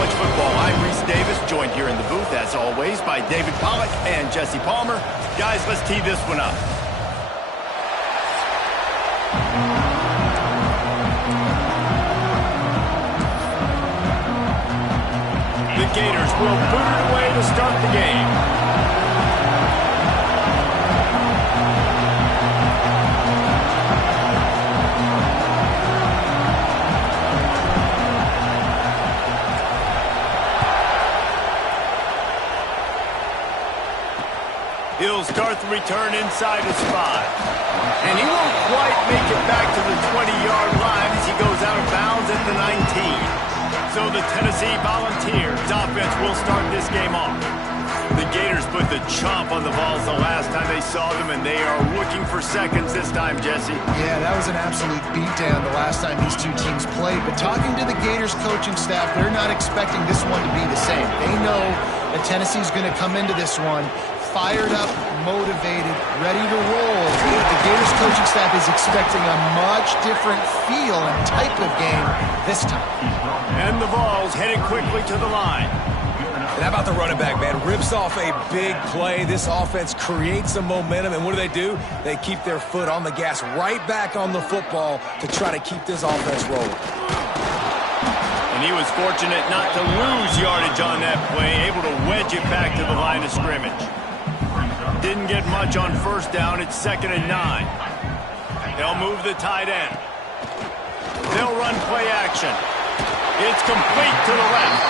college football. I'm Reese Davis, joined here in the booth, as always, by David Pollack and Jesse Palmer. Guys, let's tee this one up. The Gators will boot it away to start the game. He'll start the return inside his 5. And he won't quite make it back to the 20-yard line as he goes out of bounds at the 19. So the Tennessee Volunteers offense will start this game off. The Gators put the chomp on the Vols the last time they saw them, and they are looking for seconds this time, Jesse. Yeah, that was an absolute beatdown the last time these two teams played. But talking to the Gators coaching staff, they're not expecting this one to be the same. They know that Tennessee's going to come into this one fired up, motivated, ready to roll. The Gators coaching staff is expecting a much different feel and type of game this time. And the Vols headed quickly to the line. And how about the running back, man? Rips off a big play. This offense creates some momentum, and what do? They keep their foot on the gas right back on the football to try to keep this offense rolling. And he was fortunate not to lose yardage on that play, able to wedge it back to the line of scrimmage. Didn't get much on first down. It's 2nd and 9. They'll move the tight end. They'll run play action. It's complete to the left.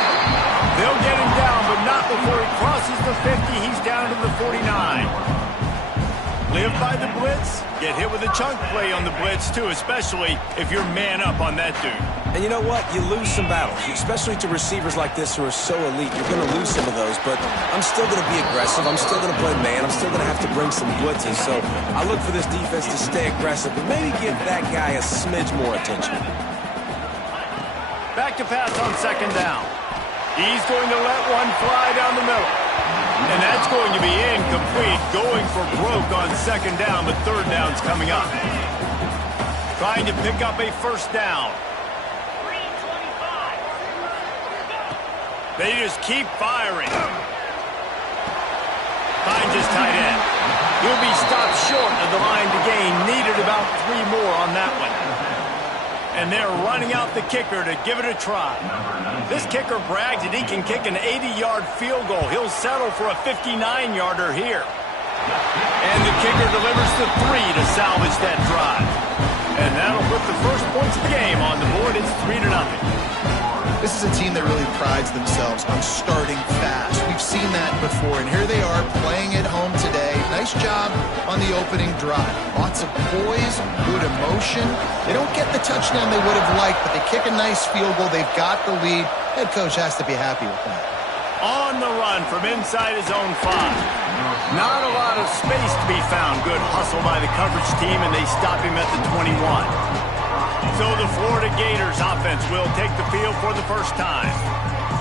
They'll get him down, but not before he crosses the 50. He's down to the 49. Live by the blitz. Get hit with a chunk play on the blitz, too, especially if you're man up on that dude. And you know what? You lose some battles, especially to receivers like this who are so elite. You're going to lose some of those, but I'm still going to be aggressive. I'm still going to play man. I'm still going to have to bring some blitzes. So I look for this defense to stay aggressive, but maybe give that guy a smidge more attention. Back to pass on 2nd down. He's going to let one fly down the middle. And that's going to be incomplete, going for broke on 2nd down, but 3rd down's coming up. Trying to pick up a 1st down. They just keep firing. Finds his tight end. He'll be stopped short of the line to gain. Needed about 3 more on that one. And they're running out the kicker to give it a try. This kicker brags that he can kick an 80-yard field goal. He'll settle for a 59-yarder here. And the kicker delivers the 3 to salvage that drive. And that'll put the first points of the game on the board. It's 3-0. This is a team that really prides themselves on starting fast. We've seen that before, and here they are playing at home today. Nice job on the opening drive. Lots of poise, good emotion. They don't get the touchdown they would have liked, but they kick a nice field goal. They've got the lead. Head coach has to be happy with that. On the run from inside his own 5. Not a lot of space to be found. Good hustle by the coverage team, and they stop him at the 21. So the Florida Gators offense will take the field for the first time.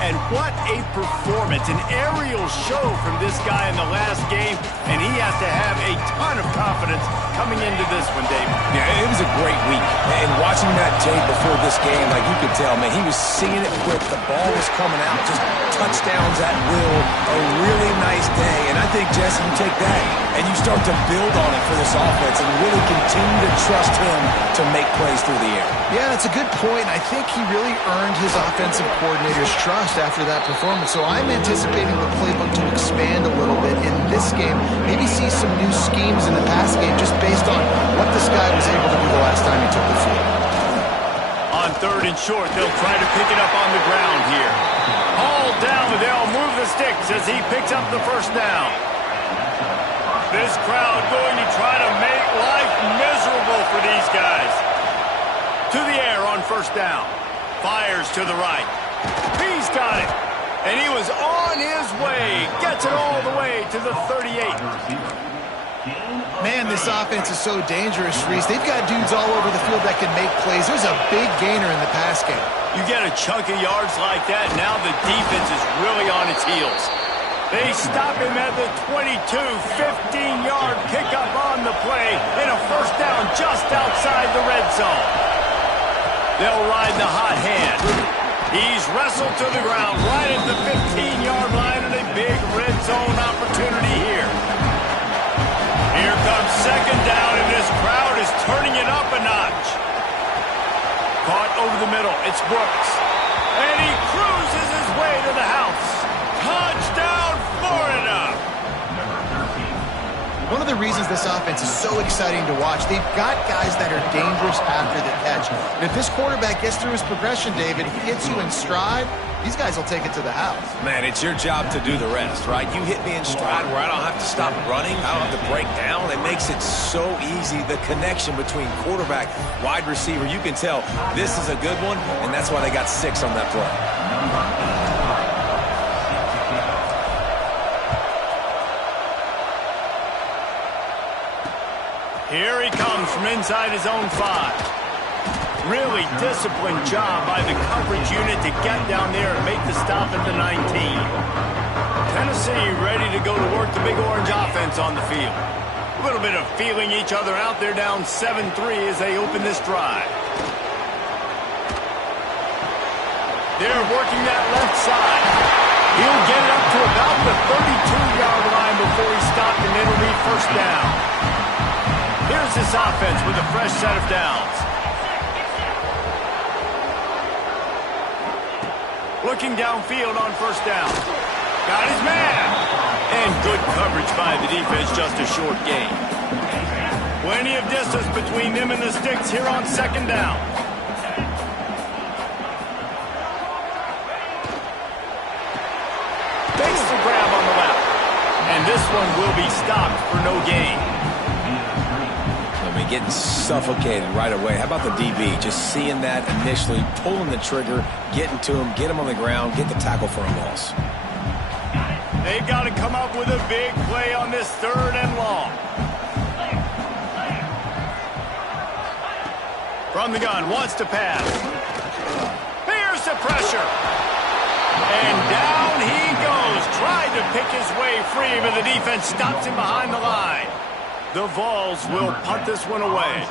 And what a performance, an aerial show from this guy in the last game, and he has to have a ton of confidence coming into this one, David. Yeah, it was a great week. And watching that tape before this game, like you could tell, man, he was seeing it quick. The ball was coming out, just touchdowns at will. A really nice day. And I think, Jesse, you take that and you start to build on it for this offense and really continue to trust him to make plays through the air. Yeah, that's a good point. I think he really earned his offensive coordinator's trust after that performance. So I'm anticipating the playbook to expand a little bit in this game. Maybe see some new schemes in the pass game just based on what this guy was able to do the last time he took the field. On 3rd and short, they'll try to pick it up on the ground here. Hauled down, but they'll move the sticks as he picks up the 1st down. This crowd going to try to make life miserable for these guys. To the air on 1st down. Fires to the right. He's got it. And he was on his way. Gets it all the way to the 38. Man, this offense is so dangerous, Reese. They've got dudes all over the field that can make plays. There's a big gainer in the pass game. You get a chunk of yards like that, now the defense is really on its heels. They stop him at the 22, 15-yard pickup on the play, and a 1st down just outside the red zone. They'll ride the hot hand. He's wrestled to the ground right at the 15-yard line and a big red zone opportunity here. Here comes second down, and this crowd is turning it up a notch. Caught over the middle. It's Brooks. And he cruises his way to the house. Touchdown, Florida! One of the reasons this offense is so exciting to watch, they've got guys that are dangerous after the catch. And if this quarterback gets through his progression, David, he hits you in stride, these guys will take it to the house. Man, it's your job to do the rest, right? You hit me in stride where I don't have to stop running. I don't have to break down. It makes it so easy. The connection between quarterback, wide receiver, you can tell this is a good one, and that's why they got 6 on that play. Here he comes from inside his own 5. Really disciplined job by the coverage unit to get down there and make the stop at the 19. Tennessee ready to go to work the big orange offense on the field. A little bit of feeling each other out there, down 7-3 as they open this drive. They're working that left side. He'll get it up to about the 32-yard line before he's stopped, and it'll be first down. Here's this offense with a fresh set of downs. Looking downfield on first down. Got his man. And good coverage by the defense, just a short gain. Plenty of distance between them and the sticks here on second down. Makes the grab on the left. And this one will be stopped for no gain. Getting suffocated right away. How about the DB? Just seeing that initially, pulling the trigger, getting to him, get him on the ground, get the tackle for a loss. They've got to come up with a big play on this 3rd and long. From the gun, wants to pass. Here's the pressure. And down he goes. Tried to pick his way free, but the defense stops him behind the line. The Vols will punt this one away.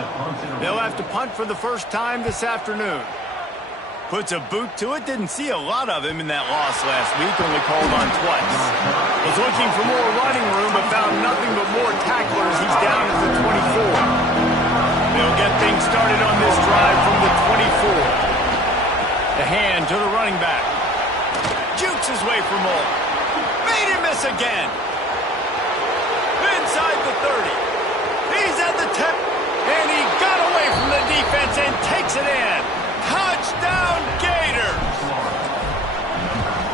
They'll have to punt for the first time this afternoon. Puts a boot to it. Didn't see a lot of him in that loss last week. Only called on twice. Was looking for more running room, but found nothing but more tacklers. He's down at the 24. They'll get things started on this drive from the 24. The hand to the running back. Jukes his way for more. Made him miss again. Inside the 30. He's at the 10, and he got away from the defense and takes it in. Touchdown, Gators!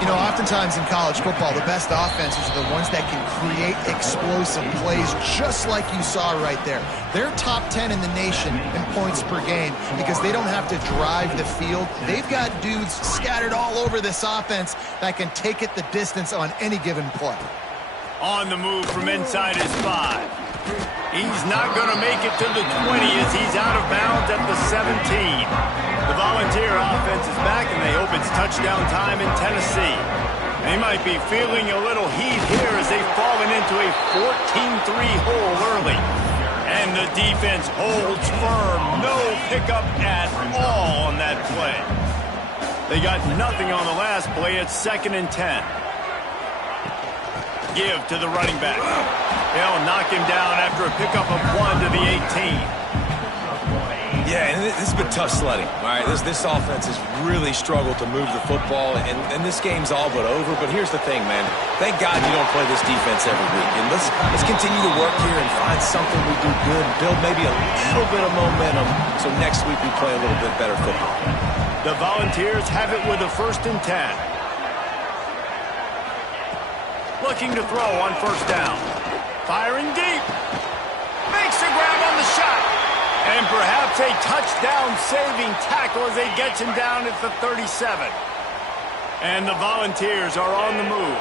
You know, oftentimes in college football, the best offenses are the ones that can create explosive plays, just like you saw right there. They're top 10 in the nation in points per game because they don't have to drive the field. They've got dudes scattered all over this offense that can take it the distance on any given play. On the move from inside his 5. He's not going to make it to the 20 as he's out of bounds at the 17. The Volunteer offense is back, and they hope it's touchdown time in Tennessee. They might be feeling a little heat here as they've fallen into a 14-3 hole early. And the defense holds firm. No pickup at all on that play. They got nothing on the last play. It's 2nd and 10. Give to the running back. They'll knock him down after a pickup of 1 to the 18. Yeah, and this has been tough sledding. All right, this offense has really struggled to move the football, and this game's all but over. But here's the thing, man. Thank God you don't play this defense every week. And let's continue to work here and find something we do good, build maybe a little bit of momentum, so next week we play a little bit better football. The Volunteers have it with a 1st and 10. Looking to throw on first down. Firing deep. Makes a grab on the shot. And perhaps a touchdown-saving tackle as they get him down at the 37. And the Volunteers are on the move.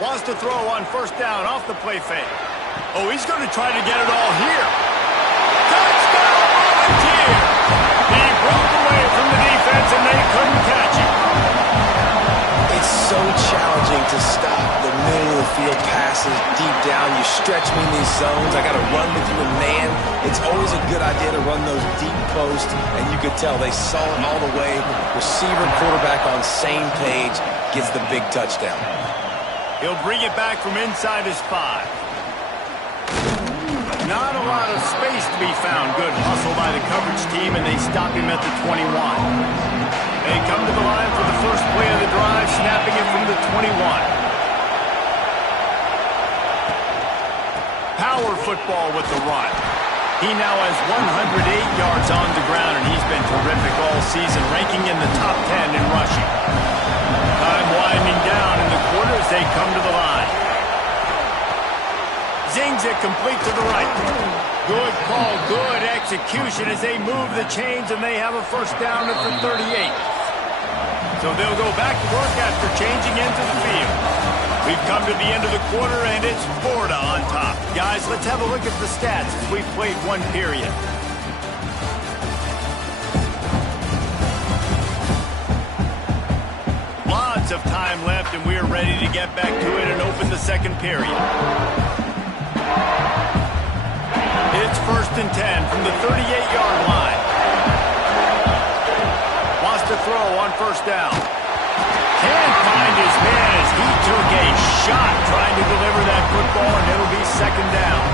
Wants to throw on first down off the play fake. Oh, he's going to try to get it all here. Touchdown, Volunteer! He broke away from the defense and they couldn't catch him. It's so challenging to stop the middle of the field passes, deep down. You stretch me in these zones. I got to run with you in man. It's always a good idea to run those deep posts, and you could tell they saw it all the way. Receiver, quarterback on same page, gets the big touchdown. He'll bring it back from inside his 5. Not a lot of space to be found. Good hustle by the coverage team, and they stop him at the 21. They come to the line for the first play of the drive, snapping it from the 21. Power football with the run. He now has 108 yards on the ground, and he's been terrific all season, ranking in the top 10 in rushing. Time winding down in the quarter as they come to the line. Zings it complete to the right. Good call, good execution as they move the chains, and they have a first down at the 38. So they'll go back to work after changing into the field. We've come to the end of the quarter, and it's Florida on top. Guys, let's have a look at the stats as we've played one period. Lots of time left, and we're ready to get back to it and open the second period. It's 1st and 10 from the 38-yard line. Wants to throw on first down. Can't find his man as he took a shot trying to deliver that football, and it'll be second down.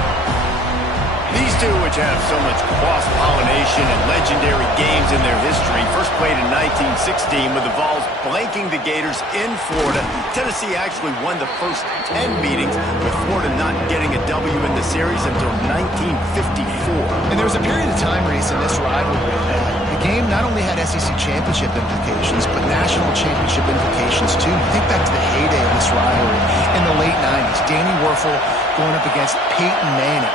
These two, which have so much cross-pollination and legendary games in their history, first played in 1916 with the Vols blanking the Gators in Florida. Tennessee actually won the first 10 meetings, with Florida not getting a W in the series until 1954. And there was a period of time, Reese, in this rivalry. The game not only had SEC championship implications, but national championship implications, too. Think back to the heyday of this rivalry in the late 90s. Danny Werfel going up against Peyton Manning.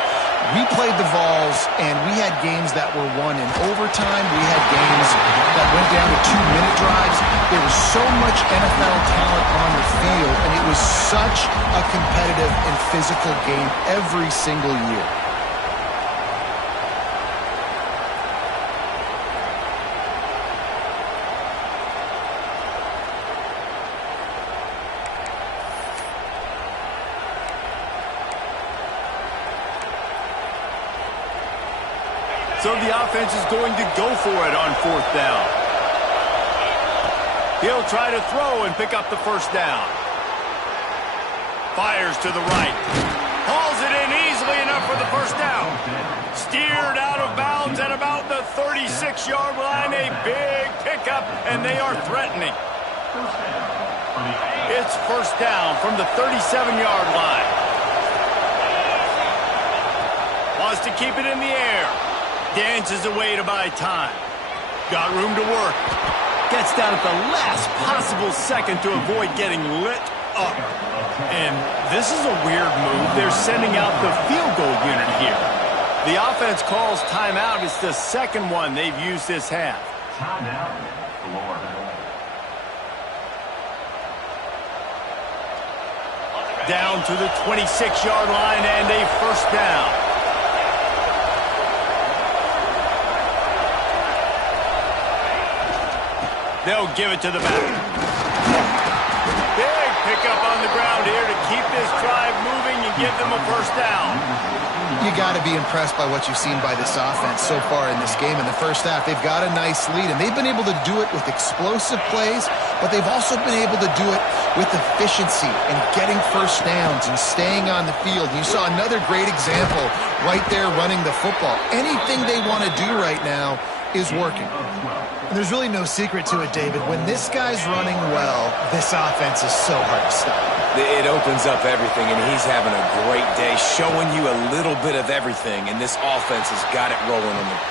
We played the Vols, and we had games that were won in overtime. We had games that went down to 2-minute drives. There was so much NFL talent on the field, and it was such a competitive and physical game every single year. So the offense is going to go for it on 4th down. He'll try to throw and pick up the first down. Fires to the right. Hauls it in easily enough for the first down. Steered out of bounds at about the 36-yard line. A big pickup, and they are threatening. It's first down from the 37-yard line. Wants to keep it in the air. Dances away to buy time. Got room to work. Gets down at the last possible second to avoid getting lit up. And this is a weird move. They're sending out the field goal unit here. The offense calls timeout. It's the second one they've used this half. Timeout, Florida. Down to the 26-yard line and a first down. They'll give it to the back. Big pickup on the ground here to keep this drive moving and give them a first down. You got to be impressed by what you've seen by this offense so far in this game. In the first half, they've got a nice lead, and they've been able to do it with explosive plays, but they've also been able to do it with efficiency and getting first downs and staying on the field. You saw another great example right there running the football. Anything they want to do right now is working. And there's really no secret to it, David. When this guy's running well, this offense is so hard to stop. It opens up everything, and he's having a great day, showing you a little bit of everything, and this offense has got it rolling on them.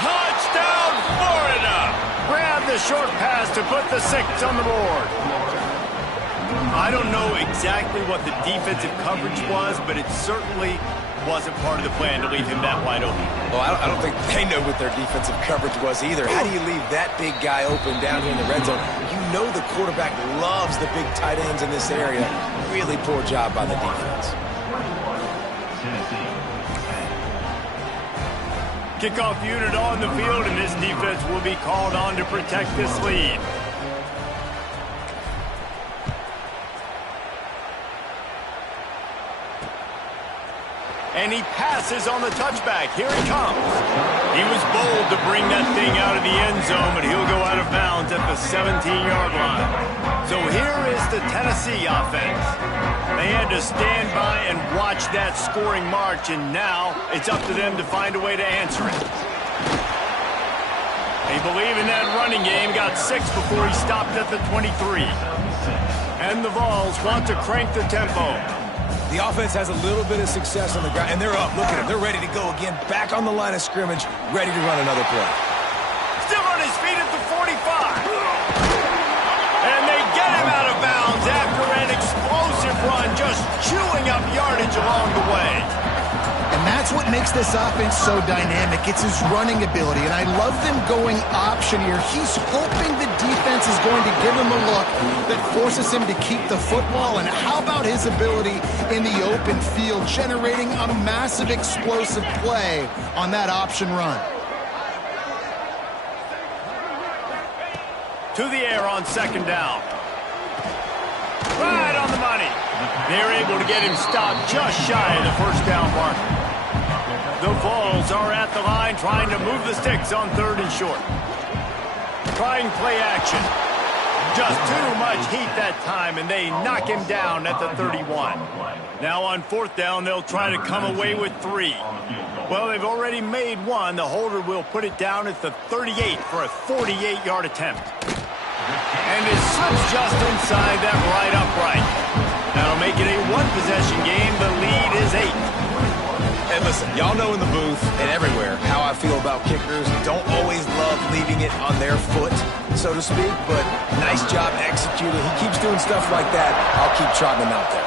Touchdown, Florida! Grab the short pass to put the 6 on the board. I don't know exactly what the defensive coverage was, but it certainly wasn't part of the plan to leave him that wide open. Well, I don't think they know what their defensive coverage was either. How do you leave that big guy open down here in the red zone? You know the quarterback loves the big tight ends in this area. Really poor job by the defense. Kickoff unit on the field, and this defense will be called on to protect this lead. And he passes on the touchback. Here he comes. He was bold to bring that thing out of the end zone, but he'll go out of bounds at the 17-yard line. So here is the Tennessee offense. They had to stand by and watch that scoring march, and now it's up to them to find a way to answer it. They believe in that running game. Got 6 before he stopped at the 23. And the Vols want to crank the tempo. The offense has a little bit of success on the ground, and they're up. Look at them. They're ready to go again. Back on the line of scrimmage, ready to run another play. Still on his feet at the 45. And they get him out of bounds after an explosive run, just chewing up yardage along the way. And that's what makes this offense so dynamic. It's his running ability, and I love them going option here. He's hoping the defense is going to give him a look that forces him to keep the football. And how about his ability in the open field, generating a massive explosive play on that option run? To the air on second down. Right on the money. They're able to get him stopped just shy of the first down mark. The Vols are at the line trying to move the sticks on 3rd and short. Trying play action. Just too much heat that time, and they knock him down at the 31. Now on 4th down, they'll try to come away with 3. Well, they've already made 1. The holder will put it down at the 38 for a 48-yard attempt. And it slips just inside that right upright. That'll make it a 1-possession game. The lead is 8. And listen, y'all know in the booth and everywhere how I feel about kickers. Don't always love leaving it on their foot, so to speak, but nice job executing. He keeps doing stuff like that. I'll keep trotting him out there.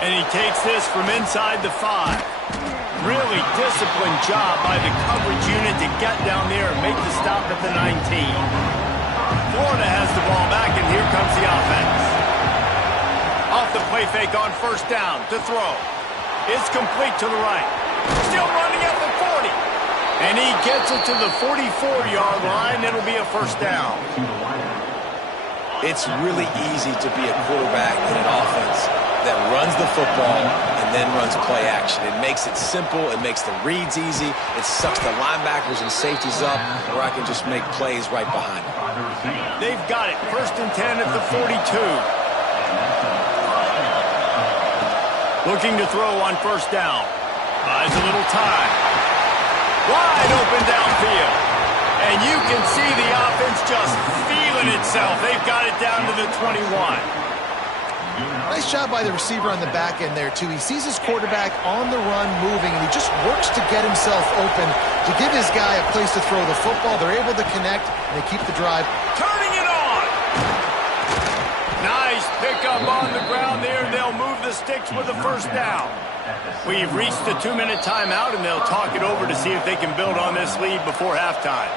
And he takes this from inside the 5. Really disciplined job by the coverage unit to get down there and make the stop at the 19. Florida has the ball back, and here comes the offense. Off the play fake on 1st down to throw. It's complete to the right. Still running at the 40. And he gets it to the 44-yard line. It'll be a 1st down. It's really easy to be a quarterback in an offense that runs the football and then runs play action. It makes it simple. It makes the reads easy. It sucks the linebackers and safeties up, where I can just make plays right behind them. They've got it. 1st and 10 at the 42. Looking to throw on 1st down. Buys a little time. Wide open downfield. And you can see the offense just feeling itself. They've got it down to the 21. Nice job by the receiver on the back end there, too. He sees his quarterback on the run moving, and he just works to get himself open to give his guy a place to throw the football. They're able to connect, and they keep the drive. Turning it on! Nice pickup on the ground there. They'll move the sticks with a 1st down. We've reached the 2-minute timeout, and they'll talk it over to see if they can build on this lead before halftime.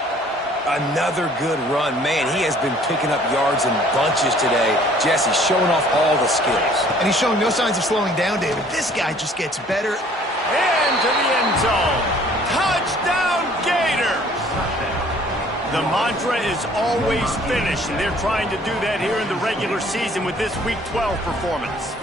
Another good run. Man, he has been picking up yards in bunches today. Jesse's showing off all the skills. And he's showing no signs of slowing down, David. This guy just gets better. Into the end zone. Touchdown, Gators! The mantra is always finish, and they're trying to do that here in the regular season with this Week 12 performance.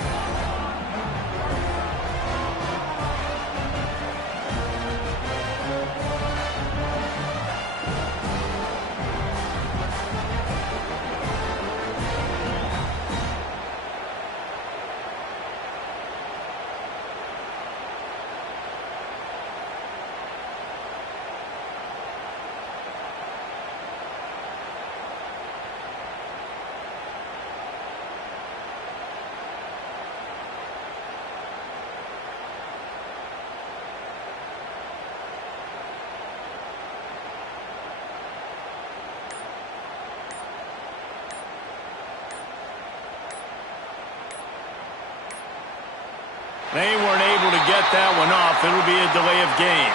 They weren't able to get that one off. It'll be a delay of game.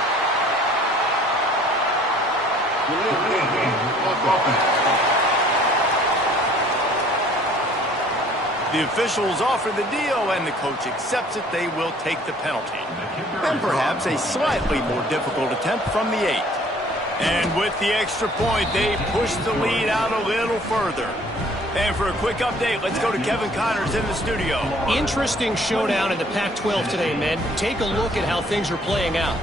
The officials offer the deal, and the coach accepts it. They will take the penalty. And perhaps a slightly more difficult attempt from the 8. And with the extra point, they push the lead out a little further. And for a quick update, let's go to Kevin Connors in the studio. Interesting showdown in the Pac-12 today, men. Take a look at how things are playing out.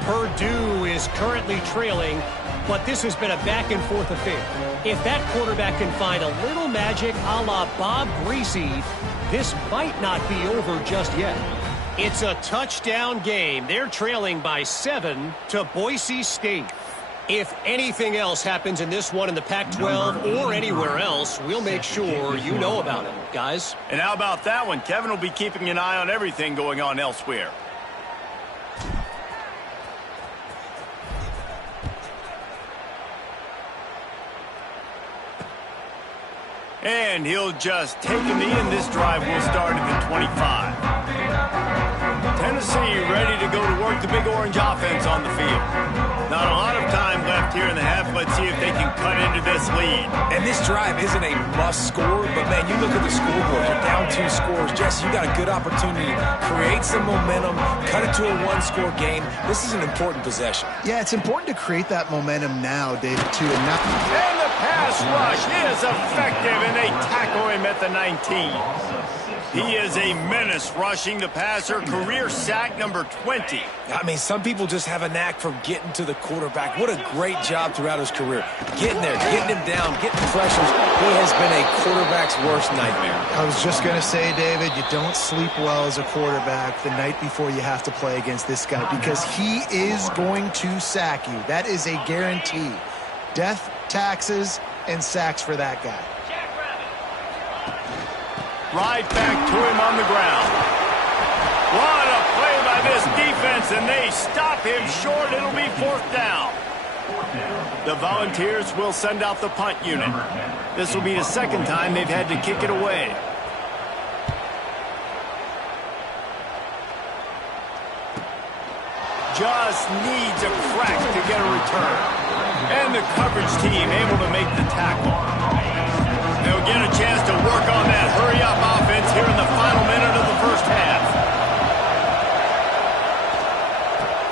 Purdue is currently trailing, but this has been a back-and-forth affair. If that quarterback can find a little magic a la Bob Greasy, this might not be over just yet. It's a touchdown game. They're trailing by 7 to Boise State. If anything else happens in this one in the Pac-12 or anywhere else, we'll make sure you know about it, guys. And how about that one? Kevin will be keeping an eye on everything going on elsewhere. And he'll just take a knee, and this drive will start at the 25. Tennessee ready to go to work the Big Orange offense on the field. Not a lot of time left here in the half. Let's see if they can cut into this lead. And this drive isn't a must score, but man, you look at the scoreboard. You're down 2 scores. Jesse, you got a good opportunity to create some momentum, cut it to a 1-score game. This is an important possession. Yeah, it's important to create that momentum now, David, too. And the pass rush is effective, and they tackle him at the 19. He is a menace rushing the passer. Career sack number 20. I mean, some people just have a knack for getting to the quarterback. What a great job throughout his career. Getting there, getting him down, getting pressures. He has been a quarterback's worst nightmare. I was just going to say, David, you don't sleep well as a quarterback the night before you have to play against this guy because he is going to sack you. That is a guarantee. Death, taxes, and sacks for that guy. Right back to him on the ground. What a play by this defense, and they stop him short. It'll be 4th down. The Volunteers will send out the punt unit. This will be the 2nd time they've had to kick it away. Just needs a crack to get a return. And the coverage team able to make the tackle. They'll get a chance to work on that hurry-up offense here in the final minute of the first half.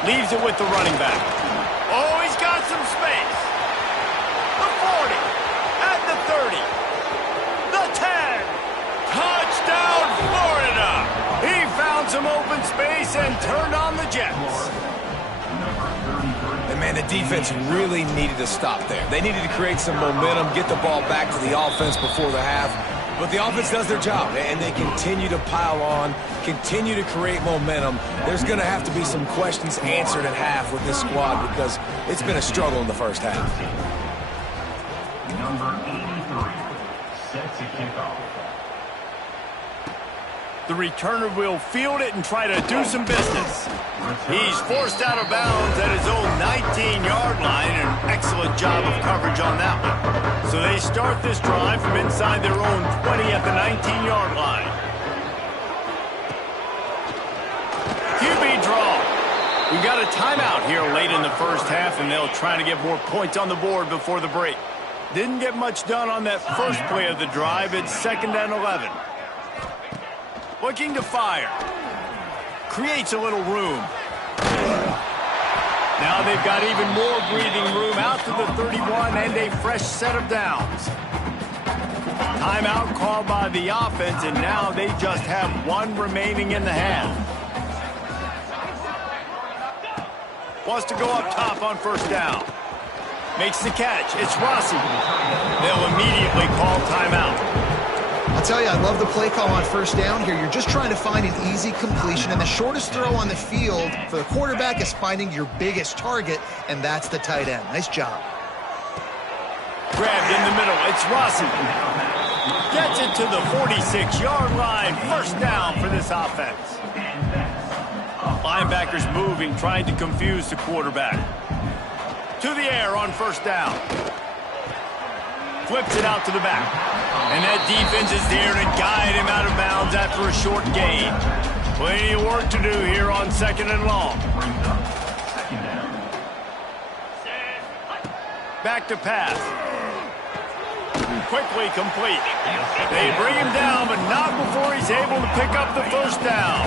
Leaves it with the running back. Oh, he's got some space. The 40, at the 30, the 10. Touchdown, Florida. He found some open space and turned on the Jets. And, man, the defense really needed to stop there. They needed to create some momentum, get the ball back to the offense before the half. But the offense does their job, and they continue to pile on, continue to create momentum. There's going to have to be some questions answered at half with this squad because it's been a struggle in the first half. Number 83, set to kick off. The returner will field it and try to do some business. He's forced out of bounds at his own 19-yard line. An excellent job of coverage on that one. So they start this drive from inside their own 20 at the 19-yard line. QB draw. We got a timeout here late in the first half, and they'll try to get more points on the board before the break. Didn't get much done on that first play of the drive. It's 2nd and 11. Looking to fire. Creates a little room. Now they've got even more breathing room out to the 31 and a fresh set of downs. Timeout called by the offense, and now they just have 1 remaining in the half. Wants to go up top on 1st down. Makes the catch. It's Rossi. They'll immediately call timeout. I'll tell you, I love the play call on 1st down here. You're just trying to find an easy completion, and the shortest throw on the field for the quarterback is finding your biggest target, and that's the tight end. Nice job. Grabbed in the middle. It's Rossi. Gets it to the 46-yard line. 1st down for this offense. Linebackers moving, trying to confuse the quarterback. To the air on 1st down. Flips it out to the back. And that defense is there to guide him out of bounds after a short gain. Plenty of work to do here on 2nd and long. Back to pass. Quickly complete. They bring him down, but not before he's able to pick up the 1st down.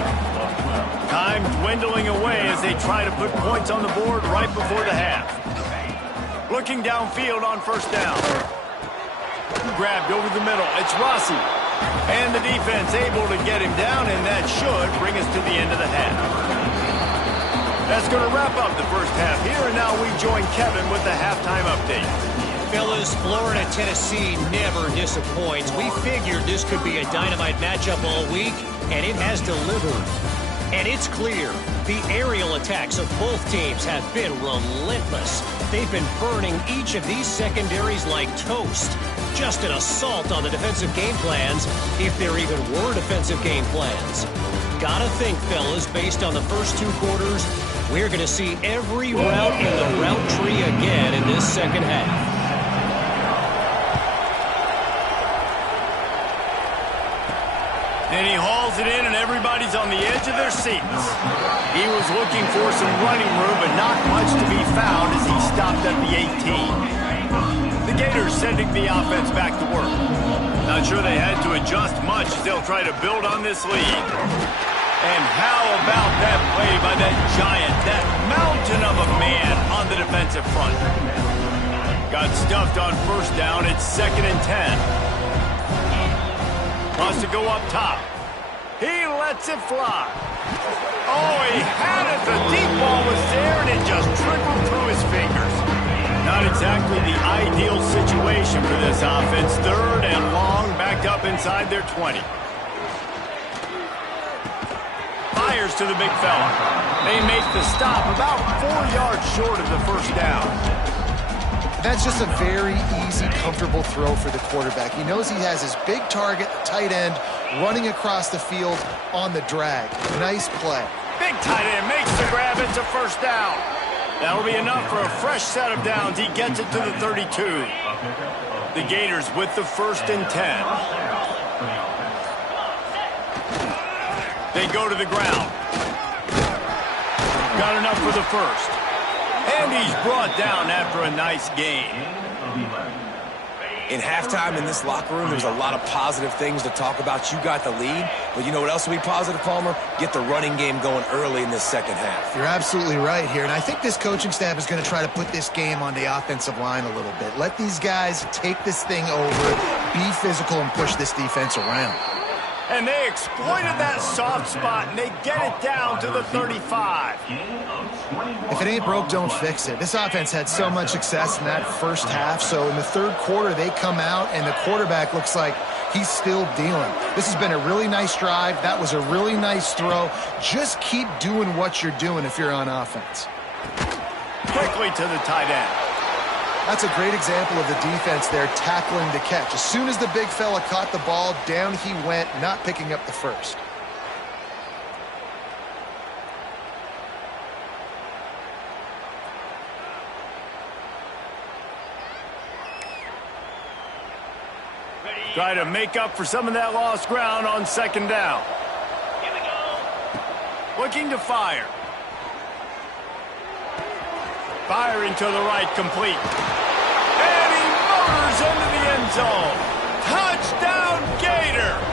Time dwindling away as they try to put points on the board right before the half. Looking downfield on 1st down. grabbed over the middle. It's Rossi. And the defense able to get him down, and that should bring us to the end of the half. That's going to wrap up the first half here, and now we join Kevin with the halftime update. Fellas, Florida-Tennessee never disappoints. We figured this could be a dynamite matchup all week, and it has delivered. And it's clear, the aerial attacks of both teams have been relentless. They've been burning each of these secondaries like toast. Just an assault on the defensive game plans, if there even were defensive game plans. Gotta think, fellas, based on the first two quarters, we're going to see every route in the route tree again in this second half. And he hauls it in, and everybody's on the edge of their seats. He was looking for some running room, but not much to be found as he stopped at the 18. The Gators sending the offense back to work. Not sure they had to adjust much as they'll try to build on this lead. And how about that play by that giant, that mountain of a man on the defensive front? Got stuffed on first down. It's 2nd and 10. Wants to go up top. He lets it fly. Oh, he had it. The deep ball was there, and it just trickled through his fingers. Not exactly the ideal situation for this offense. 3rd and long, backed up inside their 20. Fires to the big fella. They make the stop about 4 yards short of the first down. That's just a very easy, comfortable throw for the quarterback. He knows he has his big target, tight end, running across the field on the drag. Nice play. Big tight end makes the grab. It's a first down. That'll be enough for a fresh set of downs. He gets it to the 32. The Gators with the 1st and 10. They go to the ground. Got enough for the first. And he's brought down after a nice gain. In halftime in this locker room, there's a lot of positive things to talk about. You got the lead, but you know what else will be positive, Palmer? Get the running game going early in this second half. You're absolutely right here, and I think this coaching staff is going to try to put this game on the offensive line a little bit. Let these guys take this thing over, be physical, and push this defense around. And they exploited that soft spot, and they get it down to the 35. If it ain't broke, don't fix it. This offense had so much success in that first half, so in the third quarter, they come out, and the quarterback looks like he's still dealing. This has been a really nice drive. That was a really nice throw. Just keep doing what you're doing if you're on offense. Quickly to the tight end. That's a great example of the defense there tackling the catch. As soon as the big fella caught the ball, down he went, not picking up the first. Try to make up for some of that lost ground on 2nd down. Looking to fire. Firing to the right, complete. And he motors into the end zone. Touchdown, Gators!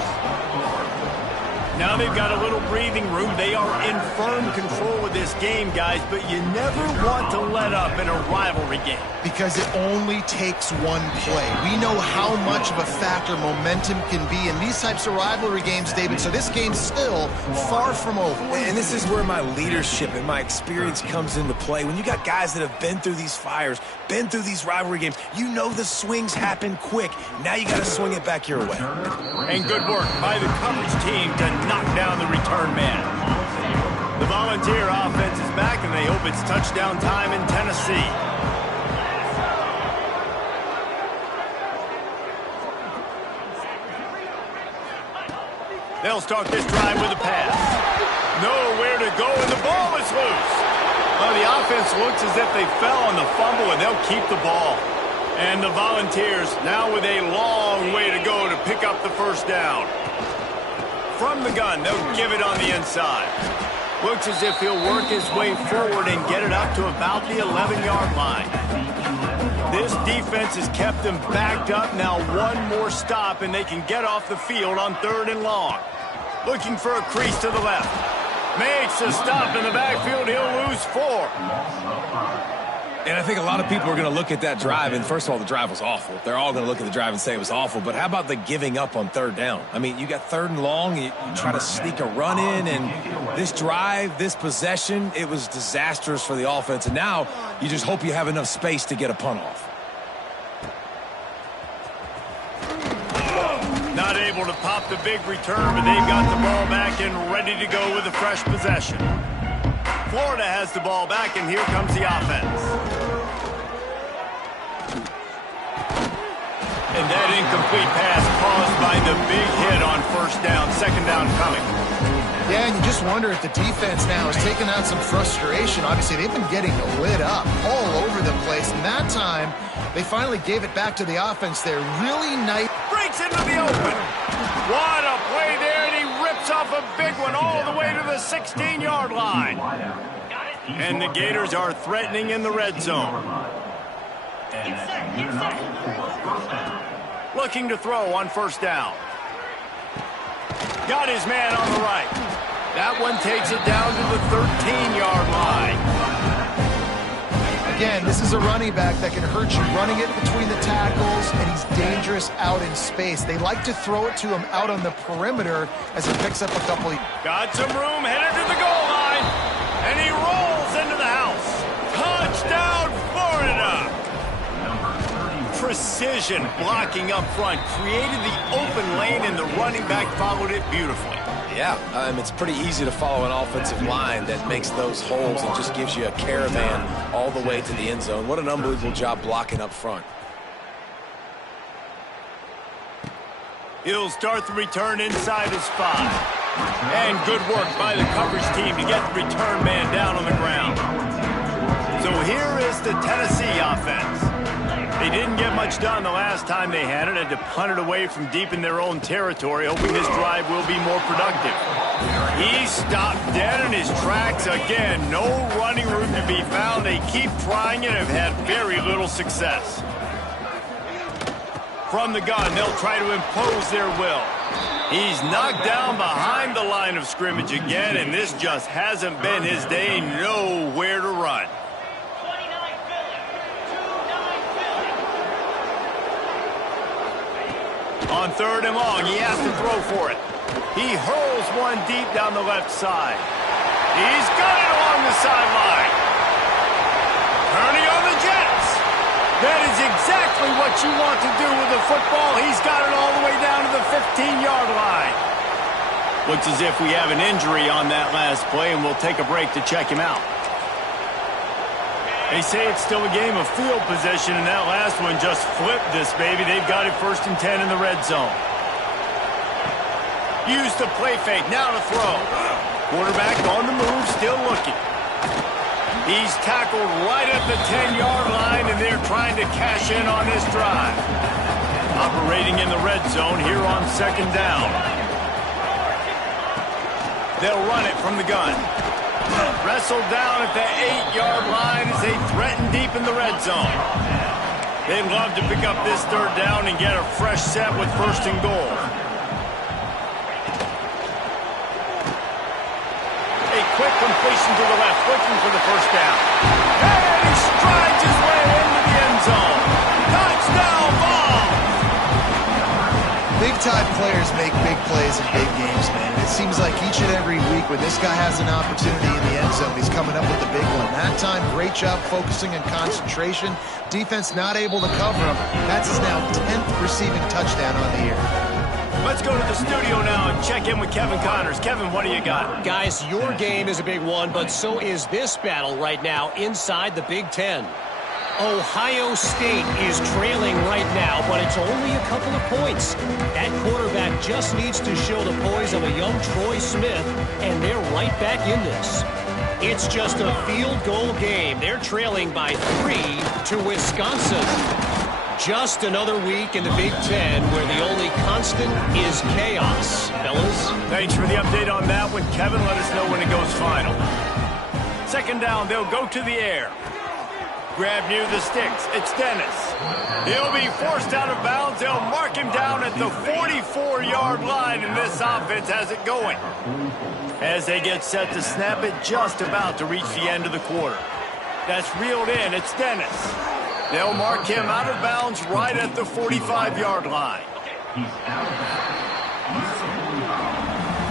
Now they've got a little breathing room. They are in firm control of this game, guys, but you never want to let up in a rivalry game. Because it only takes one play. We know how much of a factor momentum can be in these types of rivalry games, David, so this game's still far from over. And this is where my leadership and my experience comes into play. When you got guys that have been through these fires, been through these rivalry games, you know the swings happen quick. Now you got to swing it back your way. And good work by the coverage team to knock down the return man. The Volunteer offense is back, and they hope it's touchdown time in Tennessee. They'll start this drive with a pass. Nowhere to go, and the ball is loose. Well, the offense looks as if they fell on the fumble, and they'll keep the ball. And the Volunteers now with a long way to go to pick up the first down. From the gun, they'll give it on the inside. Looks as if he'll work his way forward and get it up to about the 11-yard line. This defense has kept them backed up. Now one more stop, and they can get off the field on 3rd and long. Looking for a crease to the left. Makes a stop in the backfield. He'll lose 4. And I think a lot of people are going to look at that drive, and first of all, the drive was awful. They're all going to look at the drive and say it was awful, but how about the giving up on third down? I mean, you got 3rd and long, you try to sneak a run in, and this drive, this possession, it was disastrous for the offense, and now you just hope you have enough space to get a punt off. Not able to pop the big return, but they've got the ball back and ready to go with a fresh possession. Florida has the ball back, and here comes the offense. And that incomplete pass caused by the big hit on 1st down, 2nd down coming. Yeah, and you just wonder if the defense now is taking out some frustration. Obviously, they've been getting lit up all over the place, and that time they finally gave it back to the offense there. Really nice. Breaks into the open. What a play there, and he rips off a big one all the way to the 16-yard line. And the Gators are threatening in the red zone. Looking to throw on 1st down. Got his man on the right. That one takes it down to the 13-yard line. Again, this is a running back that can hurt you running it between the tackles, and he's dangerous out in space. They like to throw it to him out on the perimeter as he picks up a couple. Got some room, headed to the goal line, and he rolls into the house. Touchdown, Florida! Precision blocking up front, created the open lane, and the running back followed it beautifully. Yeah, it's pretty easy to follow an offensive line that makes those holes and just gives you a caravan all the way to the end zone. What an unbelievable job blocking up front. He'll start the return inside his 5. And good work by the coverage team to get the return man down on the ground. So here is the Tennessee offense. They didn't get much done the last time they had it to punt it away from deep in their own territory, hoping this drive will be more productive. He stopped dead in his tracks again. No running room to be found. They keep trying it and have had very little success. From the gun, they'll try to impose their will. He's knocked down behind the line of scrimmage again, and this just hasn't been his day. Nowhere to run. On 3rd and long, he has to throw for it. He hurls one deep down the left side. He's got it along the sideline. Turning on the Jets. That is exactly what you want to do with the football. He's got it all the way down to the 15-yard line. Looks as if we have an injury on that last play, and we'll take a break to check him out. They say it's still a game of field position, and that last one just flipped this baby. They've got it 1st and 10 in the red zone. Use the play fake, now to throw. Quarterback on the move, still looking. He's tackled right at the 10-yard line, and they're trying to cash in on this drive. Operating in the red zone here on 2nd down. They'll run it from the gun. Wrestled down at the 8-yard line as they threaten deep in the red zone. They'd love to pick up this 3rd down and get a fresh set with 1st and goal. A quick completion to the left, looking for the 1st down. And he strides his way into the end zone. Touchdown ball! Big-time players make big plays in big games, man. It seems like each and every week when this guy has an opportunity in the end zone, he's coming up with the big one. That time, great job focusing and concentration. Defense not able to cover him. That's his now 10th receiving touchdown on the year. Let's go to the studio now and check in with Kevin Connors. Kevin, what do you got? Guys, your game is a big one, but so is this battle right now inside the Big Ten. Ohio State is trailing right now, but it's only a couple of points. That quarterback just needs to show the poise of a young Troy Smith, and they're right back in this. It's just a field goal game. They're trailing by 3 to Wisconsin. Just another week in the Big Ten where the only constant is chaos, fellas. Thanks for the update on that one, Kevin. Let us know when it goes final. 2nd down, they'll go to the air. Grab near the sticks. It's Dennis. He'll be forced out of bounds. They'll mark him down at the 44-yard line, and this offense has it going. As they get set to snap it, just about to reach the end of the quarter. That's reeled in. It's Dennis. They'll mark him out of bounds right at the 45-yard line. He's out of bounds.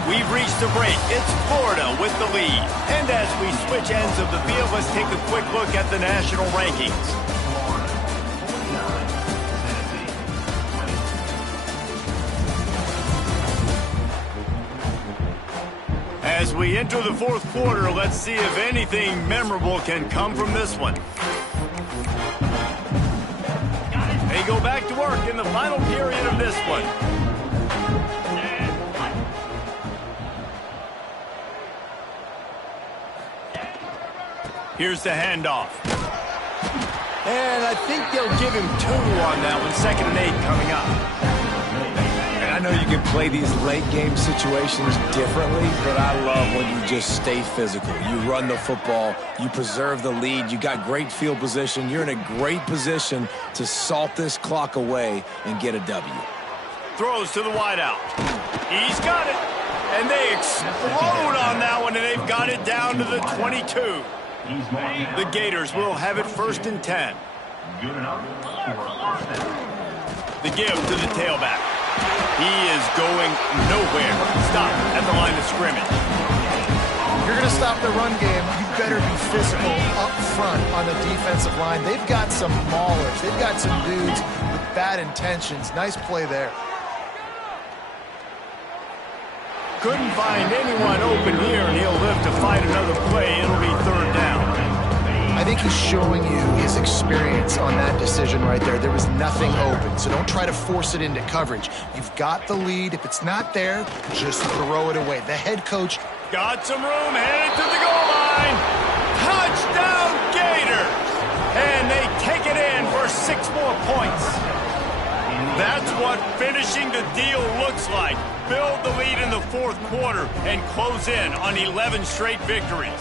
We've reached the break. It's Florida with the lead. And as we switch ends of the field, let's take a quick look at the national rankings. As we enter the fourth quarter, let's see if anything memorable can come from this one. They go back to work in the final period of this one. Here's the handoff. And I think they'll give him 2 on that one. 2nd and 8 coming up. And I know you can play these late game situations differently, but I love when you just stay physical. You run the football, you preserve the lead, you got great field position, you're in a great position to salt this clock away and get a W. Throws to the wideout. He's got it. And they explode on that one, and they've got it down to the 22. The Gators will have it 1st and 10. Good enough for a first down. The give to the tailback. He is going nowhere. Stop at the line of scrimmage. If you're going to stop the run game, you better be physical up front on the defensive line. They've got some maulers. They've got some dudes with bad intentions. Nice play there. Couldn't find anyone open here, and he'll live to fight another play. It'll be 3rd down. I think he's showing you his experience on that decision right there. There was nothing open, so don't try to force it into coverage. You've got the lead. If it's not there, just throw it away. The head coach Got some room, headed to the goal line. Touchdown, Gators! And they take it in for 6 more points. That's what finishing the deal looks like. Build the lead in the 4th quarter and close in on 11 straight victories.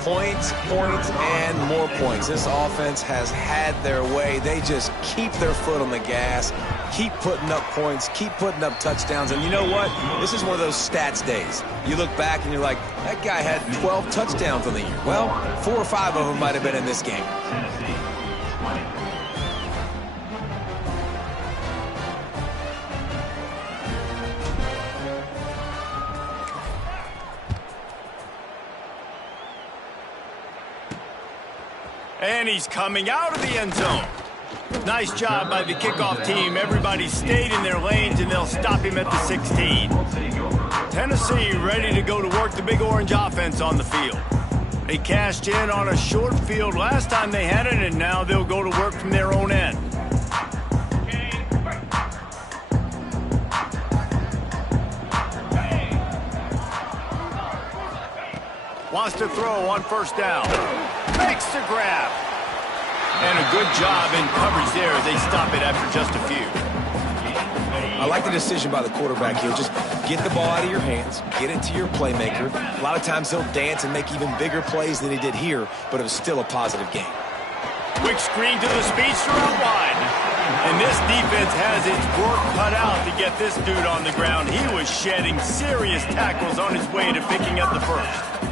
Points, points, and more points. This offense has had their way. They just keep their foot on the gas, keep putting up points, keep putting up touchdowns. And you know what? This is one of those stats days. You look back and you're like, that guy had 12 touchdowns on the year. Well, 4 or 5 of them might have been in this game. And he's coming out of the end zone. Nice job by the kickoff team. Everybody stayed in their lanes, and they'll stop him at the 16. Tennessee ready to go to work the Big Orange offense on the field. They cashed in on a short field last time they had it, and now they'll go to work from their own end. Wants to throw on 1st down. Makes the grab. And a good job in coverage there as they stop it after just a few. I like the decision by the quarterback here. Just get the ball out of your hands, get it to your playmaker. A lot of times he'll dance and make even bigger plays than he did here, but it was still a positive game. Quick screen to the speedster out wide. And this defense has its work cut out to get this dude on the ground. He was shedding serious tackles on his way to picking up the first.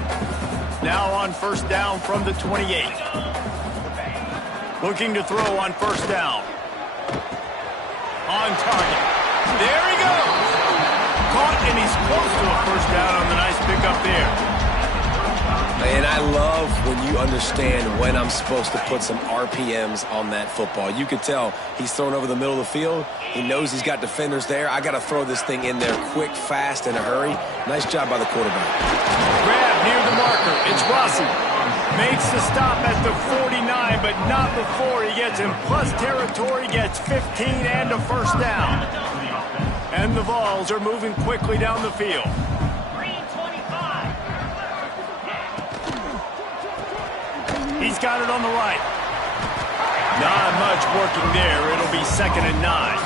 Now on 1st down from the 28. Looking to throw on 1st down. On target. There he goes. Caught, and he's close to a 1st down on the nice pickup there. And I love when you understand when I'm supposed to put some RPMs on that football. You could tell he's thrown over the middle of the field. He knows he's got defenders there. I got to throw this thing in there quick, fast, in a hurry. Nice job by the quarterback. Grab near the marker. It's Rossi. Makes the stop at the 49, but not before he gets in plus territory, gets 15 and a 1st down. And the Vols are moving quickly down the field. He's got it on the right. Not much working there. It'll be 2nd and 9.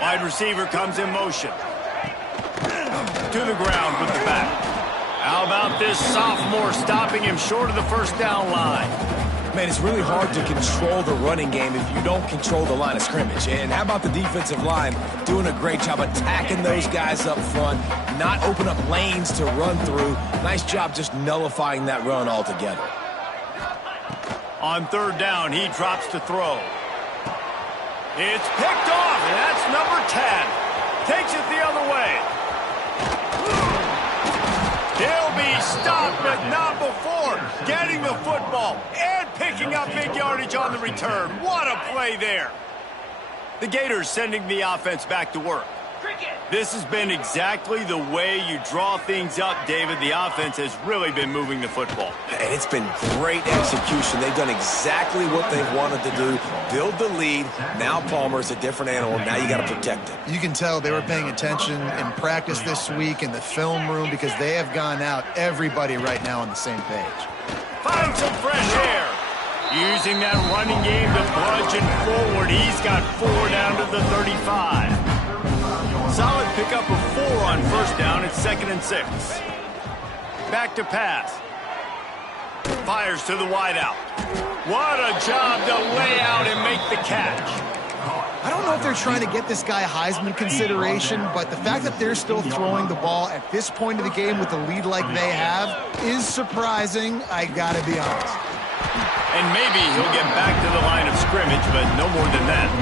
Wide receiver comes in motion. To the ground with the back. How about this sophomore stopping him short of the 1st down line? Man, it's really hard to control the running game if you don't control the line of scrimmage. And how about the defensive line doing a great job attacking those guys up front, not open up lanes to run through. Nice job just nullifying that run altogether. On third down, he drops to throw. It's picked off, and that's number 10. Takes it the other way. He'll be stopped, but not before getting the football and picking up big yardage on the return. What a play there. The Gators sending the offense back to work. This has been exactly the way you draw things up, David. The offense has really been moving the football. And it's been great execution. They've done exactly what they've wanted to do. Build the lead. Now Palmer's a different animal. Now you got to protect it. You can tell they were paying attention in practice this week in the film room because they have gone out, everybody right now on the same page. Find some fresh air. Using that running game to bludgeon forward. He's got 4 down to the 35. Solid pickup of 4 on first down. It's 2nd and 6. Back to pass. Fires to the wideout. What a job to lay out and make the catch. I don't know if they're trying to get this guy Heisman consideration, but the fact that they're still throwing the ball at this point of the game with the lead like they have is surprising, I gotta be honest. And maybe he'll get back to the line of scrimmage, but no more than that.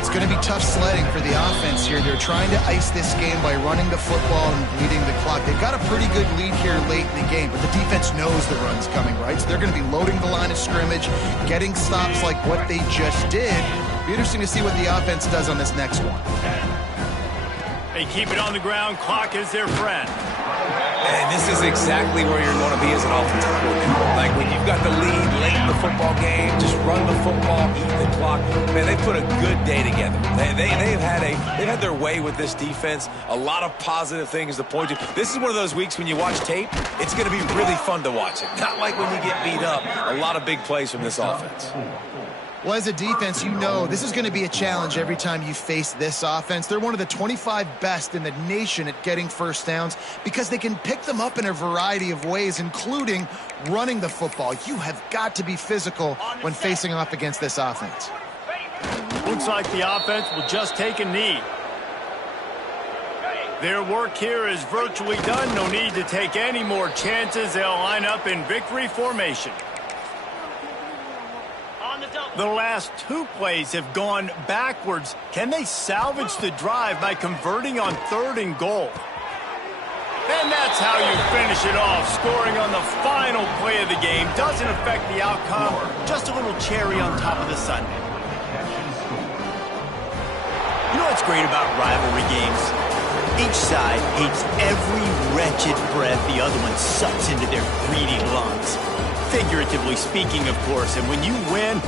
It's going to be tough sledding for the offense here. They're trying to ice this game by running the football and bleeding the clock. They've got a pretty good lead here late in the game, but the defense knows the run's coming, right? So they're going to be loading the line of scrimmage, getting stops like what they just did. Be interesting to see what the offense does on this next one. They keep it on the ground. Clock is their friend. And this is exactly where you're going to be as an offensive coordinator. Like when you've got the lead late in the football game, just run the football, eat the clock. Man, they put a good day together. They've had their way with this defense. A lot of positive things to point to. This is one of those weeks when you watch tape, it's going to be really fun to watch it. Not like when you get beat up. A lot of big plays from this offense. Well, as a defense, you know this is going to be a challenge every time you face this offense. They're one of the 25 best in the nation at getting first downs because they can pick them up in a variety of ways, including running the football. You have got to be physical when facing off against this offense. Looks like the offense will just take a knee. Their work here is virtually done. No need to take any more chances. They'll line up in victory formation. The last 2 plays have gone backwards. Can they salvage the drive by converting on 3rd and goal? And that's how you finish it off. Scoring on the final play of the game doesn't affect the outcome. Just a little cherry on top of the sundae. You know what's great about rivalry games? Each side hates every wretched breath the other one sucks into their greedy lungs. Figuratively speaking, of course, and when you win, is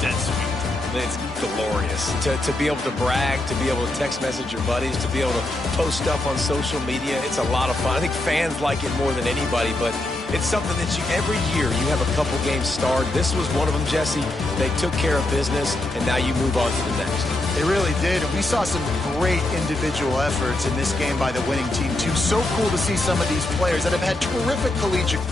that sweet. It's glorious to be able to brag, to be able to text message your buddies, to be able to post stuff on social media. It's a lot of fun. I think fans like it more than anybody, but it's something that every year you have a couple games starred. This was one of them, Jesse. They took care of business, and now you move on to the next. They really did, and we saw some great individual efforts in this game by the winning team, too. So cool to see some of these players that have had terrific collegiate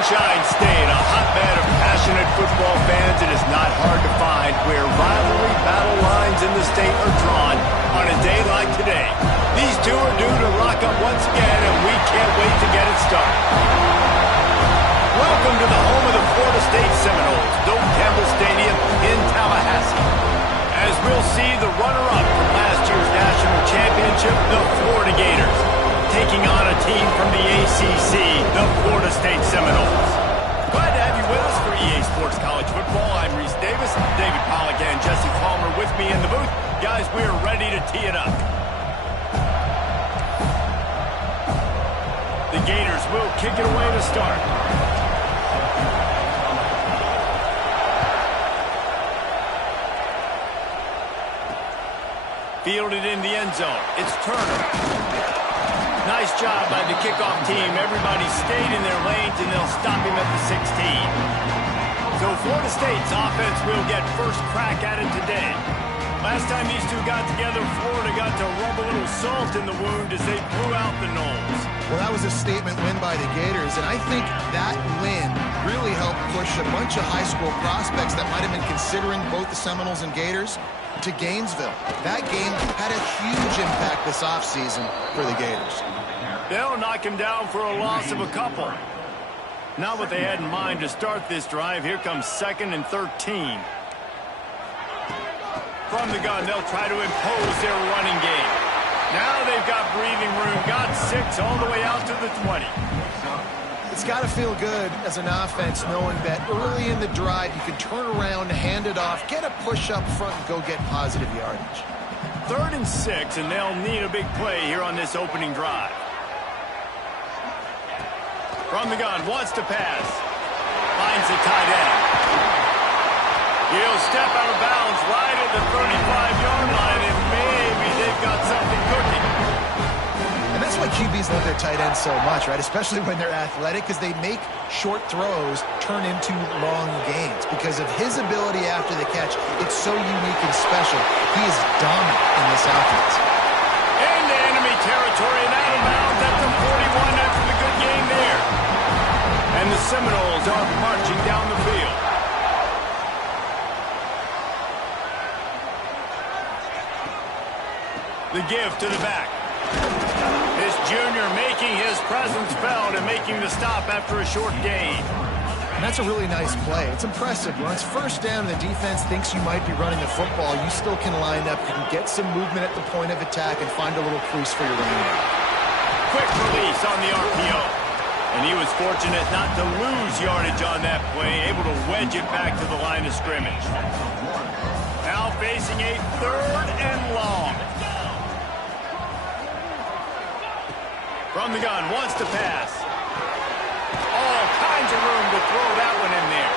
Sunshine State, a hotbed of passionate football fans. It is not hard to find where rivalry battle lines in the state are drawn on a day like today. These two are due to rock up once again, and we can't wait to get it started. Welcome to the home of the Florida State Seminoles, Doak Campbell Stadium in Tallahassee. As we'll see the runner-up from last year's national championship, the Florida Gators, taking on a team from the ACC, the Florida State Seminoles. Glad to have you with us for EA Sports College Football. I'm Reese Davis, David Pollack and Jesse Palmer with me in the booth. Guys, we're ready to tee it up. The Gators will kick it away to start. Fielded in the end zone. It's Turner. Nice job by the kickoff team. Everybody stayed in their lanes, and they'll stop him at the 16. So Florida State's offense will get first crack at it today. Last time these two got together, Florida got to rub a little salt in the wound as they blew out the Noles. Well, that was a statement win by the Gators, and I think that win really helped push a bunch of high school prospects that might have been considering both the Seminoles and Gators to Gainesville. That game had a huge impact this offseason for the Gators. They'll knock him down for a loss of a couple. Not what they had in mind to start this drive. Here comes 2nd and 13. From the gun, they'll try to impose their running game. Now they've got breathing room. Got 6 all the way out to the 20. It's got to feel good as an offense knowing that early in the drive you can turn around, hand it off, get a push up front, and go get positive yardage. 3rd and 6, and they'll need a big play here on this opening drive. From the gun, wants to pass. Finds the tight end. He'll step out of bounds right at the 35-yard line, and maybe they've got something cooking. And that's why QBs love their tight ends so much, right? Especially when they're athletic, because they make short throws turn into long gains. Because of his ability after the catch, it's so unique and special. He is dominant in this offense. Into enemy territory and out of bounds at the 41 after the good game there. And the Seminoles are marching down the field. The give to the back. This junior making his presence felt and making the stop after a short gain. And that's a really nice play. It's impressive. When it's first down and the defense thinks you might be running the football, you still can line up. You can get some movement at the point of attack and find a little crease for your running back. Quick release on the RPO. And he was fortunate not to lose yardage on that play, able to wedge it back to the line of scrimmage. Now facing a 3rd and long. From the gun, wants to pass. All kinds of room to throw that one in there.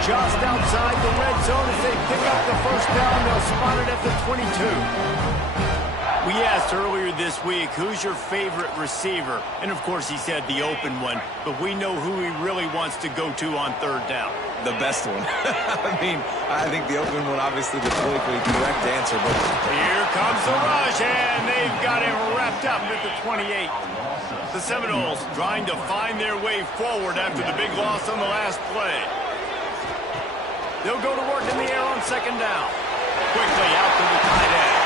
Just outside the red zone as they pick up the first down. They'll spot it at the 22. We asked earlier this week, who's your favorite receiver? And, of course, he said the open one. But we know who he really wants to go to on 3rd down. The best one. I think the open one, obviously, the politically correct answer. But here comes the rush, and they've got him wrapped up at the 28. The Seminoles trying to find their way forward after the big loss on the last play. They'll go to work in the air on 2nd down. Quickly out to the tight end.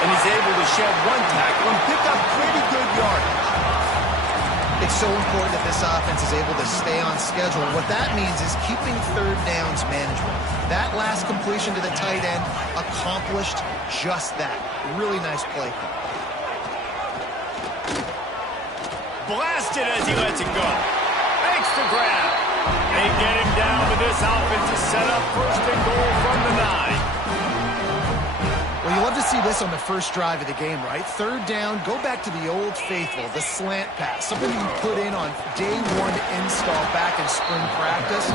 And he's able to shed one tackle and pick up pretty good yardage. It's so important that this offense is able to stay on schedule. And what that means is keeping 3rd downs manageable. That last completion to the tight end accomplished just that. Really nice play. Blasted as he lets it go. Makes the grab. They get him down, but this offense is set up 1st and goal from the 9. Well, you love to see this on the first drive of the game, right? 3rd down, go back to the old faithful, the slant pass, something you put in on day 1 install back in spring practice.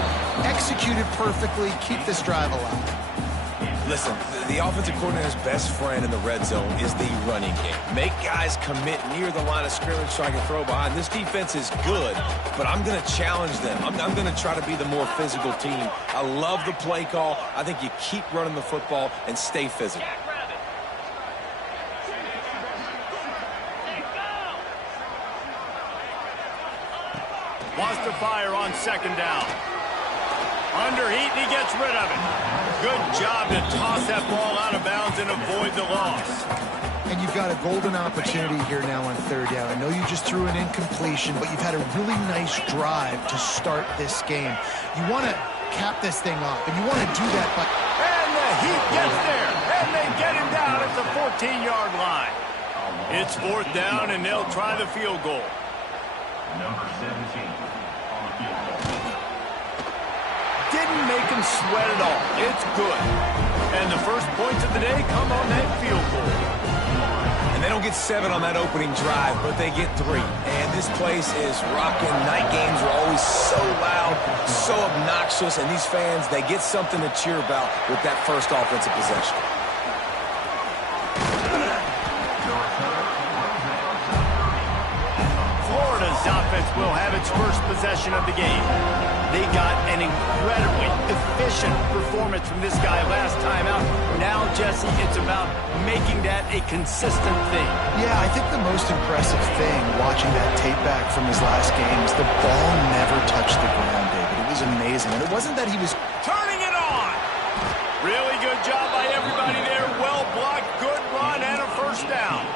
Executed perfectly, keep this drive alive. listen, the offensive coordinator's best friend in the red zone is the running game. Make guys commit near the line of scrimmage so I can throw behind. This defense is good, but I'm going to challenge them. I'm going to try to be the more physical team. I love the play call. I think you keep running the football and stay physical. Wants across the fire on second down. Under heat, and he gets rid of it. Good job to toss that ball out of bounds and avoid the loss. And you've got a golden opportunity here now on third down. I know you just threw an incompletion, but you've had a really nice drive to start this game. You want to cap this thing off, and you want to do that by... And the heat gets there, and they get him down at the 14-yard line. It's fourth down, and they'll try the field goal. Number 17 on the field goal. Didn't make him sweat at all. It's good. And the first points of the day come on that field goal. And they don't get 7 on that opening drive, but they get 3. And this place is rocking. Night games are always so loud, so obnoxious, and these fans, they get something to cheer about with that first offensive possession. Florida's offense will have its first possession of the game. They got an incredibly efficient performance from this guy last time out. Now, Jesse, it's about making that a consistent thing. Yeah, I think the most impressive thing watching that tape back from his last game is the ball never touched the ground, David. It was amazing. And it wasn't that he was... Turning it on! Really good job by everybody there. Well blocked, good run, and a first down.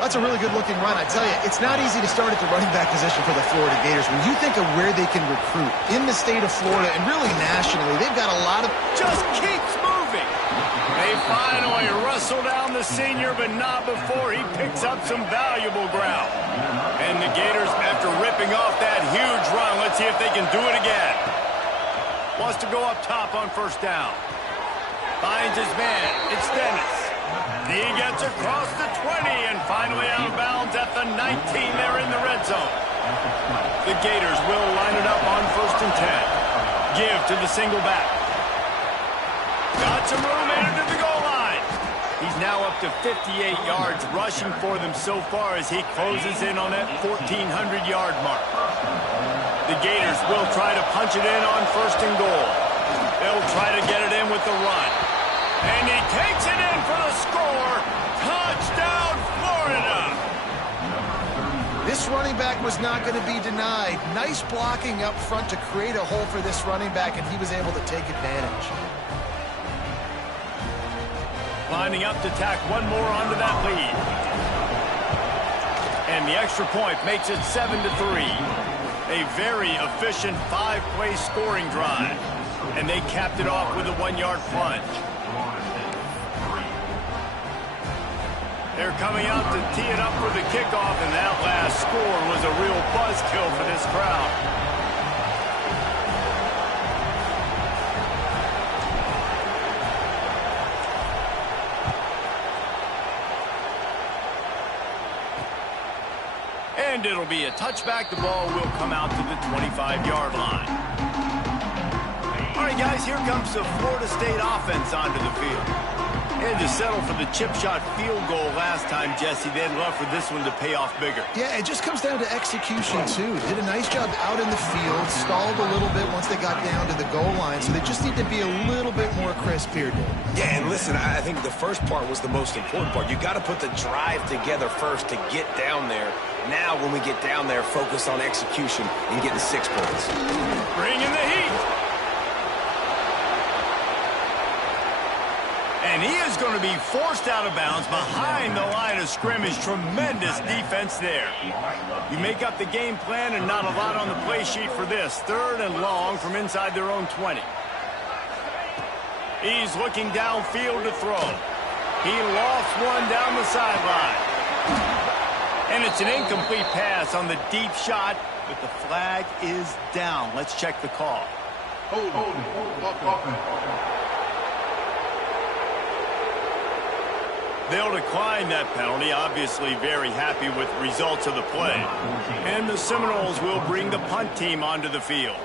That's a really good-looking run. I tell you, it's not easy to start at the running back position for the Florida Gators. When you think of where they can recruit in the state of Florida and really nationally, they've got a lot of... Just keeps moving. They finally wrestle down the senior, but not before he picks up some valuable ground. And the Gators, after ripping off that huge run, let's see if they can do it again. Wants to go up top on first down. Finds his man. It's Dennis. He gets across the 20 and finally out of bounds at the 19. They're in the red zone. The Gators will line it up on first and 10. Give to the single back. Got some room into the goal line. He's now up to 58 yards rushing for them so far as he closes in on that 1,400-yard mark. The Gators will try to punch it in on first and goal. They'll try to get it in with the run. And he takes it in for the score. Touchdown, Florida! This running back was not going to be denied. Nice blocking up front to create a hole for this running back, and he was able to take advantage. Lining up to tack one more onto that lead. And the extra point makes it 7-3. A very efficient 5-play scoring drive. And they capped it off with a 1-yard plunge. They're coming out to tee it up for the kickoff, and that last score was a real buzzkill for this crowd. And it'll be a touchback. The ball will come out to the 25-yard line. All right, guys, here comes the Florida State offense onto the field. And to settle for the chip shot field goal last time, Jesse, they'd love for this one to pay off bigger. Yeah, it just comes down to execution, too. Did a nice job out in the field, stalled a little bit once they got down to the goal line, so they just need to be a little bit more crisp here, Dave. Yeah, and listen, I think the first part was the most important part. You got to put the drive together first to get down there. Now, when we get down there, focus on execution and getting 6 points. Bring in the heat. And he is going to be forced out of bounds behind the line of scrimmage. Tremendous defense there. You make up the game plan and not a lot on the play sheet for this. 3rd and long from inside their own 20. He's looking downfield to throw. He lofts one down the sideline. And it's an incomplete pass on the deep shot, but the flag is down. Let's check the call. They'll decline that penalty, obviously very happy with the results of the play. And the Seminoles will bring the punt team onto the field.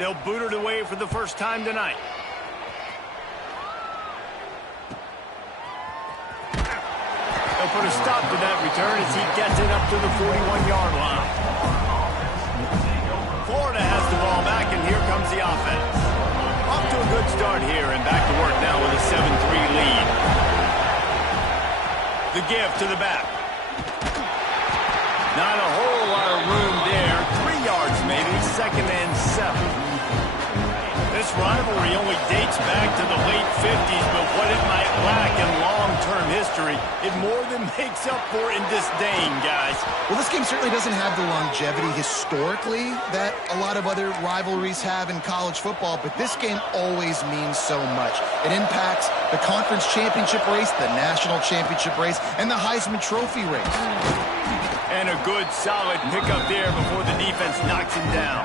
They'll boot it away for the first time tonight. They'll put a stop to that return as he gets it up to the 41-yard line. Florida has the ball back, and here comes the offense. Off to a good start here, and back to work now with a 7-3 lead. The give to the back. Not a whole lot of room there. 3 yards This rivalry only dates back to the late 50s, but what it might lack in long-term history, it more than makes up for in disdain, guys. Well, this game certainly doesn't have the longevity historically that a lot of other rivalries have in college football, but this game always means so much. It impacts the conference championship race, the national championship race, and the Heisman Trophy race. And a good, solid pickup there before the defense knocks him down.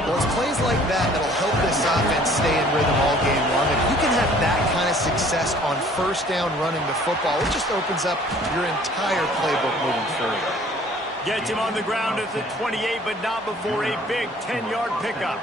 Well, it's plays like that that'll help this offense stay in rhythm all game long. If you can have that kind of success on first down running the football, it just opens up your entire playbook moving forward. Gets him on the ground at the 28, but not before a big 10-yard pickup.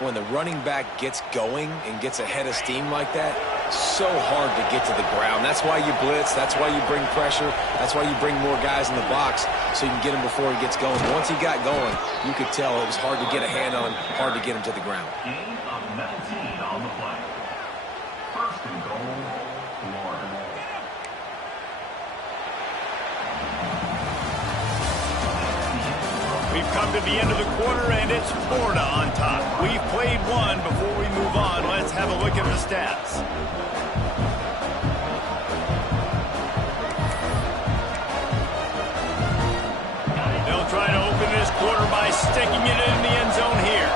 When the running back gets going and gets ahead of steam like that, so hard to get to the ground. That's why you blitz. That's why you bring pressure. That's why you bring more guys in the box so you can get him before he gets going. Once he got going, you could tell it was hard to get a hand on him, hard to get him to the ground. Gain of 19 on the play. First and goal, Florida. We've come to the end of the quarter, and it's Florida on top. We've played one. Before we move on, let's have a look at the stats. They'll try to open this quarter by sticking it in the end zone here.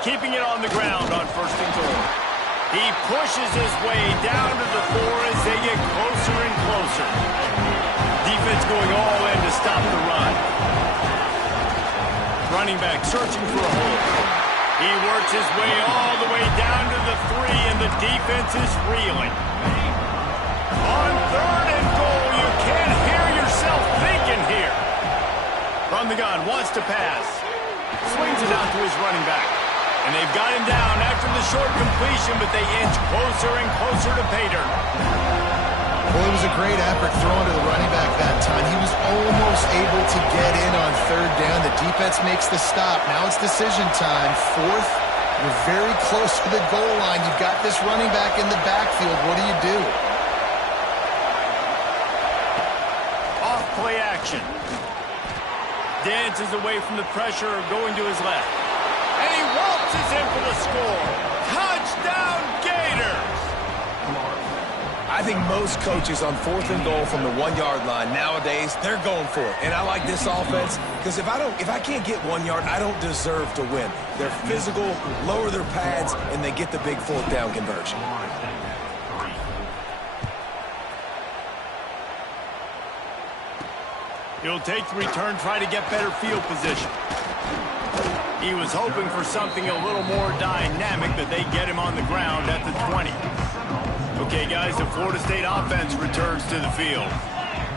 Keeping it on the ground on first and goal. He pushes his way down to the 4 as they get closer and closer. Defense going all in to stop the run. Running back searching for a hole. He works his way all the way down to the 3, and the defense is reeling. On third and goal, you can't hear yourself thinking here. From the gun, wants to pass. Swings it out to his running back. And they've got him down after the short completion, but they inch closer and closer to pay dirt. Well, it was a great effort throwing to the running back that time. He was almost able to get in on third down. The defense makes the stop. Now it's decision time. Fourth, you're very close to the goal line. You've got this running back in the backfield. What do you do? Off play action. Dances away from the pressure, going to his left. And he waltzes in for the score. Touchdown, Gators! I think most coaches on fourth and goal from the 1-yard line nowadays, they're going for it. And I like this offense because if I can't get 1 yard, I don't deserve to win. They're physical, lower their pads, and they get the big fourth down conversion. He'll take the return, try to get better field position. He was hoping for something a little more dynamic, but they get him on the ground at the 20. Okay, guys, the Florida State offense returns to the field.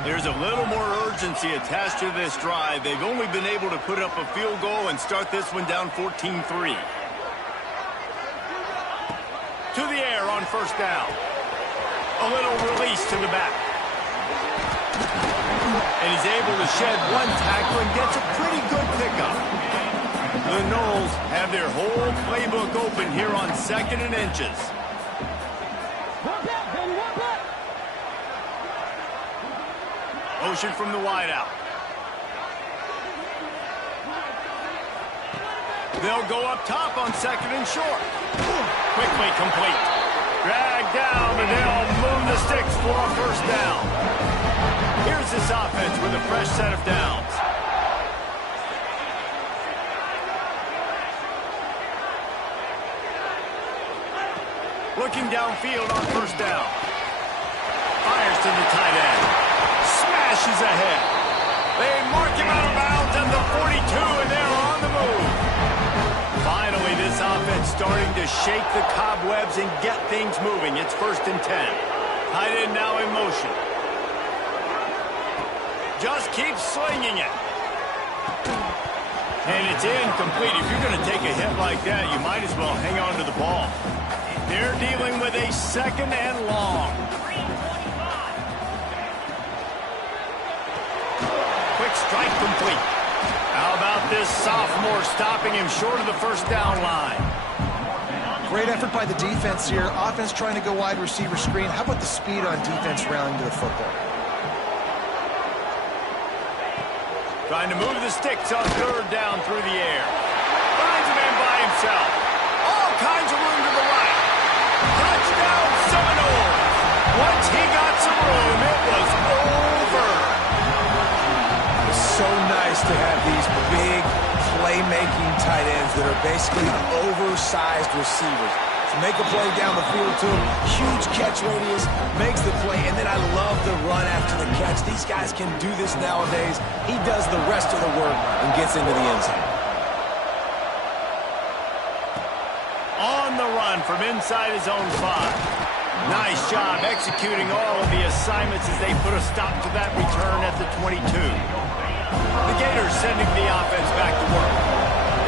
There's a little more urgency attached to this drive. They've only been able to put up a field goal and start this one down 14-3. To the air on first down. A little release to the back. And he's able to shed one tackle and gets a pretty good pickup. The Noles have their whole playbook open here on 2nd and inches. Motion from the wideout. They'll go up top on 2nd and short. Quickly complete. Dragged down, and they'll move the sticks for a first down. Here's this offense with a fresh set of downs. Looking downfield on first down. Fires to the tight end. Smashes ahead. They mark him out of bounds at the 42, and they're on the move. Finally, this offense starting to shake the cobwebs and get things moving. It's 1st and 10. Tight end now in motion. Just keeps slinging it. And it's incomplete. If you're going to take a hit like that, you might as well hang on to the ball. They're dealing with a 2nd and long. Quick strike complete. How about this sophomore stopping him short of the first down line? Great effort by the defense here. Offense trying to go wide receiver screen. How about the speed on defense rallying to the football? Trying to move the sticks on third down through the air. Finds a man by himself. All kinds of room to the right. Touchdown Seminoles. Once he got some room, it was over. It's so nice to have these big playmaking tight ends that are basically oversized receivers. To make a play down the field to him, huge catch radius, makes the play, and then I love the run after the catch. These guys can do this nowadays. He does the rest of the work and gets into the end zone. On the run from inside his own 5. Nice job executing all of the assignments as they put a stop to that return at the 22. The Gators sending the offense back to work.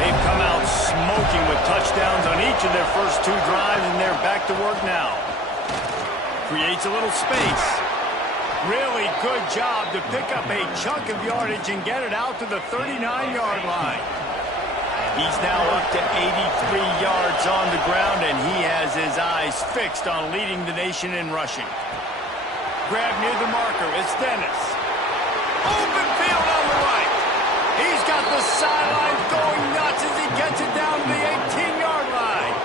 They've come out smoking with touchdowns on each of their first 2 drives, and they're back to work now. Creates a little space. Really good job to pick up a chunk of yardage and get it out to the 39-yard line. He's now up to 83 yards on the ground, and he has his eyes fixed on leading the nation in rushing. Grab near the marker. It's Dennis. Open field on the right. He's got the sidelines going nuts as he gets it down to the 18-yard line.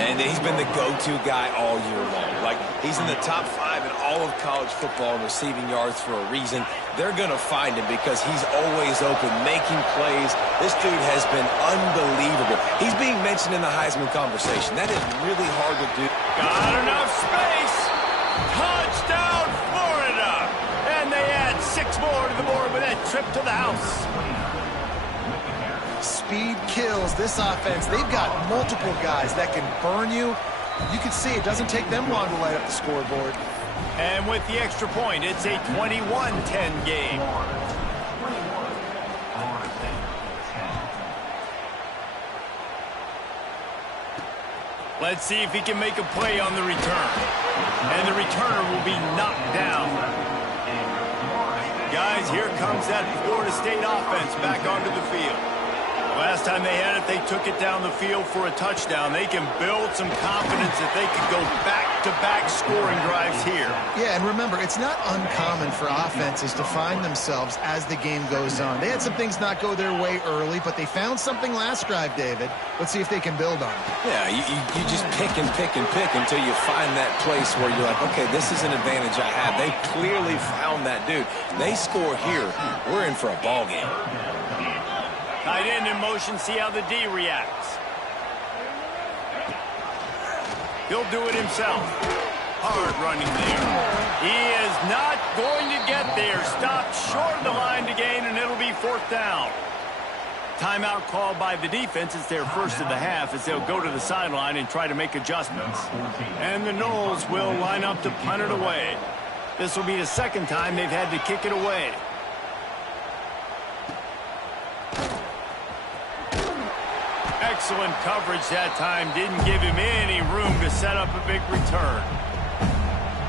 And he's been the go-to guy all year long. Like, he's in the top 5 in all of college football in receiving yards for a reason. They're going to find him because he's always open, making plays. This dude has been unbelievable. He's being mentioned in the Heisman conversation. That is really hard to do. Got enough space. Touchdown, Florida. And they add 6 more to the board with that trip to the house. Speed kills this offense. They've got multiple guys that can burn you. You can see it doesn't take them long to light up the scoreboard. And with the extra point, it's a 21-10 game. Let's see if he can make a play on the return. And the returner will be knocked down. Guys, here comes that Florida State offense back onto the field. Last time they had it, they took it down the field for a touchdown. They can build some confidence that they could go back-to-back scoring drives here. Yeah, and remember, it's not uncommon for offenses to find themselves as the game goes on. They had some things not go their way early, but they found something last drive, David. Let's see if they can build on it. Yeah, you just pick and pick and pick until you find that place where you're like, okay, this is an advantage I have. They clearly found that dude. They score here, we're in for a ball game. Tight end in motion, see how the D reacts. He'll do it himself. Hard running there. He is not going to get there. Stopped short of the line to gain, and it'll be 4th down. Timeout called by the defense. It's their first of the half as they'll go to the sideline and try to make adjustments. And the Noles will line up to punt it away. This will be the 2nd time they've had to kick it away. Excellent coverage that time. Didn't give him any room to set up a big return.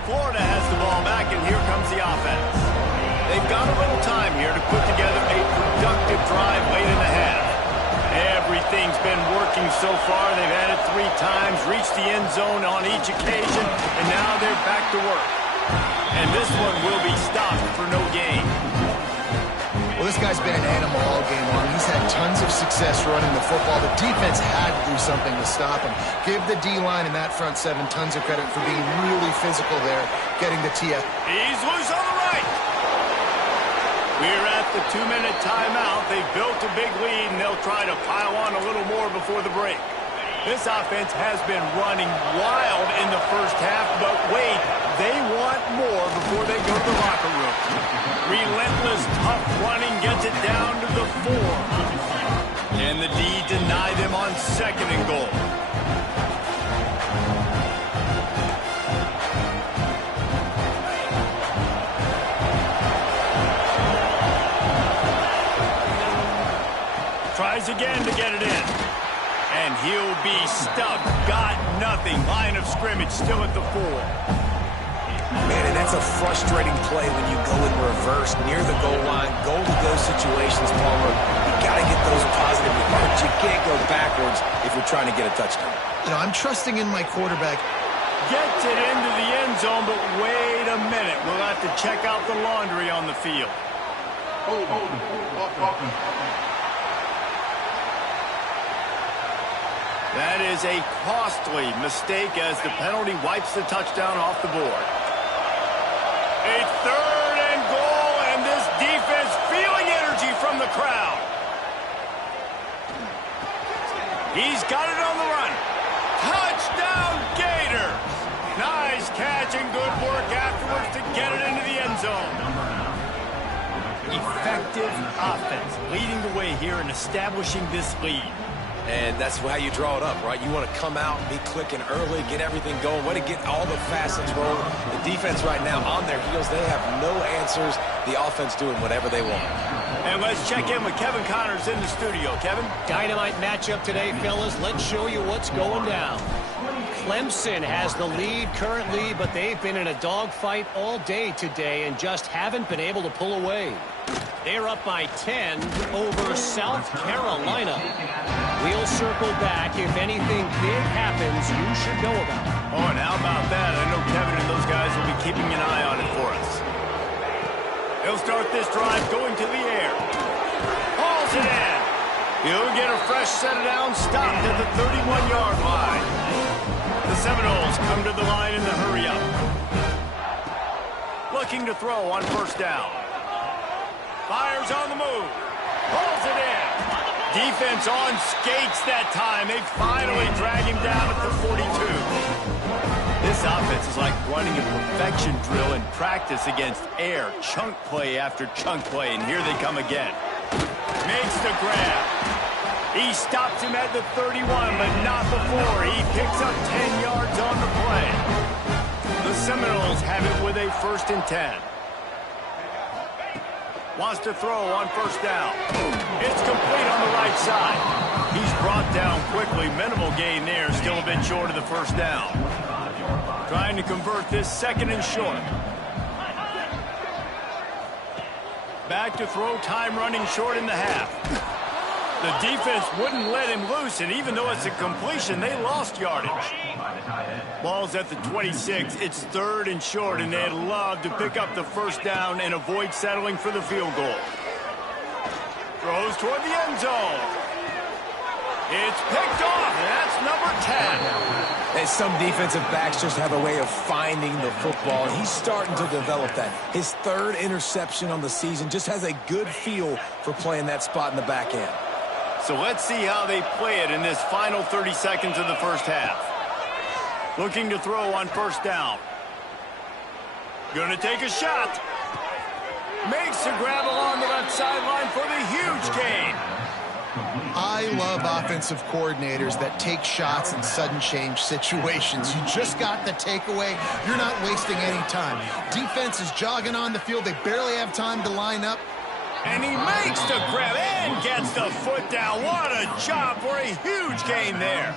Florida has the ball back, and here comes the offense. They've got a little time here to put together a productive drive late in the half. Everything's been working so far. They've had it 3 times, reached the end zone on each occasion, and now they're back to work. And this one will be stopped for no gain. Well, this guy's been an animal all game long. He's had tons of success running the football. The defense had to do something to stop him. Give the D-line and that front 7 tons of credit for being really physical there, getting the TF. He's loose on the right. We're at the 2-minute timeout. They've built a big lead, and they'll try to pile on a little more before the break. This offense has been running wild in the first half, but wait, they want more before they go to the locker room. Relentless, tough running gets it down to the 4. And the D deny them on 2nd and goal. Tries again to get it in. And he'll be stuck. Got nothing. Line of scrimmage still at the 4. Man, and that's a frustrating play when you go in reverse near the goal line, goal-to-go situations, Palmer. You got to get those positive remarks. You can't go backwards if you're trying to get a touchdown. You know, I'm trusting in my quarterback. Gets it into the end zone, but wait a minute. We'll have to check out the laundry on the field. That is a costly mistake as the penalty wipes the touchdown off the board. A 3rd and goal, and this defense feeling energy from the crowd. He's got it on the run. Touchdown, Gators! Nice catch and good work afterwards to get it into the end zone. Effective offense leading the way here and establishing this lead. And that's how you draw it up, right? You want to come out, be clicking early, get everything going, want to get all the facets rolling. The defense right now on their heels, they have no answers. The offense doing whatever they want. And let's check in with Kevin Connors in the studio. Kevin? Dynamite matchup today, fellas. Let's show you what's going down. Clemson has the lead currently, but they've been in a dogfight all day today and just haven't been able to pull away. They're up by 10 over South Carolina. We'll circle back. If anything big happens, you should know about it. Oh, and how about that? I know Kevin and those guys will be keeping an eye on it for us. He'll start this drive going to the air. Hauls it in. He'll get a fresh set of downs, stopped at the 31-yard line. The Seminoles come to the line in the hurry-up. Looking to throw on 1st down. Fires on the move. Pulls it in. Defense on skates that time. They finally drag him down at the 42. This offense is like running a perfection drill in practice against air. Chunk play after chunk play, and here they come again. Makes the grab. He stops him at the 31, but not before. He picks up 10 yards on the play. The Seminoles have it with a 1st and 10. Wants to throw on 1st down. It's complete on the right side. He's brought down quickly. Minimal gain there. Still a bit short of the 1st down. Trying to convert this 2nd and short. Back to throw. Time running short in the half. The defense wouldn't let him loose, and even though it's a completion, they lost yardage. Ball's at the 26. It's 3rd and short, and they'd love to pick up the 1st down and avoid settling for the field goal. Throws toward the end zone. It's picked off, and that's number 10. And some defensive backs just have a way of finding the football, and he's starting to develop that. His 3rd interception on the season, just has a good feel for playing that spot in the back end. So let's see how they play it in this final 30 seconds of the 1st half. Looking to throw on 1st down. Gonna take a shot. Makes a grab along the left sideline for the huge gain. I love offensive coordinators that take shots in sudden change situations. You just got the takeaway. You're not wasting any time. Defense is jogging on the field. They barely have time to line up. And he makes the grab and gets the foot down. What a job for a huge gain there.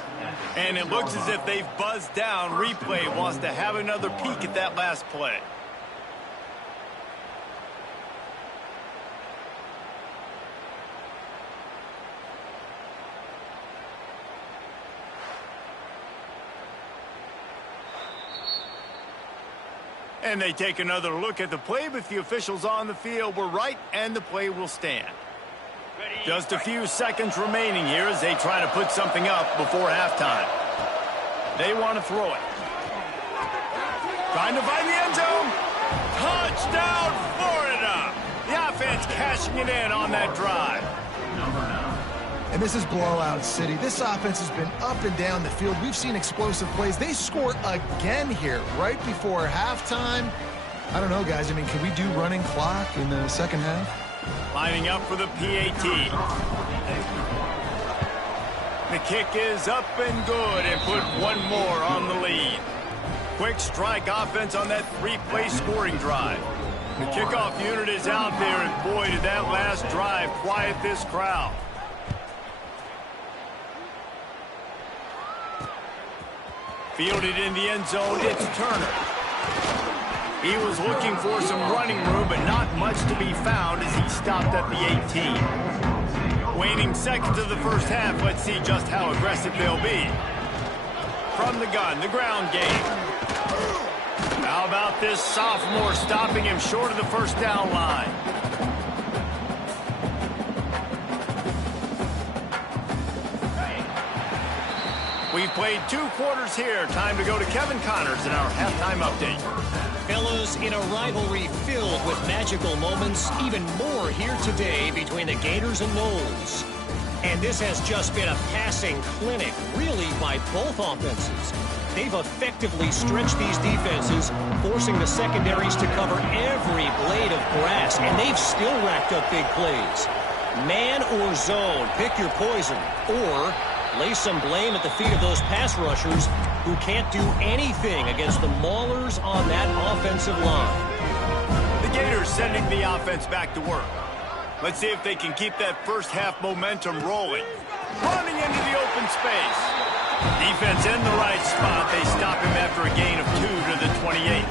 And it looks as if they've buzzed down. Replay wants to have another peek at that last play. And they take another look at the play, but the officials on the field were right, and the play will stand. Just a few seconds remaining here as they try to put something up before halftime. They want to throw it. Trying to find the end zone. Touchdown, Florida! The offense cashing it in on that drive. And this is blowout city. This offense has been up and down the field. We've seen explosive plays. They score again here right before halftime. I don't know, guys. I mean, can we do running clock in the 2nd half? Lining up for the PAT. The kick is up and good and put one more on the lead. Quick strike offense on that 3-play scoring drive. The kickoff unit is out there, and boy, did that last drive quiet this crowd. Fielded in the end zone, it's Turner. He was looking for some running room, but not much to be found as he stopped at the 18. Waning seconds of the 1st half, let's see just how aggressive they'll be. From the gun, the ground game. How about this sophomore stopping him short of the 1st down line? We've played 2 quarters here. Time to go to Kevin Connors in our halftime update. Fellas, in a rivalry filled with magical moments, even more here today between the Gators and Noles. And this has just been a passing clinic, really, by both offenses. They've effectively stretched these defenses, forcing the secondaries to cover every blade of grass, and they've still racked up big plays. Man or zone, pick your poison, or lay some blame at the feet of those pass rushers who can't do anything against the maulers on that offensive line. The Gators sending the offense back to work. Let's see if they can keep that first half momentum rolling. Running into the open space. Defense in the right spot. They stop him after a gain of 2 to the 28.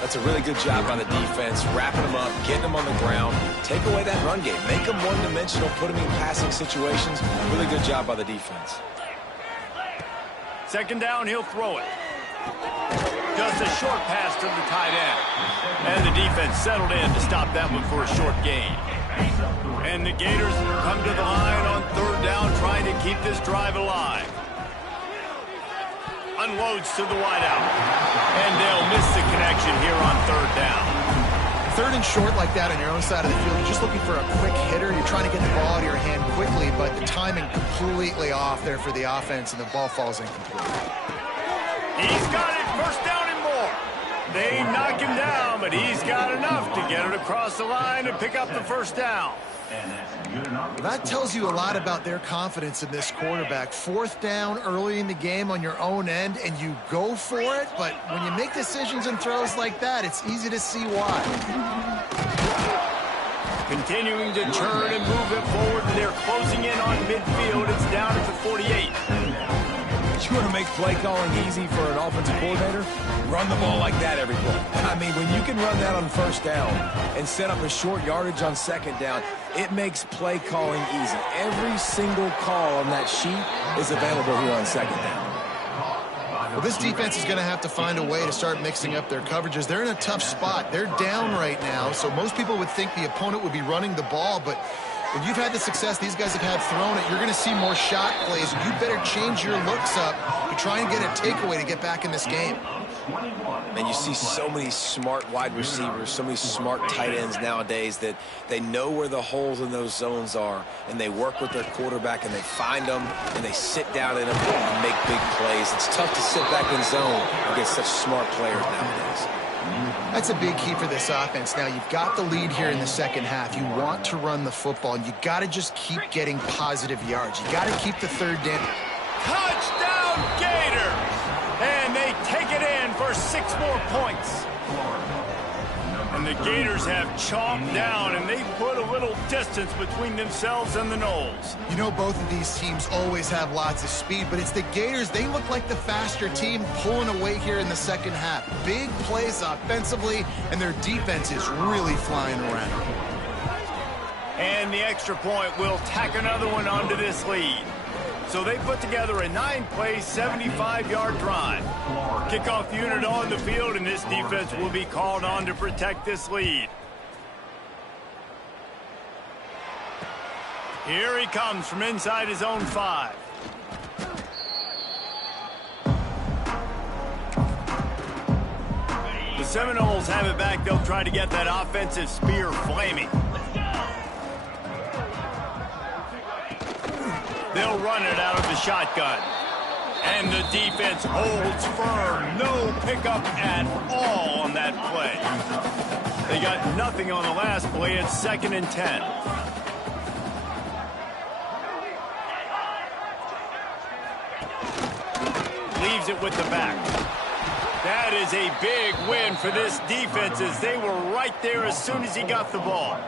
That's a really good job by the defense, wrapping them up, getting them on the ground, take away that run game, make them one-dimensional, put them in passing situations. Really good job by the defense. Second down, he'll throw it. Just a short pass to the tight end. And the defense settled in to stop that one for a short gain. And the Gators come to the line on third down, trying to keep this drive alive. Unloads to the wideout. And they'll miss the connection here on third down. Third and short like that on your own side of the field, you're just looking for a quick hitter. You're trying to get the ball out of your hand quickly, but the timing completely off there for the offense, and the ball falls incomplete. He's got it. First down and more. They knock him down, but he's got enough to get it across the line and pick up the first down. That tells you a lot about their confidence in this quarterback. Fourth down early in the game on your own end, and you go for it, but when you make decisions and throws like that, it's easy to see why. Continuing to turn and move it forward, and they're closing in on midfield. It's down at the 48. You want to make play calling easy for an offensive coordinator? Run the ball like that every play. I mean, when you can run that on first down and set up a short yardage on second down, it makes play calling easy. Every single call on that sheet is available here on second down. Well, this defense is going to have to find a way to start mixing up their coverages. They're in a tough spot. They're down right now, so most people would think the opponent would be running the ball, but when you've had the success these guys have had throwing it, you're going to see more shot plays. You better change your looks up to try and get a takeaway to get back in this game. And you see so many smart wide receivers, so many smart tight ends nowadays that they know where the holes in those zones are, and they work with their quarterback, and they find them, and they sit down in them and make big plays. It's tough to sit back in zone against such smart players nowadays. That's a big key for this offense. Now, you've got the lead here in the second half. You want to run the football, and you got to just keep getting positive yards. You got to keep the third down. Touchdown, Gators! And they take it in for 6 more points. And the Gators have chomped down, and they put a little distance between themselves and the Noles. You know, both of these teams always have lots of speed, but it's the Gators. They look like the faster team pulling away here in the second half. Big plays offensively, and their defense is really flying around. And the extra point will tack another one onto this lead. So they put together a 9-play, 75-yard drive. Kickoff unit on the field, and this defense will be called on to protect this lead. Here he comes from inside his own 5. The Seminoles have it back. They'll try to get that offensive spear flaming. They'll run it out of the shotgun. And the defense holds firm. No pickup at all on that play. They got nothing on the last play. It's 2nd and 10. Leaves it with the back. That is a big win for this defense, as they were right there as soon as he got the ball.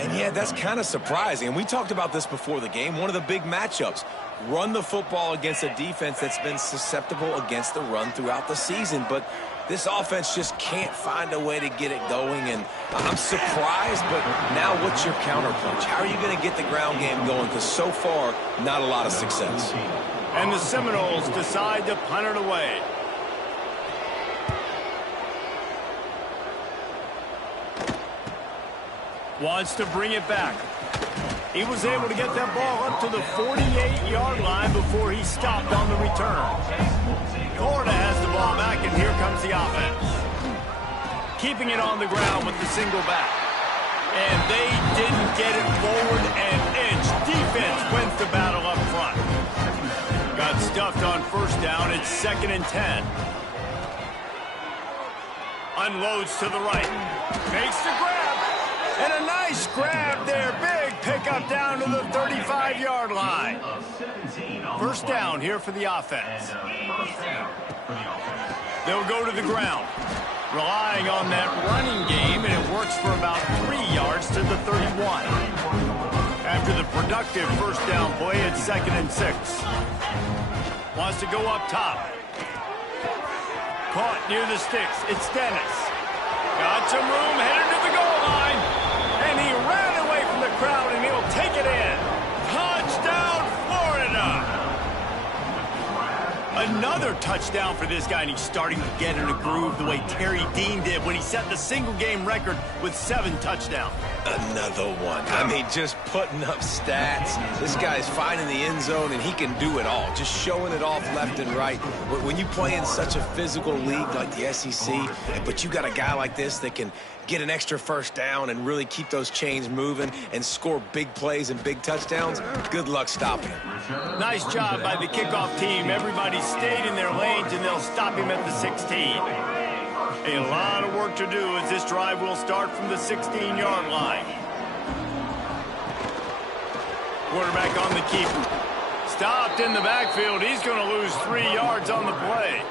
And yeah, that's kind of surprising. And we talked about this before the game. One of the big matchups. Run the football against a defense that's been susceptible against the run throughout the season. But this offense just can't find a way to get it going. And I'm surprised, but now what's your counterpunch? How are you going to get the ground game going? Because so far, not a lot of success. And the Seminoles decide to punt it away. Wants to bring it back. He was able to get that ball up to the 48-yard line before he stopped on the return. Florida has the ball back, and here comes the offense. Keeping it on the ground with the single back. And they didn't get it forward an inch. Defense wins the battle up front. Got stuffed on first down. It's 2nd and 10. Unloads to the right. Makes the grab. And a nice grab there. Big pickup down to the 35-yard line. First down here for the offense. They'll go to the ground, relying on that running game, and it works for about 3 yards to the 31. After the productive first down play, it's 2nd and 6. Wants to go up top. Caught near the sticks. It's Dennis. Got some room, headed to the goal line. And he ran away from the crowd, and he'll take it in. Touchdown, Florida! Another touchdown for this guy, and he's starting to get in a groove the way Terry Dean did when he set the single-game record with 7 touchdowns. Another one. I mean, just putting up stats. This guy's finding the end zone, and he can do it all. Just showing it off left and right. When you play in such a physical league like the SEC, but you got a guy like this that can get an extra first down and really keep those chains moving and score big plays and big touchdowns, good luck stopping him. Nice job by the kickoff team. Everybody stayed in their lanes, and they'll stop him at the 16. A lot of work to do as this drive will start from the 16-yard line. Quarterback on the keeper. Stopped in the backfield. He's going to lose 3 yards on the play.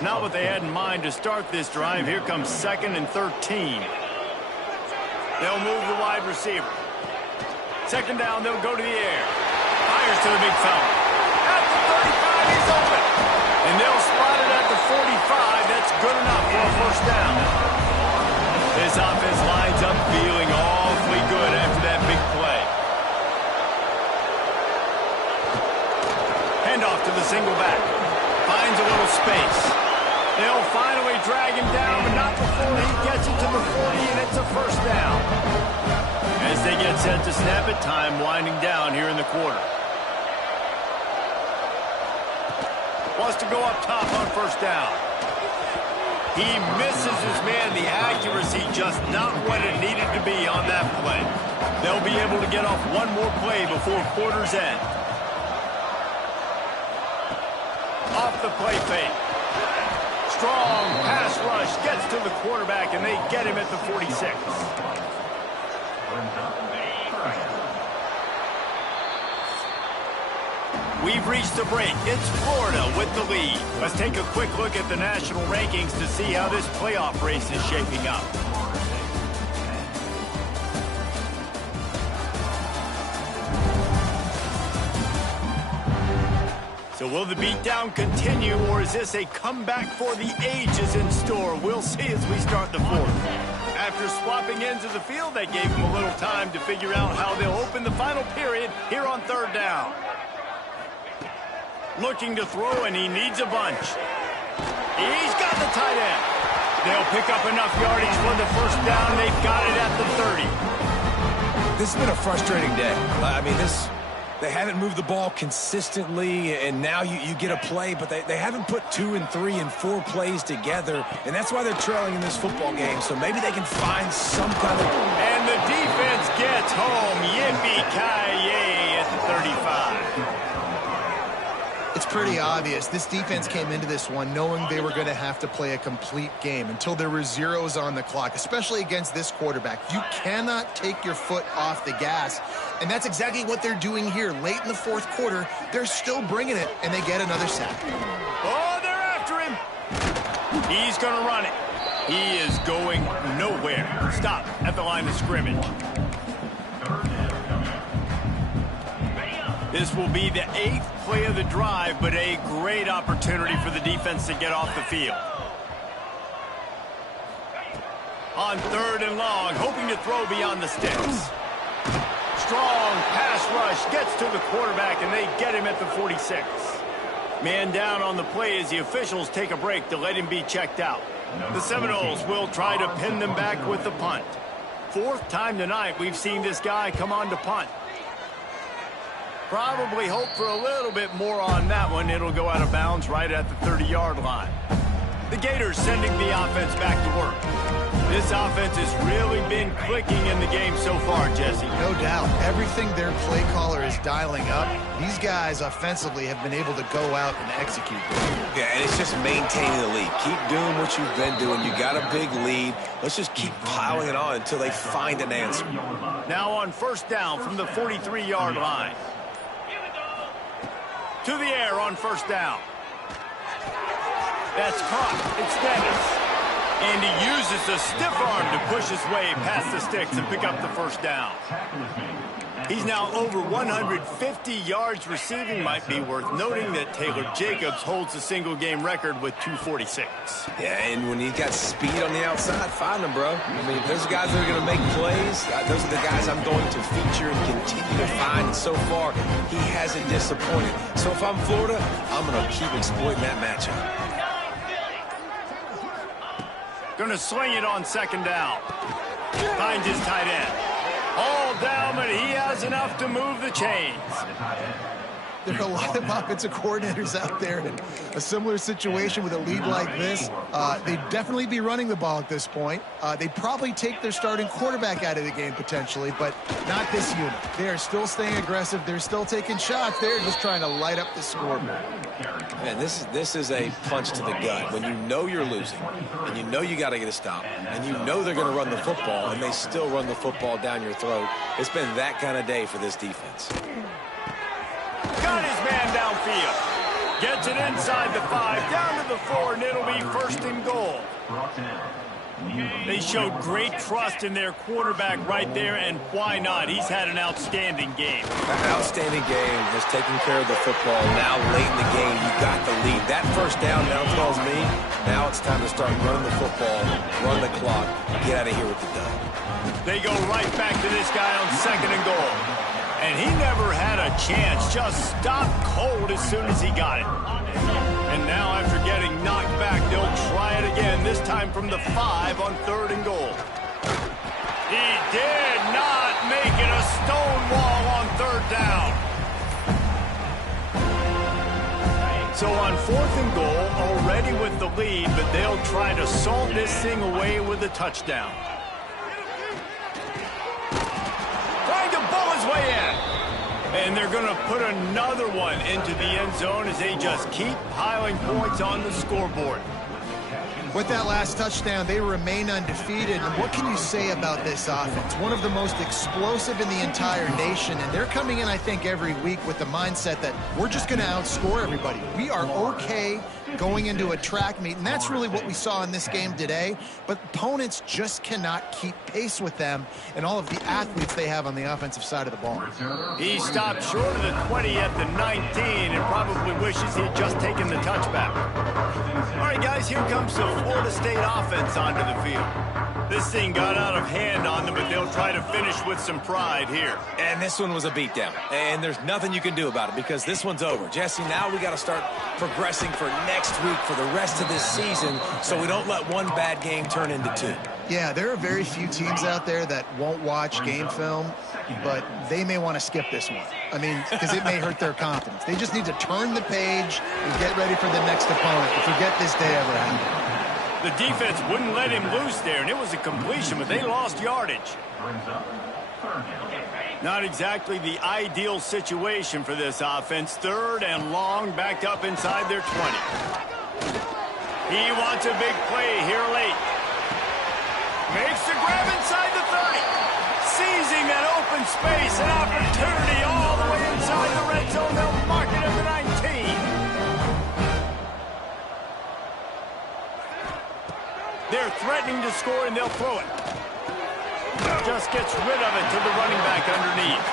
Not what they had in mind to start this drive. Here comes 2nd and 13. They'll move the wide receiver. 2nd down, they'll go to the air. Fires to the big fella. At the 35, he's open. And they'll spot it at the 45. That's good enough for a first down. This offense lines up feeling awfully good after that big play. Handoff to the single back. Finds a little space. They'll finally drag him down, but not before he gets it to the 40, and it's a first down. As they get set to snap it, time winding down here in the quarter. Wants to go up top on first down. He misses his man. The accuracy just not what it needed to be on that play. They'll be able to get off one more play before quarter's end. Off the play fake. Strong pass rush gets to the quarterback, and they get him at the 46. We've reached the break. It's Florida with the lead. Let's take a quick look at the national rankings to see how this playoff race is shaping up. So will the beatdown continue, or is this a comeback for the ages in store? We'll see as we start the fourth. After swapping ends of the field, that gave them a little time to figure out how they'll open the final period here on 3rd down. Looking to throw, and he needs a bunch. He's got the tight end. They'll pick up enough yardage for the first down. They've got it at the 30. This has been a frustrating day. I mean, they haven't moved the ball consistently, and now you get a play, but they haven't put 2 and 3 and 4 plays together, and that's why they're trailing in this football game. So maybe they can find some kind of... And the defense gets home. Yippee-ki-yay at the 35. It's pretty obvious. This defense came into this one knowing they were going to have to play a complete game until there were zeros on the clock, especially against this quarterback. You cannot take your foot off the gas, and that's exactly what they're doing here. Late in the 4th quarter, they're still bringing it, and they get another sack. Oh, they're after him. He's going to run it. He is going nowhere. Stop at the line of scrimmage. This will be the 8th play of the drive, but a great opportunity for the defense to get off the field. On 3rd and long, hoping to throw beyond the sticks. Strong pass rush gets to the quarterback, and they get him at the 46. Man down on the play as the officials take a break to let him be checked out. The Seminoles will try to pin them back with the punt. fourth time tonight we've seen this guy come on to punt. Probably hope for a little bit more on that one. It'll go out of bounds right at the 30-yard line. The Gators sending the offense back to work. This offense has really been clicking in the game so far, Jesse. No doubt. Everything their play caller is dialing up, these guys offensively have been able to go out and execute. Yeah, and it's just maintaining the lead. Keep doing what you've been doing. You got a big lead. Let's just keep piling it on until they find an answer. Now on first down from the 43-yard line. To the air on first down. That's caught. It's Dennis. And he uses the stiff arm to push his way past the sticks and pick up the first down. He's now over 150 yards receiving. Might be worth noting that Taylor Jacobs holds the single-game record with 246. Yeah, and when he's got speed on the outside, find him, bro. I mean, those guys that are going to make plays, those are the guys I'm going to feature and continue to find. And so far, he hasn't disappointed. So if I'm Florida, I'm going to keep exploiting that matchup. Going to sling it on second down. Finds his tight end. All down, but he has enough to move the chains. There are a lot of offensive coordinators out there in a similar situation with a lead like this. They'd definitely be running the ball at this point. They'd probably take their starting quarterback out of the game potentially, but not this unit. They are still staying aggressive. They're still taking shots. They're just trying to light up the scoreboard. Man, this is a punch to the gut. When you know you're losing, and you know you got to get a stop, and you know they're going to run the football, and they still run the football down your throat. It's been that kind of day for this defense. Got his man downfield. Gets it inside the 5, down to the 4, and it'll be first and goal. They showed great trust in their quarterback right there, and why not? He's had an outstanding game. An outstanding game, has taken care of the football. Now late in the game, you got the lead. That first down now tells me now it's time to start running the football, run the clock, get out of here with the dub. They go right back to this guy on second and goal. And he never had a chance, just stopped cold as soon as he got it. And now after getting knocked back, they'll try it again, this time from the 5 on third and goal. He did not make it a stone wall on third down. So on fourth and goal, already with the lead, but they'll try to salt this thing away with a touchdown. Way in. And they're going to put another one into the end zone as they just keep piling points on the scoreboard. With that last touchdown, they remain undefeated. And what can you say about this offense? One of the most explosive in the entire nation. And they're coming in, I think, every week with the mindset that we're just going to outscore everybody. We are okay going into a track meet. And that's really what we saw in this game today. But opponents just cannot keep pace with them and all of the athletes they have on the offensive side of the ball. He stopped short of the 20 at the 19 and probably wishes he had just taken the touchback. All right, guys, here comes the Florida State offense onto the field. This thing got out of hand on them, but they'll try to finish with some pride here. And this one was a beatdown. And there's nothing you can do about it because this one's over. Jesse, now we got to start progressing for next week for the rest of this season so we don't let one bad game turn into 2. Yeah, there are very few teams out there that won't watch game film, but they may want to skip this one. I mean, because it may hurt their confidence. They just need to turn the page and get ready for the next opponent and forget this day ever happened. The defense wouldn't let him loose there, and it was a completion, but they lost yardage. Not exactly the ideal situation for this offense. Third and long, backed up inside their 20. He wants a big play here late. Makes the grab inside the 30. Seizing that open space, an opportunity all the way inside the red zone. They'll mark it at the 19. They're threatening to score, and they'll throw it. Just gets rid of it to the running back underneath.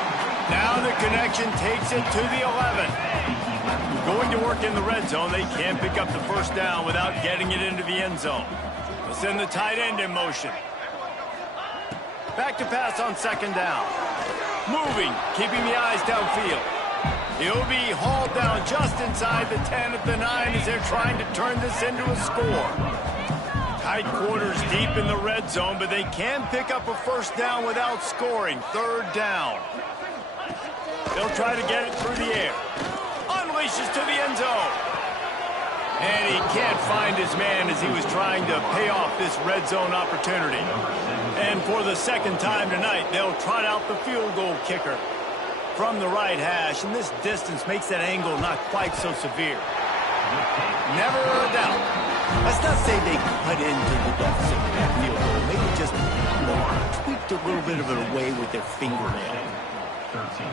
Now the connection takes it to the 11. Going to work in the red zone. They can't pick up the first down without getting it into the end zone. They'll send the tight end in motion. Back to pass on second down. Moving, keeping the eyes downfield. He'll be hauled down just inside the 10 at the 9 as they're trying to turn this into a score. Tight quarters deep in the red zone, but they can pick up a first down without scoring. Third down. They'll try to get it through the air. Unleashes to the end zone. And he can't find his man as he was trying to pay off this red zone opportunity. And for the second time tonight, they'll trot out the field goal kicker from the right hash. And this distance makes that angle not quite so severe. Never a doubt. Let's not say they cut into the deficit with that field goal. Maybe just, tweaked a little bit of it away with their fingernail.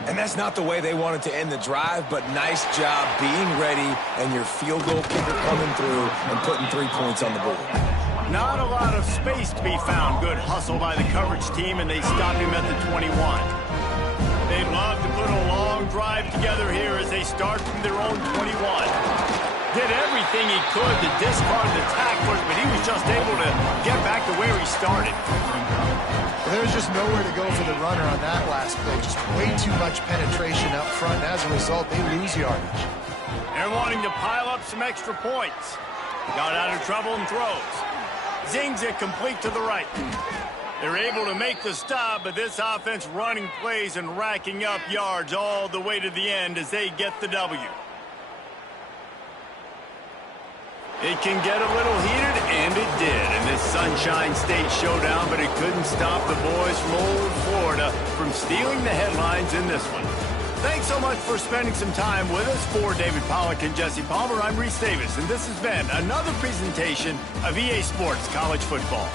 And that's not the way they wanted to end the drive, but nice job being ready and your field goal kicker coming through and putting 3 points on the board. Not a lot of space to be found. Good hustle by the coverage team, and they stop him at the 21. They'd love to put a long drive together here as they start from their own 21. Did everything he could to discard the tacklers, but he was just able to get back to where he started. Well, there was just nowhere to go for the runner on that last play. Just way too much penetration up front, and as a result, they lose yardage. They're wanting to pile up some extra points. Got out of trouble and throws. Zings it complete to the right. They're able to make the stop, but this offense running plays and racking up yards all the way to the end as they get the W. It can get a little heated, and it did in this Sunshine State showdown, but it couldn't stop the boys from old Florida from stealing the headlines in this one. Thanks so much for spending some time with us. For David Pollack and Jesse Palmer, I'm Reese Davis, and this has been another presentation of EA Sports College Football.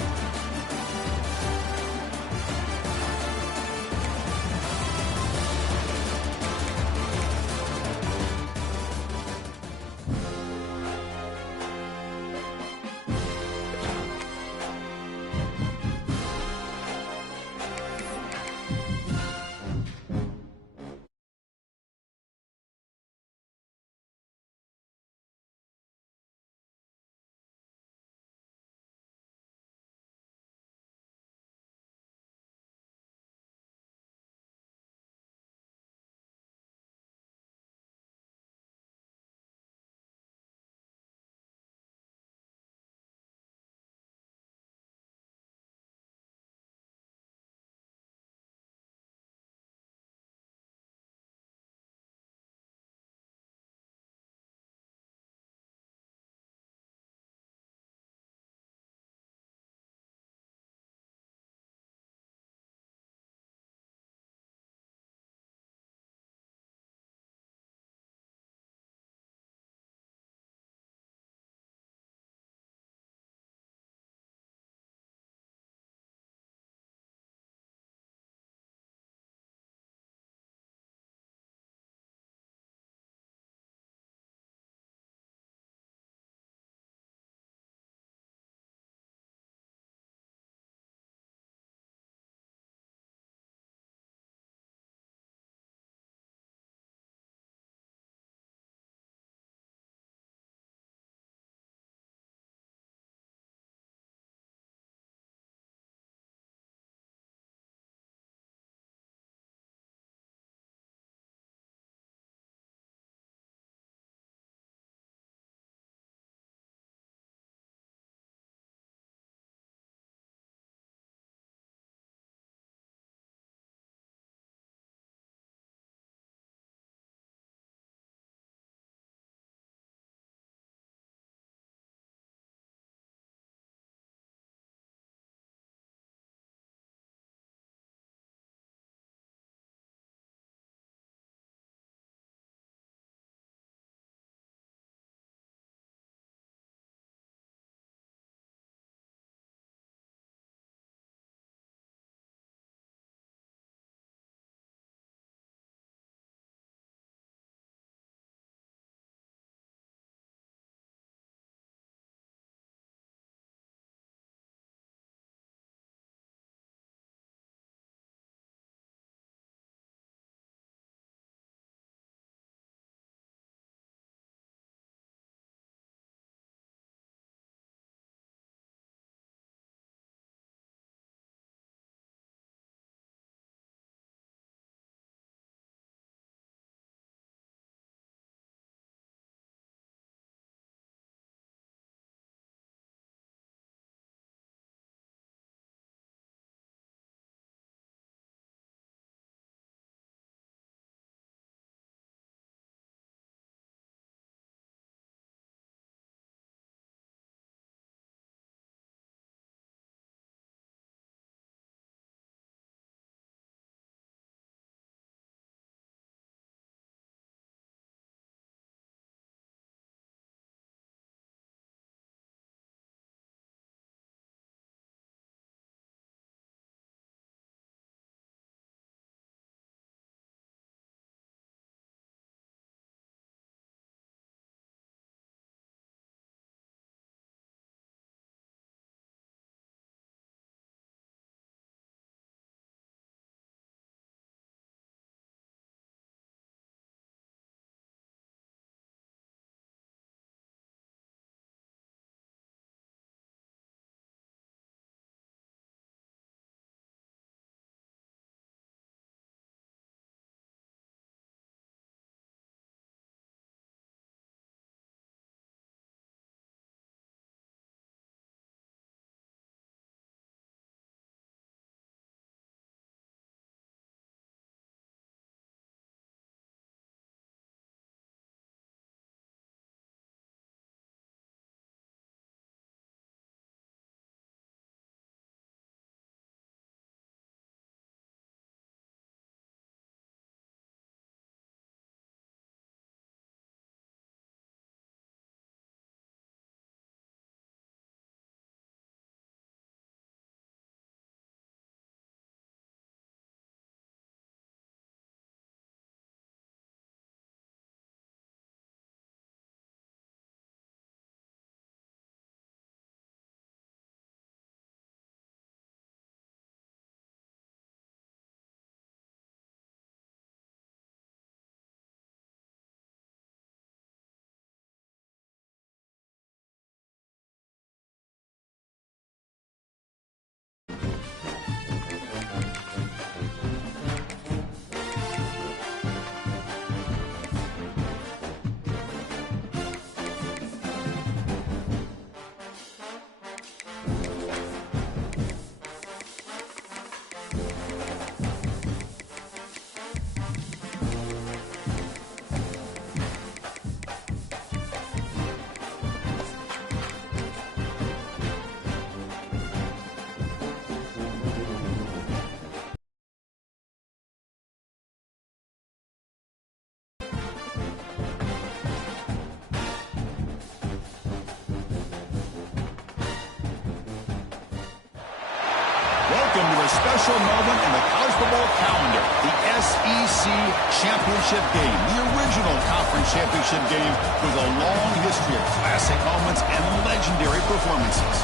a special moment in the college football calendar, the SEC Championship Game, the original conference championship game with a long history of classic moments and legendary performances.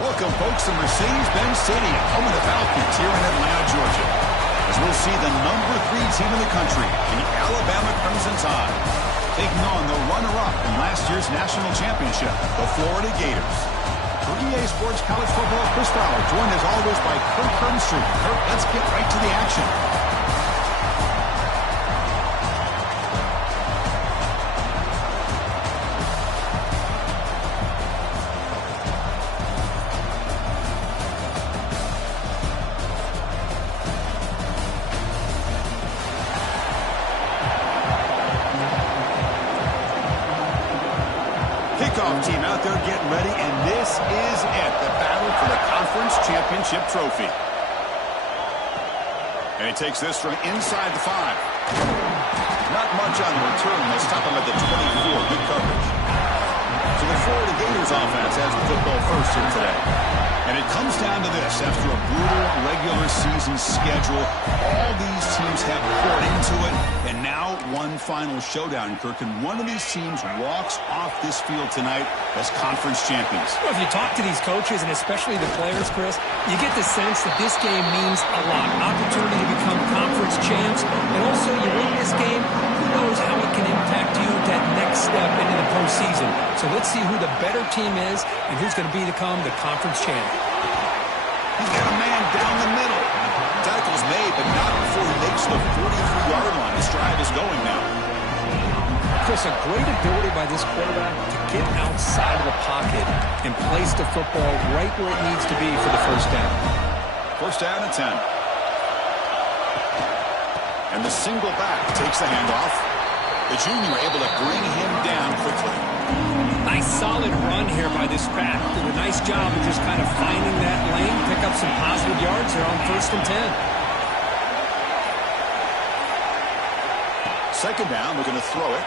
Welcome, folks, to Mercedes-Benz Stadium, home of the Falcons here in Atlanta, Georgia, as we'll see the number 3 team in the country, the Alabama Crimson Tide, taking on the runner-up in last year's national championship, the Florida Gators. For EA Sports College Football, Chris Fowler, joined as always by Kirk Herbstreit. Kirk, let's get right to the action. Kickoff team out there getting ready, and this is it, the battle for the conference championship trophy. And he takes this from inside the 5. Not much on the return. They'll stop him at the 24. Good coverage. So the Florida Gators offense has the football first here today. And it comes down to this. After a brutal regular season schedule, all these teams have poured into it, and now one final showdown, Kirk, and one of these teams walks off this field tonight as conference champions. Well, if you talk to these coaches, and especially the players, Chris, you get the sense that this game means a lot. Opportunity to become conference champs, and also you win this game, who knows how it can impact you that next step into the postseason. So let's see who the better team is and who's going to become the conference champ. He's got a man down the middle. Tackle's made, but not before he makes the 43-yard line. This drive is going now. Chris, a great ability by this quarterback to get outside of the pocket and place the football right where it needs to be for the first down. First down and 10. And the single back takes the handoff. The junior able to bring him down quickly. Nice solid run here by this back. Did a nice job of just kind of finding that lane, pick up some positive yards there on 1st and 10. Second down, looking to throw it.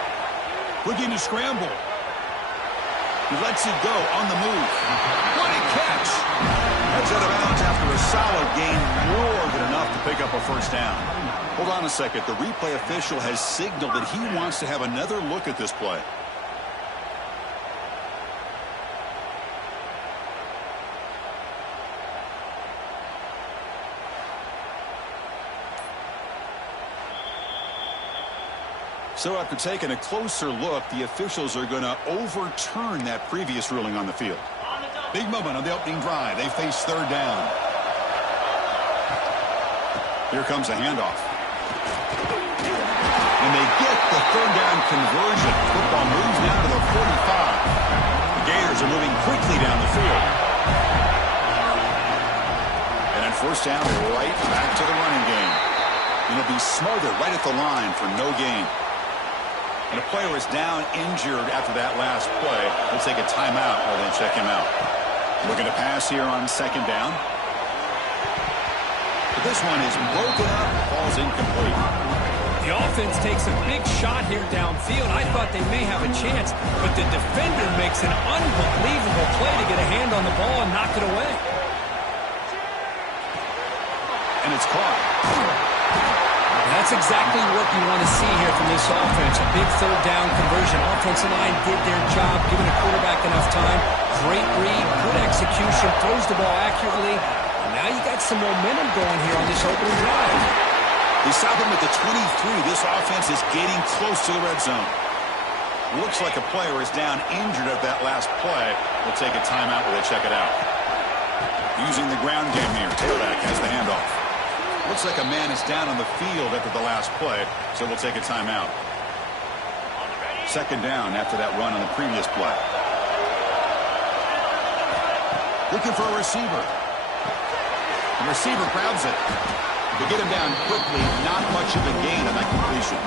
Looking to scramble. He lets it go on the move. What a catch! That's out of bounds after a solid gain, more than enough to pick up a first down. Hold on a second. The replay official has signaled that he wants to have another look at this play. So after taking a closer look, the officials are going to overturn that previous ruling on the field. Big moment on the opening drive. They face third down. Here comes a handoff. And they get the third down conversion. Football moves now to the 45. The Gators are moving quickly down the field. And on first down, right back to the running game. It'll be smothered right at the line for no gain. And a player is down injured after that last play. We'll take a timeout while they check him out. Looking to pass here on second down. But this one is broken up, falls incomplete. The offense takes a big shot here downfield. I thought they may have a chance, but the defender makes an unbelievable play to get a hand on the ball and knock it away. And it's caught. That's exactly what you want to see here from this offense. A big third down conversion. Offensive line did their job, giving the quarterback enough time. Great read, good execution, throws the ball accurately. And now you got some momentum going here on this opening drive. They stop him at the 23. This offense is getting close to the red zone. Looks like a player is down injured at that last play. We'll take a timeout while they check it out. Using the ground game here. Tailback has the handoff. Looks like a man is down on the field after the last play, so we'll take a timeout. Second down after that run on the previous play. Looking for a receiver. The receiver grabs it. To get him down quickly, not much of a gain on that completion.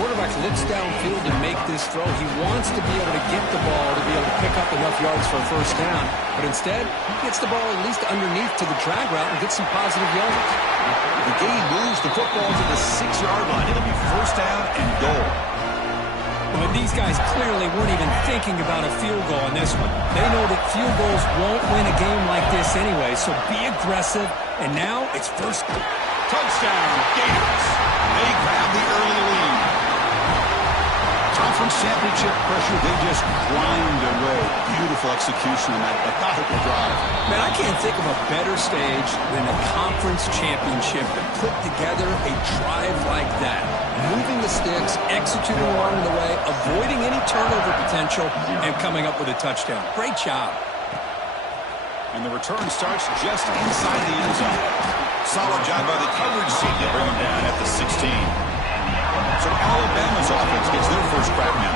Quarterback looks downfield to make this throw. He wants to be able to get the ball to be able to pick up enough yards for a first down. But instead, he gets the ball at least underneath to the drag route and gets some positive yards. The gain moves the football to the 6-yard line. It'll be first down and goal. Well, and these guys clearly weren't even thinking about a field goal in this one. They know that field goals won't win a game like this anyway, so be aggressive. And now it's first. Touchdown, Gators. They grab the early lead. Conference championship pressure, they just grind away. Beautiful execution on that methodical drive. Man, I can't think of a better stage than a conference championship to put together a drive like that. Moving the sticks, executing along the way, avoiding any turnover potential, and coming up with a touchdown. Great job. And the return starts just inside the end zone. Solid job by the coverage team to bring him down at the 16. So Alabama's offense gets their first crack now.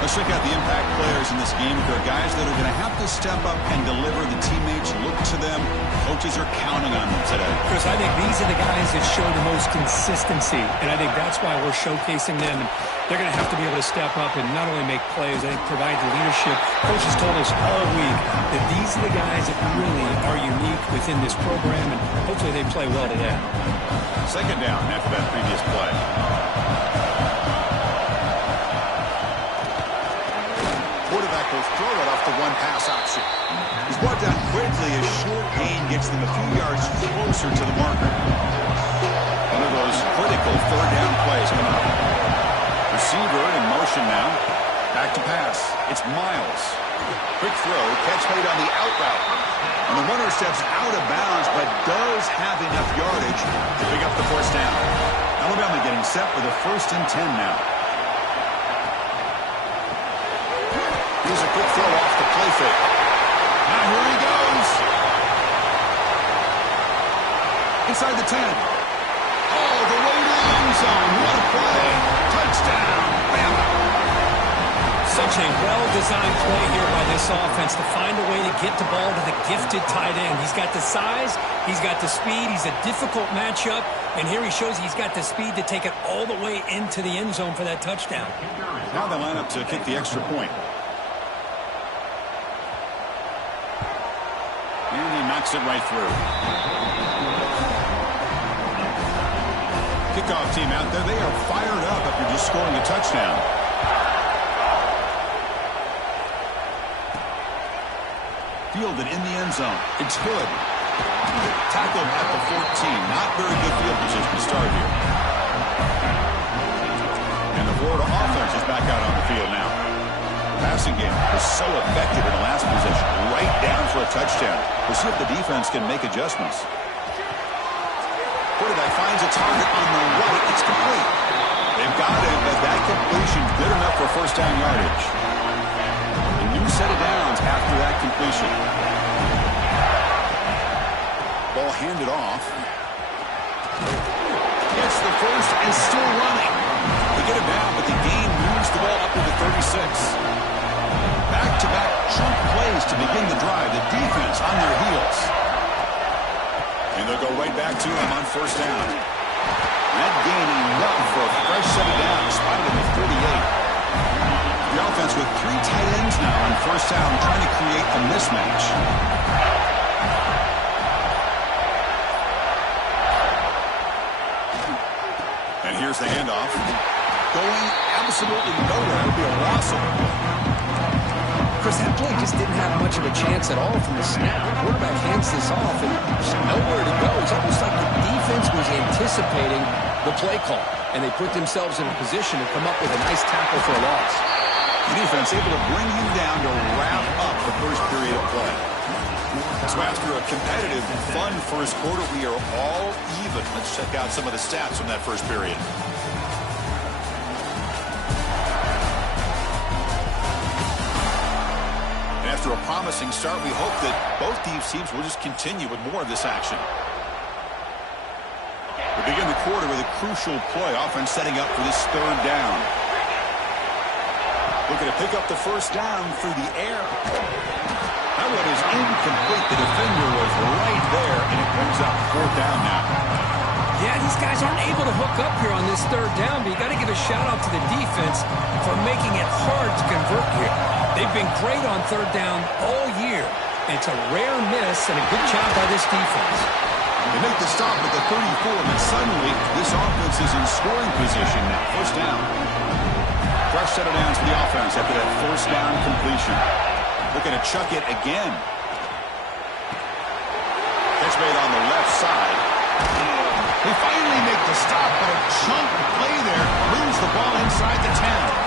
Let's check out the impact players in this game. There are guys that are going to have to step up and deliver. The teammates look to them. Coaches are counting on them today. Chris, I think these are the guys that show the most consistency, and I think that's why we're showcasing them. They're going to have to be able to step up and not only make plays, I think provide the leadership. Coaches told us all week that these are the guys that really are unique within this program, and hopefully they play well today. Second down after that previous play. Quarterback will throw it off the one-pass option. He's brought down quickly. A short gain gets them a few yards closer to the marker. One of those critical third down plays coming up. Receiver in motion now. Back to pass. It's Miles. Quick throw. Catch made on the out route. And the runner steps out of bounds, but does have enough yardage to pick up the first down. Alabama getting set with a 1st and 10 now. Here's a quick throw off the play fake. Now here he goes. Inside the 10. All the way to the end zone. What a play. Touchdown. Bama. Such a well-designed play here by this offense to find a way to get the ball to the gifted tight end. He's got the size. He's got the speed. He's a difficult matchup. And here he shows he's got the speed to take it all the way into the end zone for that touchdown. Now they line up to kick the extra point. And he knocks it right through. Kickoff team out there. They are fired up after just scoring a touchdown. Fielded in the end zone. It's Hood. Tackled at the 14. Not very good field position to start here. And the Florida offense is back out on the field now. The passing game was so effective in the last possession. Right down for a touchdown. We'll see if the defense can make adjustments. Quarterback finds a target on the right. It's complete. They've got it, but that completion good enough for first down yardage. A new set of downs after that completion. Ball handed off. Gets the first and still running. They get him down, but the gain moves the ball up to the 36. Back-to-back chunk plays to begin the drive. The defense on their heels. And they'll go right back to him on first down. That gain enough for a fresh set of downs, spotted at the 38. The offense with 3 tight ends now on first down, trying to create a mismatch. And here's the handoff. Going absolutely nowhere. It'll be a loss of it. Chris, that play just didn't have much of a chance at all from the snap. The quarterback hands this off, and there's nowhere to go. It's almost like the defense was anticipating the play call, and they put themselves in a position to come up with a nice tackle for a loss. The defense able to bring him down to wrap up the first period of play. So after a competitive, fun first quarter, we are all even. Let's check out some of the stats from that first period. After a promising start, we hope that both these teams will just continue with more of this action. We begin the quarter with a crucial play, offense setting up for this third down. Looking to pick up the first down through the air. That one is incomplete. The defender was right there, and it brings up fourth down now. Yeah, these guys aren't able to hook up here on this third down, but you got to give a shout-out to the defense for making it hard to convert here. They've been great on third down all year. And it's a rare miss and a good job by this defense. They make the stop at the 34, and suddenly this offense is in scoring position now. First down. Fresh set of downs for the offense after that first down completion. Looking to chuck it again. Catch made on the left side. They finally make the stop, but a chunk play there. Lose the ball inside the 10.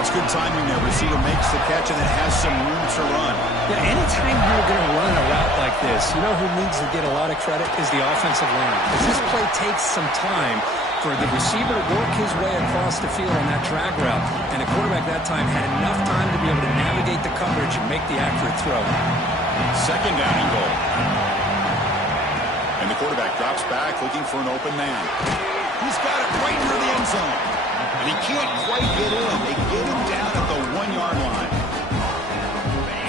That's good timing there. Receiver makes the catch and then has some room to run. Yeah, anytime you're going to run a route like this, you know who needs to get a lot of credit is the offensive line. Because this play takes some time for the receiver to work his way across the field on that drag route. And the quarterback that time had enough time to be able to navigate the coverage and make the accurate throw. Second down and goal. And the quarterback drops back looking for an open man. He's got it right near the end zone. And he can't quite get in. They get him down at the 1-yard line.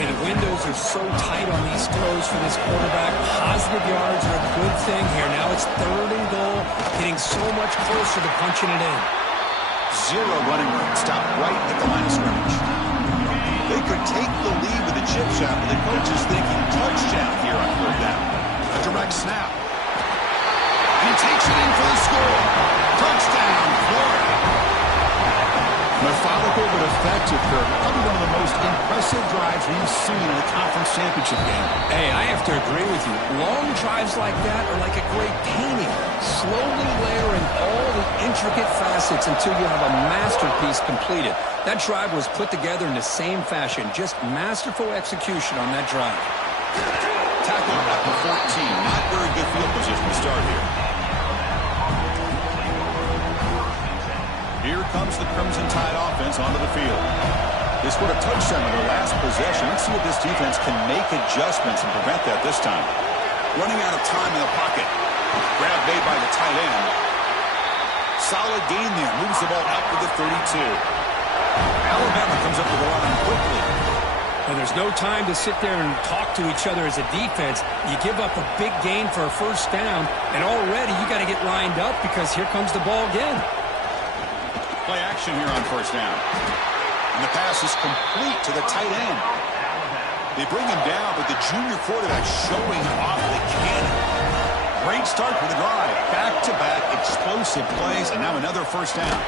And the windows are so tight on these throws for this quarterback. Positive yards are a good thing here. Now it's 3rd and goal, getting so much closer to punching it in. Zero running room. Stop right at the line of scrimmage. They could take the lead with the chip shot, but the coach is thinking touchdown here on 3rd down. A direct snap. And he takes it in for the score. Touchdown, Florida. Methodical but effective, Kirk. Probably one of the most impressive drives we've seen in a conference championship game. Hey, I have to agree with you. Long drives like that are like a great painting. Slowly layering all the intricate facets until you have a masterpiece completed. That drive was put together in the same fashion. Just masterful execution on that drive. Tackle at the 14. Not very good field position to start here. Here comes the Crimson Tide offense onto the field. They scored a touchdown in their last possession. Let's see if this defense can make adjustments and prevent that this time. Running out of time in the pocket. Grab made by the tight end. Solid gain there. Moves the ball up to the 32. Alabama comes up with the line quickly. And there's no time to sit there and talk to each other as a defense. You give up a big gain for a first down, and already you got to get lined up because here comes the ball again. Play action here on first down. And the pass is complete to the tight end. They bring him down, but the junior quarterback showing off the cannon. Great start for the drive. Back-to-back explosive plays, and now another first down.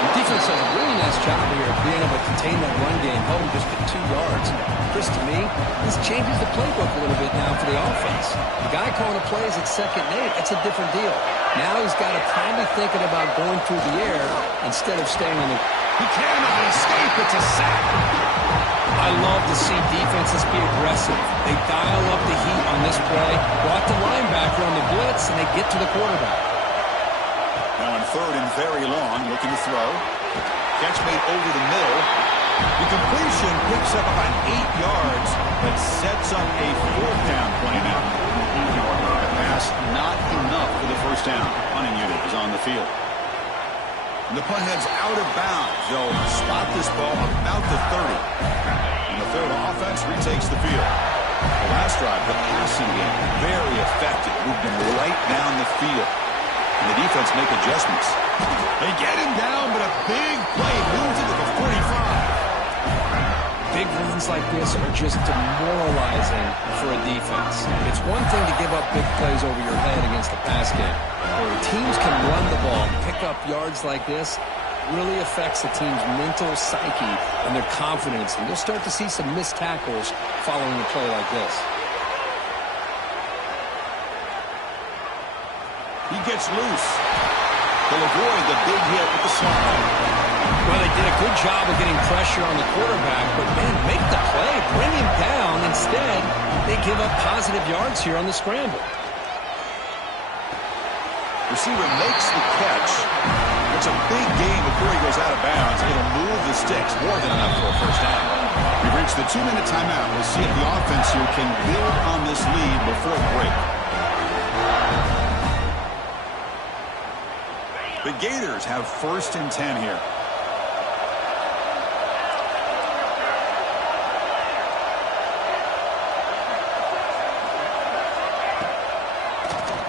The defense does a really nice job here of being able to contain that run game, held him just at 2 yards. Chris, to me, this changes the playbook a little bit now for the offense. The guy calling the plays at 2nd and 8, that's a different deal. Now he's got to probably thinking about going through the air instead of staying on the... He cannot escape. It's a sack. I love to see defenses be aggressive. They dial up the heat on this play, block the linebacker on the blitz, and they get to the quarterback. Now on 3rd and very long, looking to throw. Catch made over the middle. The completion picks up about 8 yards, but sets up a 4th down play now. The pass not enough for the first down. Punting unit is on the field. And the punt heads out of bounds. They'll spot this ball about the 30. And the Florida offense retakes the field. The last drive, the passing game, very effective. Moved them right down the field. And the defense make adjustments. They get him down, but a big play moves into the 45. Big runs like this are just demoralizing for a defense. It's one thing to give up big plays over your head against the pass game. Where teams can run the ball and pick up yards like this, really affects the team's mental psyche and their confidence. And you'll start to see some missed tackles following a play like this. He gets loose. He'll avoid the big hit with the slide. Well, they did a good job of getting pressure on the quarterback, but man, make the play, bring him down. Instead, they give up positive yards here on the scramble. Receiver makes the catch. It's a big gain before he goes out of bounds. It'll move the sticks, more than enough for a first down. We've reached the 2-minute timeout. We'll see if the offense here can build on this lead before the break. The Gators have 1st and 10 here.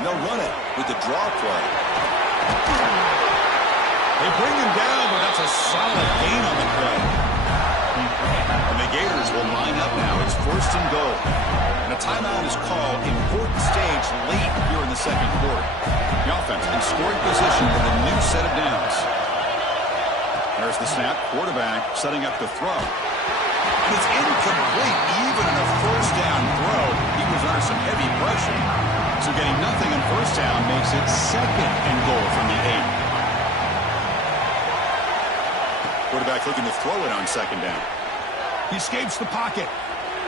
They'll run it with the draw play. They bring him down, but that's a solid gain on the play. And the Gators will line up now. It's 1st and goal. And a timeout is called. Important stage late here in the 2nd quarter. The offense in scoring position with a new set of downs. They're There's the snap. Quarterback setting up to throw. And it's incomplete. Even in a first down throw, he was under some heavy pressure. So getting nothing in first down makes it 2nd and goal from the 8. Quarterback looking to throw it on 2nd down. He escapes the pocket.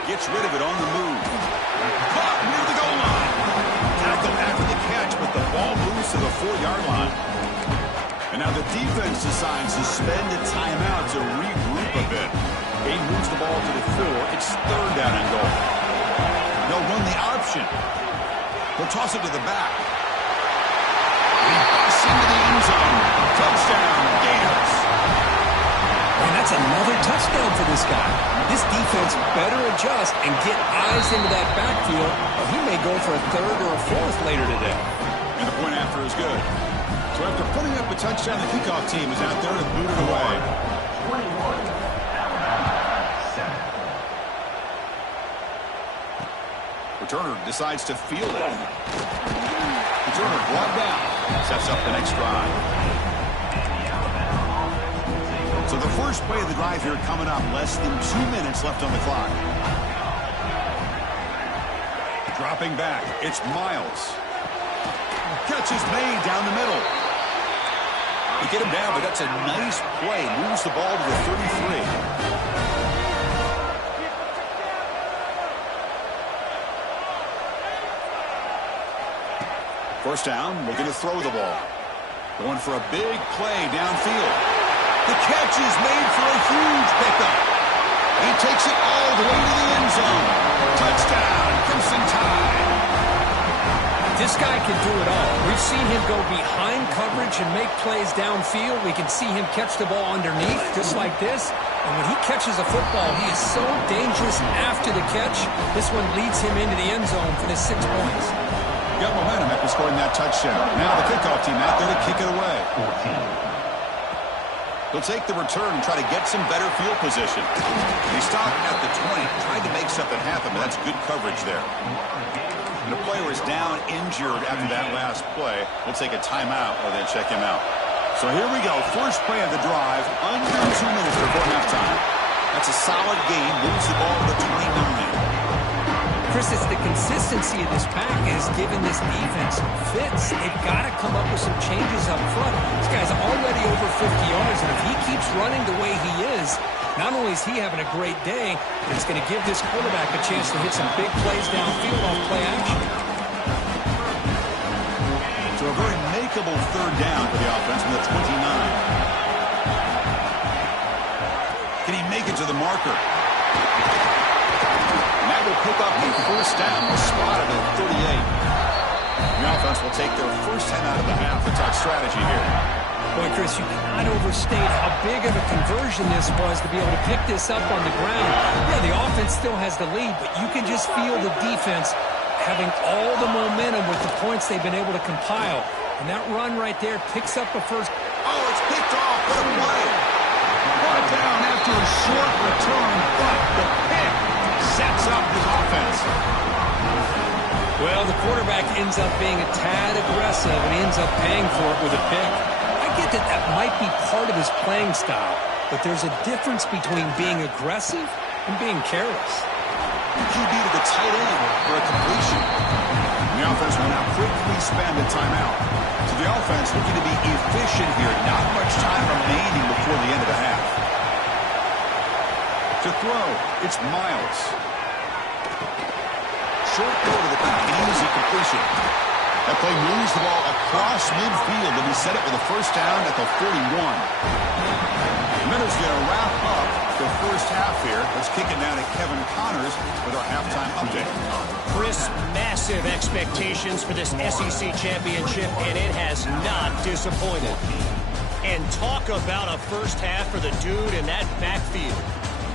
Gets rid of it on the move. Caught near the goal line. Tackled after the catch, but the ball moves to the 4-yard line. And now the defense decides to spend a timeout to regroup a bit. He moves the ball to the 4. It's 3rd down and goal. They'll run the option. They'll toss it to the back. He busts into the end zone. Touchdown, Gators. And that's another touchdown for this guy. This defense better adjust and get eyes into that backfield, or he may go for a 3rd or a 4th later today. And the point after is good. So after putting up a touchdown, the kickoff team is out there to boot it away. 21, Alabama 7. Returner decides to field it. Returner brought down. Sets up the next drive. So the first play of the drive here coming up. Less than 2 minutes left on the clock. Dropping back. It's Miles. Catch is made down the middle. They get him down, but that's a nice play. Moves the ball to the 33. First down, looking to throw the ball. Going for a big play downfield. The catch is made for a huge pickup. He takes it all the way to the end zone. Touchdown, Crimson Tide. This guy can do it all. We've seen him go behind coverage and make plays downfield. We can see him catch the ball underneath, just like this. And when he catches a football, he is so dangerous after the catch. This one leads him into the end zone for the 6 points. Got momentum after scoring that touchdown. Now the kickoff team out there to kick it away. 14. He'll take the return and try to get some better field position. He stopped at the 20, tried to make something happen, but that's good coverage there. And the player is down injured after that last play. We'll take a timeout or then check him out. So here we go. First play of the drive. Under 2 minutes before halftime. That's a solid game. Moves the ball to the 29. Chris, it's the consistency of this pack is giving this defense fits. They've got to come up with some changes up front. This guy's already over 50 yards, and if he keeps running the way he is, not only is he having a great day, but it's going to give this quarterback a chance to hit some big plays downfield off play action. So a very makeable 3rd down for the offense from the 29. Can he make it to the marker? And that will pick up the first down. Spotted at 38. The offense will take their first 10 out of the half. It's our strategy here. Boy, Chris, you cannot overstate how big of a conversion this was to be able to pick this up on the ground. Yeah, the offense still has the lead, but you can just feel the defense having all the momentum with the points they've been able to compile. And that run right there picks up a first. Oh, it's picked off. What a play. Brought down after a short return, but the pick sets up his offense. Well, the quarterback ends up being a tad aggressive, and he ends up paying for it with a pick. I get that that might be part of his playing style, but there's a difference between being aggressive and being careless. QB to the tight end for a completion. And the offense will now quickly spend a timeout. So the offense looking to be efficient here. Not much time remaining before the end of the half. To throw, it's Miles. Short throw to the back, an easy completion. That play moves the ball across midfield, and he set it with a first down at the 41. Minutes going to wrap up the first half here. Let's kick it down to Kevin Connors with our halftime update. Chris, massive expectations for this SEC championship, and it has not disappointed. And talk about a first half for the dude in that backfield.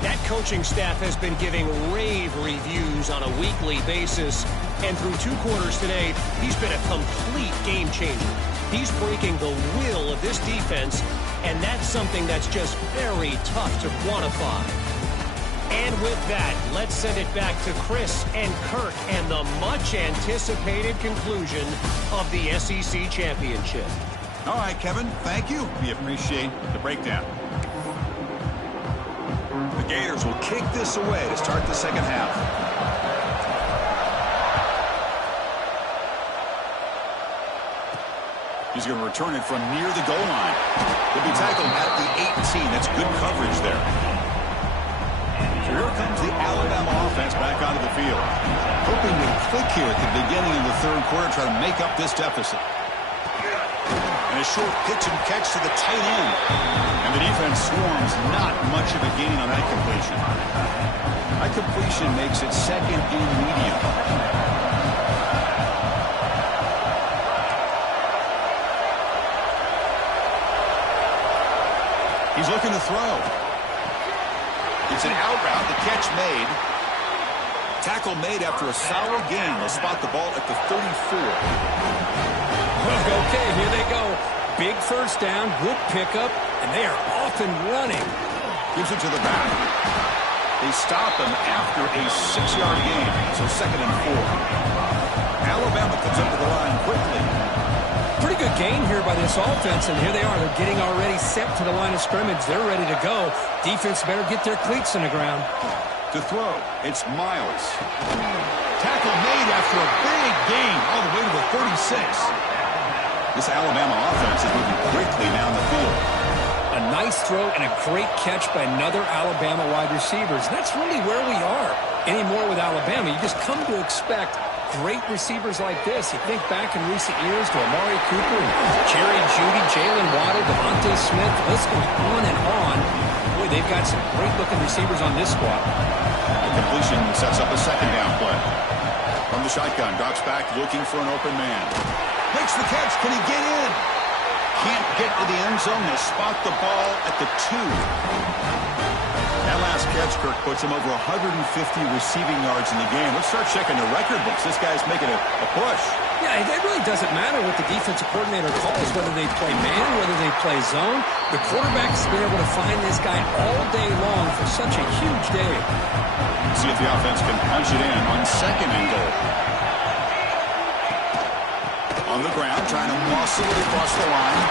That coaching staff has been giving rave reviews on a weekly basis. And through 2 quarters today, he's been a complete game changer. He's breaking the will of this defense, and that's something that's just very tough to quantify. And with that, let's send it back to Chris and Kirk and the much-anticipated conclusion of the SEC championship. All right, Kevin, thank you. We appreciate the breakdown. The Gators will kick this away to start the second half. He's going to return it from near the goal line. He'll be tackled at the 18. That's good coverage there. So here comes the Alabama offense back onto the field. Hoping to click here at the beginning of the third quarter, try to make up this deficit. And a short pitch and catch to the tight end. And the defense swarms. Not much of a gain on that completion. That completion makes it second and medium. He's looking to throw. It's an out route. The catch made. Tackle made after a solid gain. They'll spot the ball at the 34. Okay, here they go. Big first down, good pickup, and they are off and running. Gives it to the back. They stop him after a 6-yard gain, so second and 4. Alabama comes up to the line quickly. Pretty good gain here by this offense, and here they are. They're getting already set to the line of scrimmage. They're ready to go. Defense better get their cleats in the ground. To throw, it's Miles. Tackle made after a big gain all the way to the 36. This Alabama offense is moving quickly down the field. A nice throw and a great catch by another Alabama wide receivers. That's really where we are anymore with Alabama. You just come to expect great receivers like this. You think back in recent years to Amari Cooper, Jerry Jeudy, Jalen Waddle, Devontae Smith. The list goes on and on. Boy, they've got some great-looking receivers on this squad. The completion sets up a second down play. From the shotgun, drops back looking for an open man. Makes the catch. Can he get in? Can't get to the end zone. They'll spot the ball at the 2. That last catch, Kirk, puts him over 150 receiving yards in the game. Let's start checking the record books. This guy's making a push. Yeah, it really doesn't matter what the defensive coordinator calls, whether they play man, whether they play zone. The quarterback's been able to find this guy all day long for such a huge day. See if the offense can punch it in on second and goal. On the ground, trying to muscle it across the line.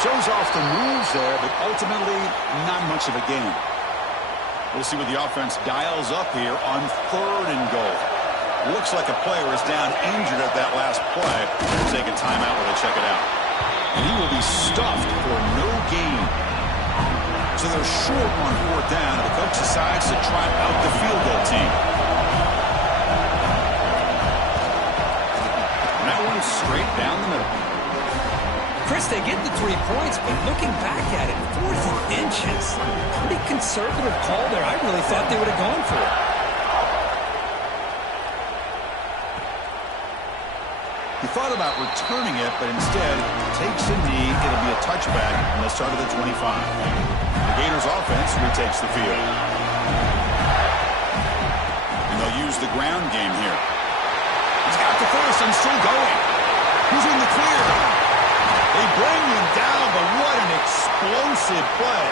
Shows off the moves there, but ultimately not much of a gain. We'll see what the offense dials up here on third and goal. Looks like a player is down injured at that last play. They'll take a timeout while they check it out. And he will be stuffed for no gain. So they're short on fourth down, and the coach decides to trot out the field goal team. And that one's straight down the middle. Chris, they get the 3 points, but looking back at it, 4th and inches. Pretty conservative call there. I really thought they would have gone for it. He thought about returning it, but instead takes a knee. It'll be a touchback, and they'll start at the 25. The Gators offense retakes the field. And they'll use the ground game here. He's got the first and still going. Who's in the clear? They bring him down, but what an explosive play.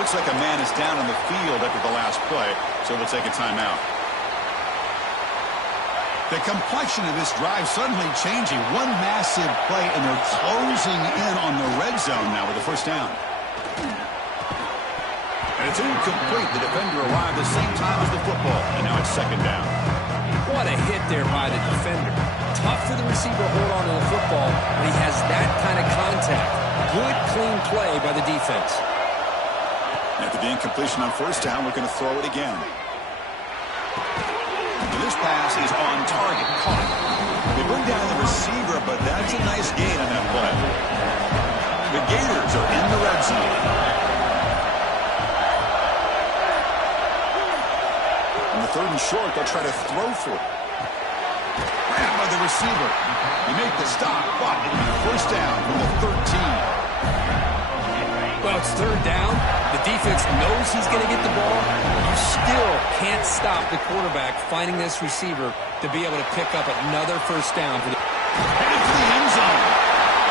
Looks like a man is down on the field after the last play, so we'll take a timeout. The complexion of this drive suddenly changing. One massive play, and they're closing in on the red zone now with the first down. And it's incomplete. The defender arrived the same time as the football, and now it's second down. What a hit there by the defender. Tough for the receiver to hold on to the football, but he has that kind of contact. Good, clean play by the defense. After the incompletion on first down, we're going to throw it again. And this pass is on target, caught. They bring down the receiver, but that's a nice gain on that play. The Gators are in the red zone. On the third and short, they'll try to throw for it. Grabbed by the receiver. You make the stop, but it'll be first down from the 13. Well, it's third down. The defense knows he's going to get the ball. You still can't stop the quarterback finding this receiver to be able to pick up another first down. Headed for the end zone.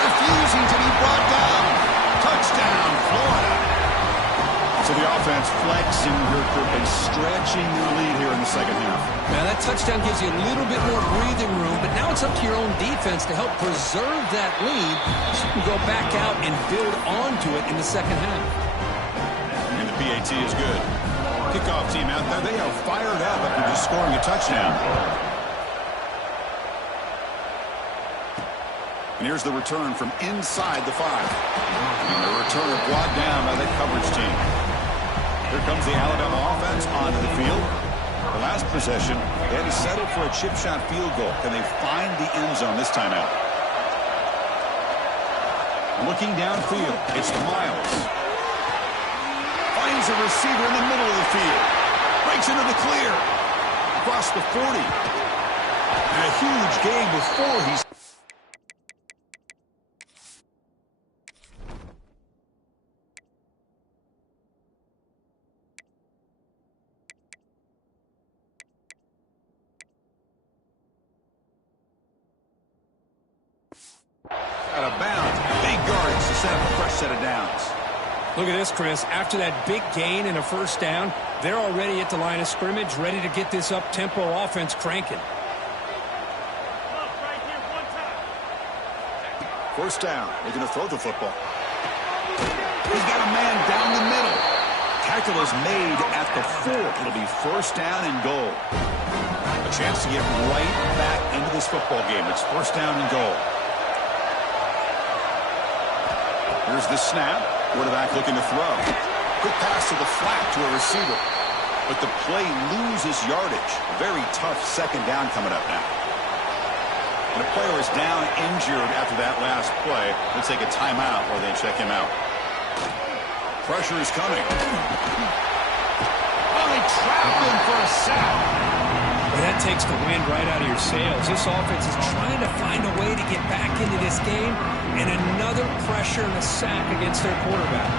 Refusing to be brought down. Touchdown, Florida. So the offense flexing her group and stretching their lead here in the second half. Now that touchdown gives you a little bit more breathing room, but now it's up to your own defense to help preserve that lead so you can go back out and build onto it in the second half. And the PAT is good. Kickoff team out there, they are fired up after just scoring a touchdown. And here's the return from inside the 5. And the returner brought down by the coverage team. Here comes the Alabama offense onto the field. The last possession, they had to settle for a chip shot field goal. Can they find the end zone this time out? Looking downfield, it's Miles. Finds a receiver in the middle of the field. Breaks into the clear. Across the 40. And a huge gain before he's... out of bounds. Big yardage to set up a fresh set of downs. Look at this, Chris. After that big gain and a first down, they're already at the line of scrimmage, ready to get this up-tempo offense cranking. First down. They're going to throw the football. He's got a man down the middle. Tackle is made at the 4. It'll be first down and goal. A chance to get right back into this football game. It's first down and goal. Here's the snap. Quarterback looking to throw. Quick pass to the flat to a receiver. But the play loses yardage. Very tough second down coming up now. And a player is down injured after that last play. They'll take a timeout while they check him out. Pressure is coming. Oh, they trapped him for a sack. Well, that takes the wind right out of your sails. This offense is trying to find a way to get back into this game, and another pressure and a sack against their quarterback.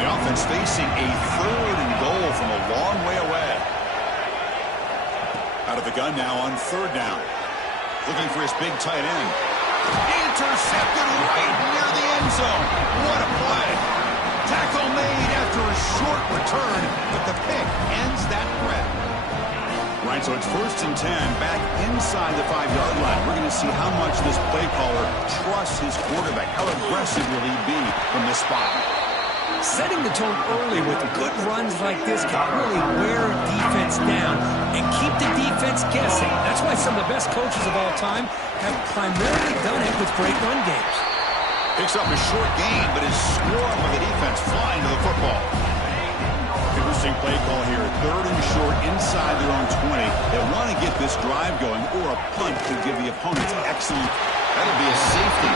The offense facing a 3rd and goal from a long way away. Out of the gun now on 3rd down. Looking for his big tight end. Intercepted right near the end zone. What a play. Tackle made after a short return, but the pick ends that threat. Right, so it's 1st and 10 back inside the 5-yard line. We're going to see how much this play caller trusts his quarterback. How aggressive will he be from this spot? Setting the tone early with good runs like this can really wear a defense down and keep the defense guessing. That's why some of the best coaches of all time have primarily done it with great run games. Picks up a short gain, but is swarmed with the defense flying to the football. Interesting play call here. 3rd and short inside their own 20. They want to get this drive going, or a punt could give the opponents excellent. That'll be a safety.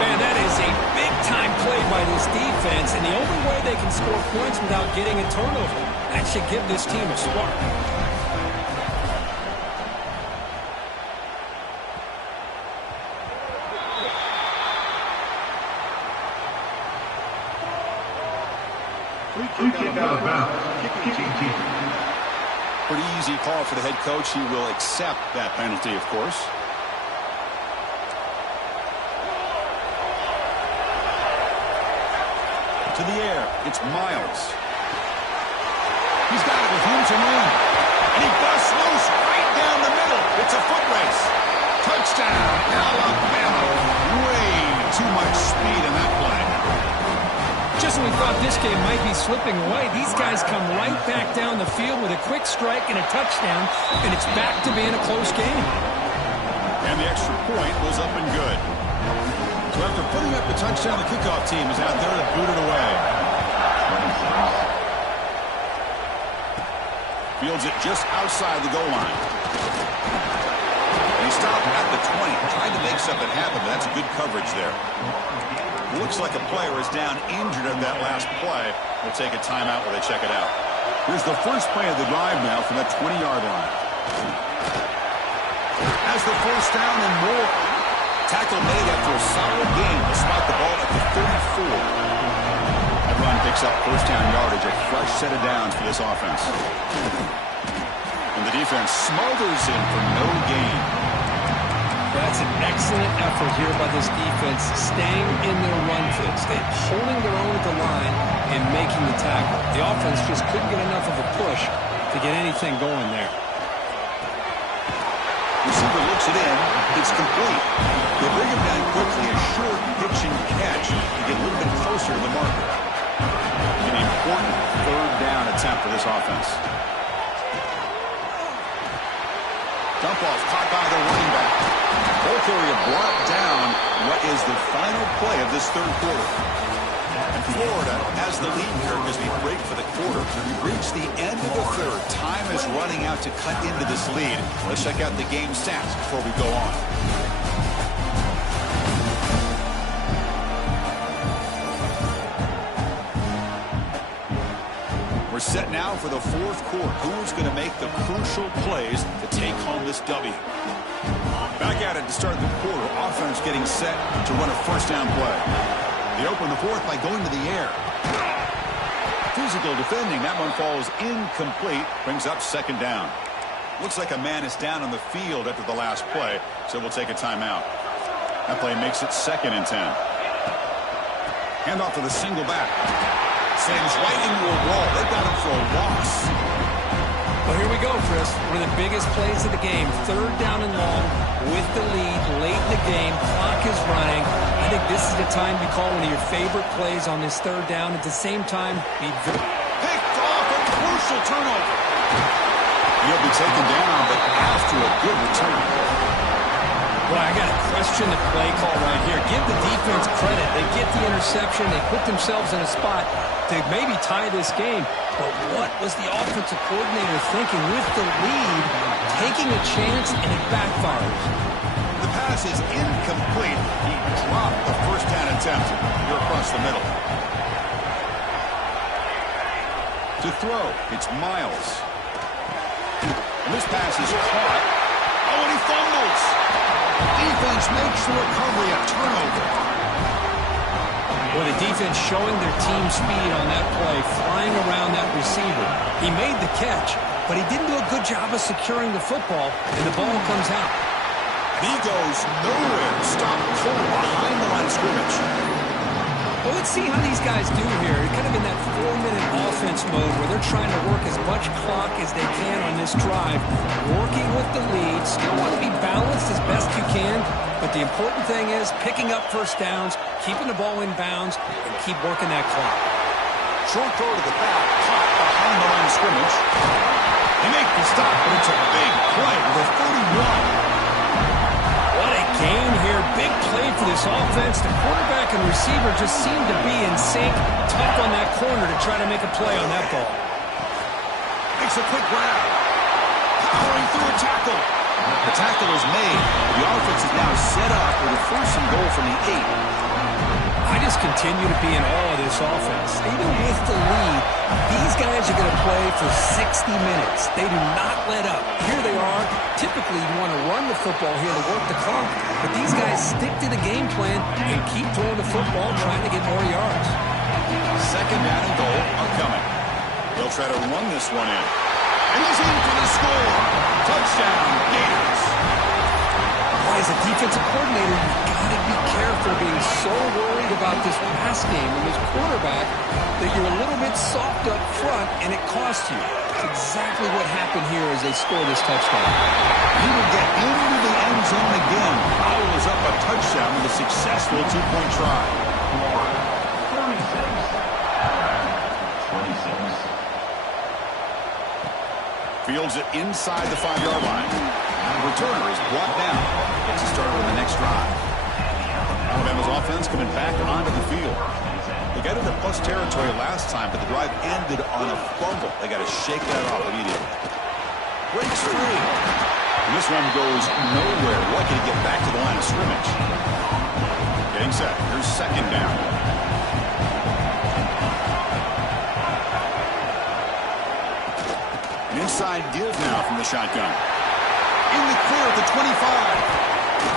Man, that is a big-time play by this defense, and the only way they can score points without getting a turnover. That should give this team a spark. Free kick out of bounds. Kicking team. Pretty easy call for the head coach. He will accept that penalty, of course. To the air, it's Miles. He's got it with room to run. And he busts loose right down the middle. It's a foot race. Touchdown, Alabama. Way too much speed in that play. Just when we thought this game might be slipping away, these guys come right back down the field with a quick strike and a touchdown, and it's back to being a close game. And the extra point was up and good. So after putting up the touchdown, the kickoff team is out there to boot it away. Fields it just outside the goal line. And he stopped at the 20. Tried to make something happen, but that's good coverage there. Looks like a player is down injured in that last play. We'll take a timeout while they check it out. Here's the first play of the drive now from that 20-yard line. Has the first down and more. Tackle made after a solid game to spot the ball at the 34. That run picks up first down yardage, a fresh set of downs for this offense. And the defense smothers in for no gain. That's an excellent effort here by this defense, staying in their run fits, holding their own at the line and making the tackle. The offense just couldn't get enough of a push to get anything going there. Receiver looks it in. It's complete. They bring him down quickly. A short pitch and catch to get a little bit closer to the marker. An important 3rd offense. Dump off caught by the running back. Bulk area brought down what is the final play of this third quarter. And Florida has the lead here as we break for the quarter. We've reached the end of the third. Time is running out to cut into this lead. Let's check out the game stats before we go on. We're set now for the fourth quarter. Who's going to make the crucial plays to take home this W? Back at it to start the quarter. Offense getting set to run a first down play. They open the fourth by going to the air. Physical defending. That one falls incomplete. Brings up second down. Looks like a man is down on the field after the last play, so we'll take a timeout. That play makes it 2nd and 10. Handoff to the single back. Slams right into a wall. They've got him for a loss. Well, here we go, Chris. One of the biggest plays of the game. 3rd down and long with the lead late in the game. Clock is running. I think this is the time you call one of your favorite plays on this 3rd down. At the same time, be very... Picked off a crucial turnover. He'll be taken down, but after a good return. Boy, I got to question the play call right here. Give the defense credit. They get the interception. They put themselves in a spot to maybe tie this game. But what was the offensive coordinator thinking with the lead, taking a chance, and it backfires? The pass is incomplete. He dropped the first down attempt here across the middle. To throw, it's Miles. And this pass is caught. Oh, and he fumbles. Defense makes the recovery a turnover. Well, the defense showing their team speed on that play, flying around that receiver. He made the catch, but he didn't do a good job of securing the football, and the ball comes out. He goes nowhere. Stop cold behind the line of scrimmage. Well, let's see how these guys do here. They're kind of in that 4-minute offense mode where they're trying to work as much clock as they can on this drive, working with the lead. Still want to be balanced as best you can, but the important thing is picking up first downs, keeping the ball in bounds, and keep working that clock. Short throw to the back, caught behind the line of scrimmage. They make the stop, but it's a big play with a 31. What a game here. Big play for this offense. The quarterback and receiver just seem to be in sync. Tough on that corner to try to make a play on that ball. Makes a quick grab. Powering through a tackle. The tackle is made. The offense is now set up with a 1st and goal from the 8. I just continue to be in awe of this offense. Even with the lead, these guys are going to play for 60 minutes. They do not let up. Here they are. Typically, you want to run the football here to work the clock, but these guys stick to the game plan and keep throwing the football, trying to get more yards. 2nd down and goal upcoming. They'll try to run this one in. And he's in for the score. Touchdown, Gators. Why, as a defensive coordinator, you've got to be careful being so worried about this pass game and this quarterback that you're a little bit soft up front and it costs you. It's exactly what happened here as they score this touchdown. He will get into the end zone again. Follows up a touchdown with a successful 2-point try. 26. Fields it inside the 5-yard line. The returner is brought down. Gets a starter on the next drive. Alabama's offense coming back onto the field. They got into plus territory last time, but the drive ended on a fumble. They got to shake that off immediately. Breaks free. And this one goes nowhere. Lucky to get back to the line of scrimmage. Getting set. Here's 2nd down. An inside give now from the shotgun. In the clear at the 25.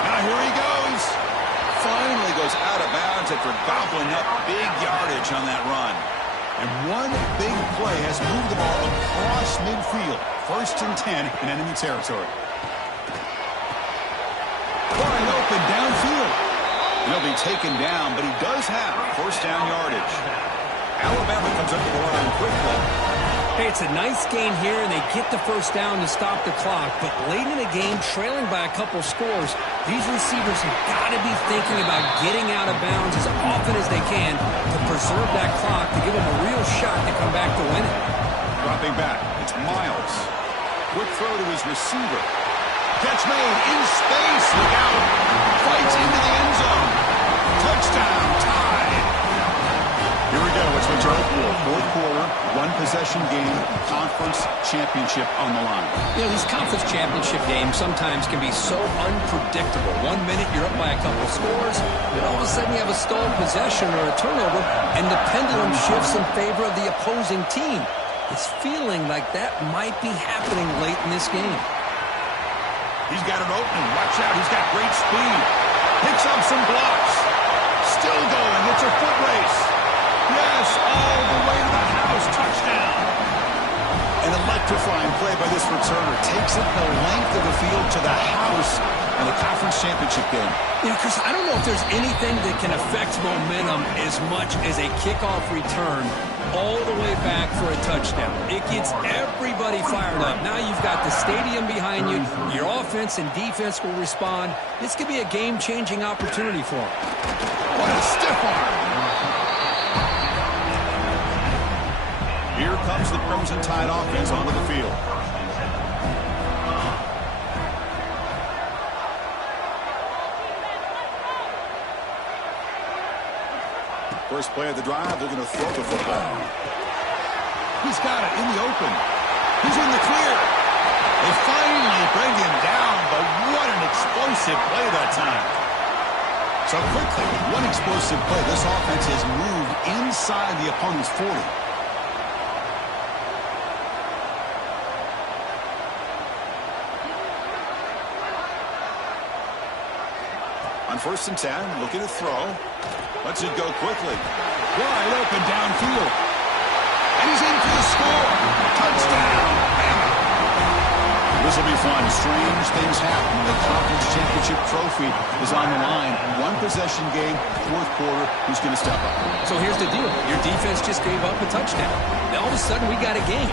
Now here he goes. Finally goes out of bounds after gobbling up big yardage on that run. And one big play has moved the ball across midfield. 1st and 10 in enemy territory. Wide open downfield. He'll be taken down, but he does have 1st down yardage. Alabama comes up to the line quickly. Hey, it's a nice game here, and they get the 1st down to stop the clock. But late in the game, trailing by a couple scores, these receivers have got to be thinking about getting out of bounds as often as they can to preserve that clock, to give them a real shot to come back to win it. Dropping back. It's Miles. Quick throw to his receiver. Catch made in space. Look out. Fights into the end zone. Touchdown. Tied. Here we go. It's what you're hoping for. Fourth quarter, one-possession game, conference championship on the line. You know, these conference championship games sometimes can be so unpredictable. 1 minute you're up by a couple scores, then all of a sudden you have a stalled possession or a turnover, and the pendulum shifts in favor of the opposing team. It's feeling like that might be happening late in this game. He's got an opening. Watch out. He's got great speed. Picks up some blocks. Still going. It's a foot race. Yes, all the way to the house. Touchdown. An electrifying play by this returner. Takes it the length of the field to the house in the conference championship game. You know, Chris, I don't know if there's anything that can affect momentum as much as a kickoff return all the way back for a touchdown. It gets everybody fired up. Now you've got the stadium behind you. Your offense and defense will respond. This could be a game-changing opportunity for them. What a stiff arm. Here comes the Crimson Tide offense onto the field. First play of the drive, they're going to throw the football. He's got it in the open. He's in the clear. They finally bring him down, but what an explosive play that time. So quickly, one explosive play. This offense has moved inside the opponent's 40. On 1st and 10, looking to throw. Lets it go quickly. Wide open downfield. And he's in for the score. Touchdown. This will be fun. Strange things happen when the conference championship trophy is on the line. One possession game, fourth quarter. Who's going to step up? So here's the deal. Your defense just gave up a touchdown. Now all of a sudden we got a game.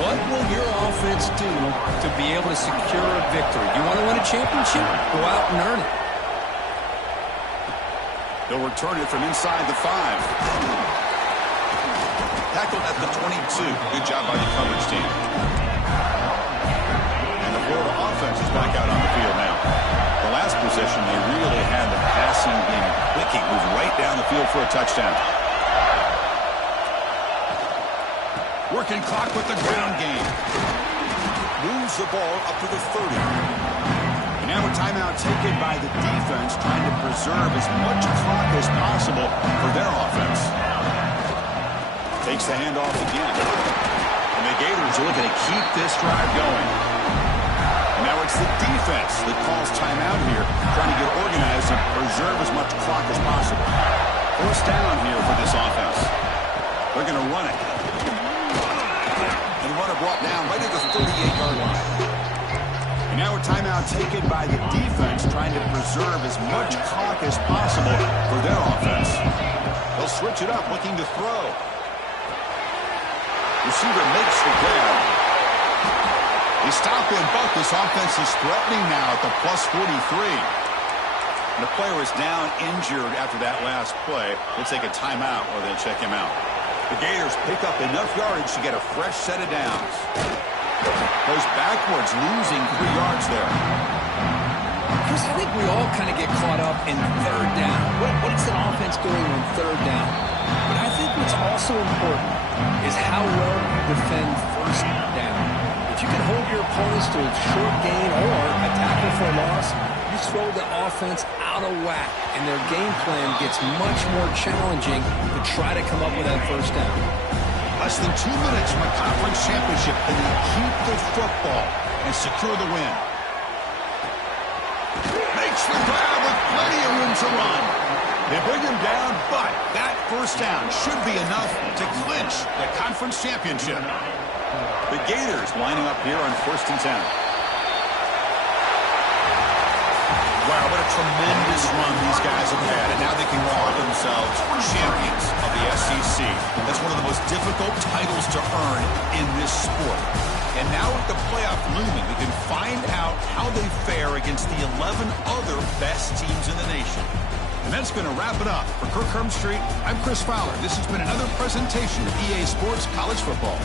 What will your offense do to be able to secure a victory? You want to win a championship? Go out and earn it. They'll return it from inside the 5. Tackled at the 22. Good job by the coverage team. And the Florida offense is back out on the field now. The last possession, they really had the passing game clicking. Moved right down the field for a touchdown. Working clock with the ground game. Moves the ball up to the 30. Now a timeout taken by the defense, trying to preserve as much clock as possible for their offense. Takes the handoff again. And the Gators are looking to keep this drive going. And now it's the defense that calls timeout here, trying to get organized and preserve as much clock as possible. First down here for this offense. They're going to run it. And the runner brought down right at the 38-yard line. Now a timeout taken by the defense, trying to preserve as much clock as possible for their offense. They'll switch it up, looking to throw. Receiver makes the grab. They stop him, but this offense is threatening now at the plus 43. And the player is down injured after that last play. They'll take a timeout or they'll check him out. The Gators pick up enough yardage to get a fresh set of downs. Goes backwards, losing 3 yards there. Chris, I think we all kind of get caught up in third down. What is an offense doing on third down? But I think what's also important is how well you defend first down. If you can hold your opponents to a short gain or a tackle for a loss, you throw the offense out of whack, and their game plan gets much more challenging to try to come up with that first down. Less than 2 minutes from a conference championship, and they keep the football and secure the win. Makes the grab with plenty of room to run. They bring him down, but that first down should be enough to clinch the conference championship. The Gators lining up here on 1st and 10. Wow, what a tremendous run these guys have had, and now they can call themselves champions of the SEC. That's one of the most difficult titles to earn in this sport. And now with the playoff looming, we can find out how they fare against the 11 other best teams in the nation. And that's going to wrap it up. For Kirk Herbstreit, I'm Chris Fowler. This has been another presentation of EA Sports College Football.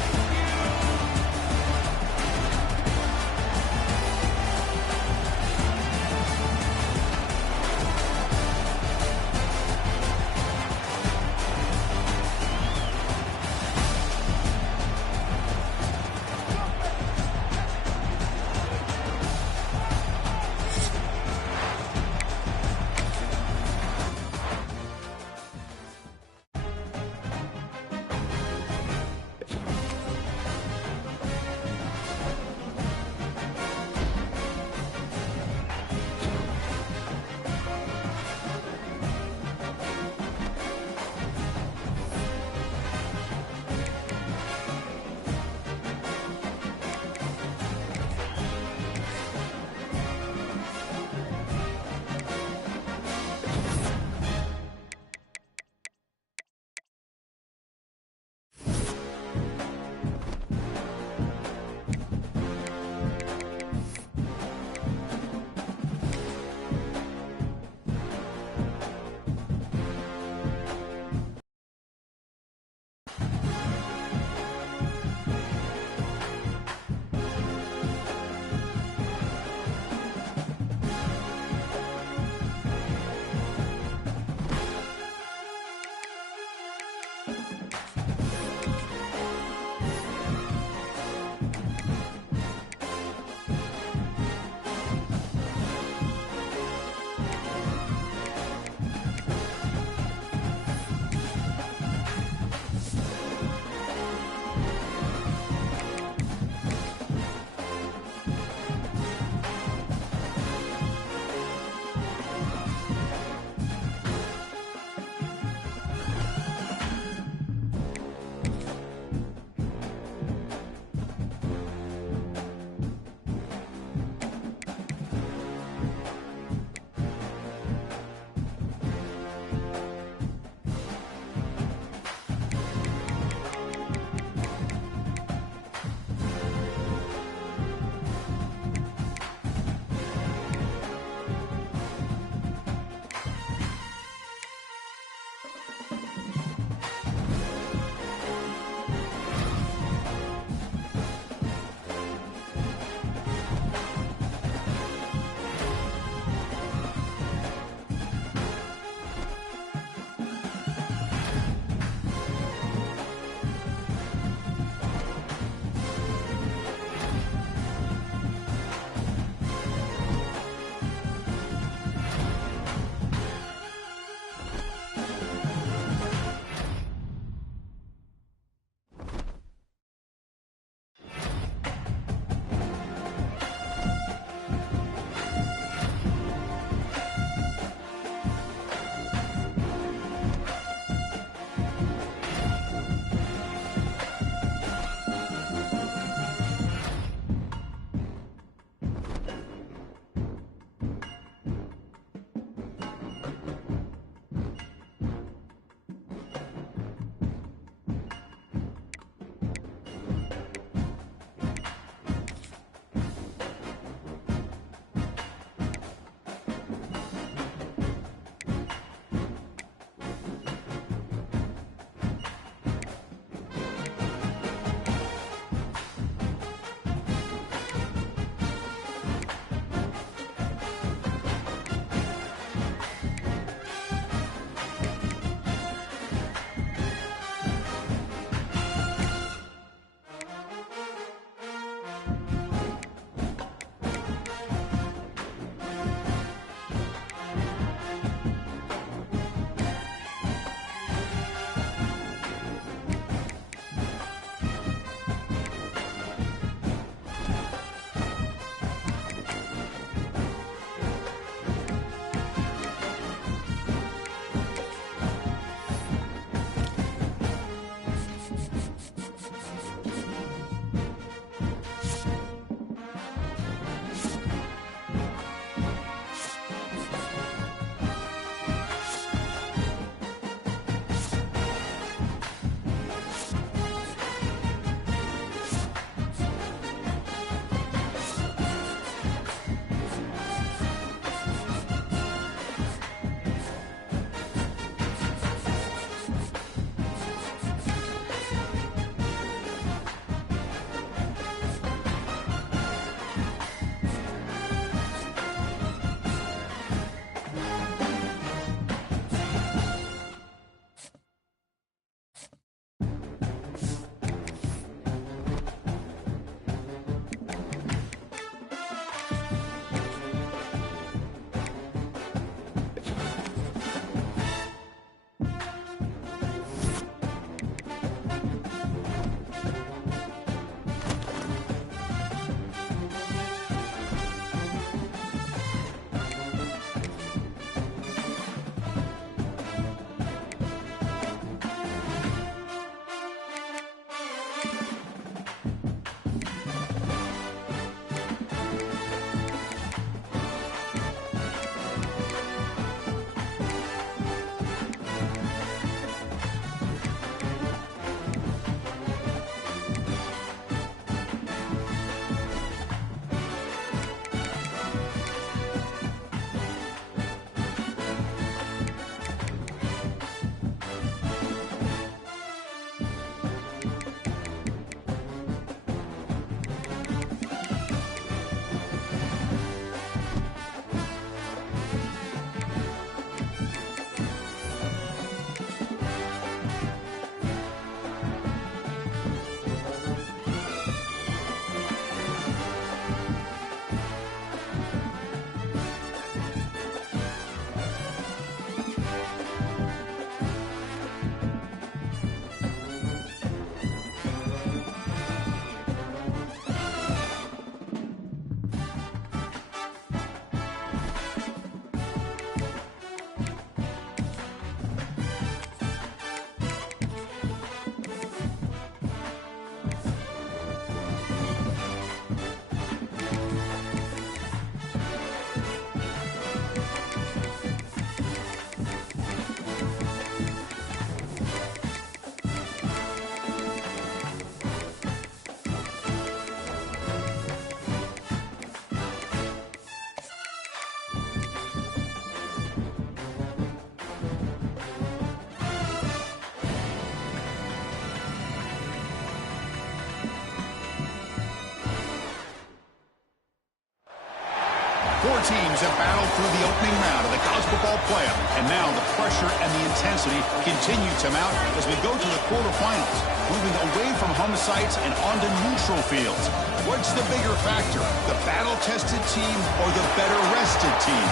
teams have battled through the opening round of the college football playoff, and now the pressure and the intensity continue to mount as we go to the quarterfinals, moving away from home sites and onto neutral fields. What's the bigger factor, the battle-tested team or the better-rested team?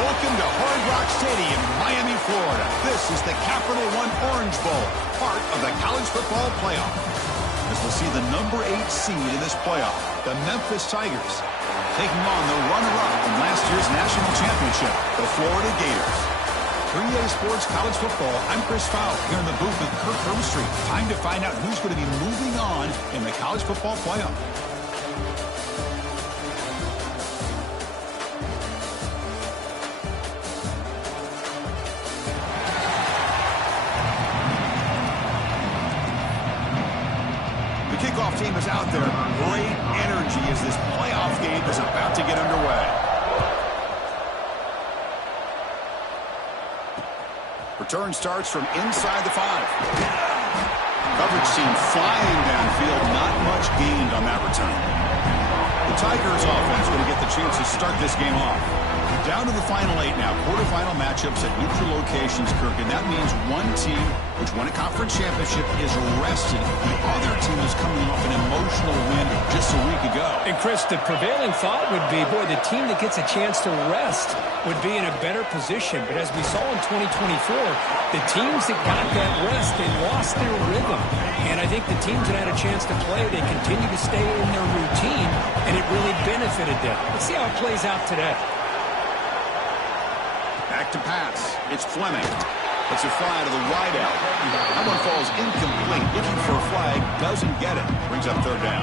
Welcome to Hard Rock Stadium, Miami, Florida. This is the Capital One Orange Bowl, part of the college football playoff. As we'll see the number 8 seed in this playoff, the Memphis Tigers, taking on the runner-up from last year's national championship, the Florida Gators. 3A Sports College Football, I'm Chris Fowler, here in the booth with Kirk Herbstreit. Time to find out who's going to be moving on in the college football playoff. Kickoff team is out there. Great energy as this playoff game is about to get underway. Return starts from inside the 5. Coverage team flying downfield. Not much gained on that return. The Tigers offense going to get the chance to start this game off. Down to the final 8 now. Quarterfinal matchups at neutral locations, Kirk, and that means one team which won a conference championship is rested. The other team is coming off an emotional win just a week ago. And, Chris, the prevailing thought would be, boy, the team that gets a chance to rest would be in a better position. But as we saw in 2024, the teams that got that rest, they lost their rhythm. And I think the teams that had a chance to play, they continue to stay in their routine, and it really benefited them. Let's see how it plays out today. Back to pass. It's Fleming. It's a fly to the wideout. That one falls incomplete. Looking for a flag. Doesn't get it. Brings up third down.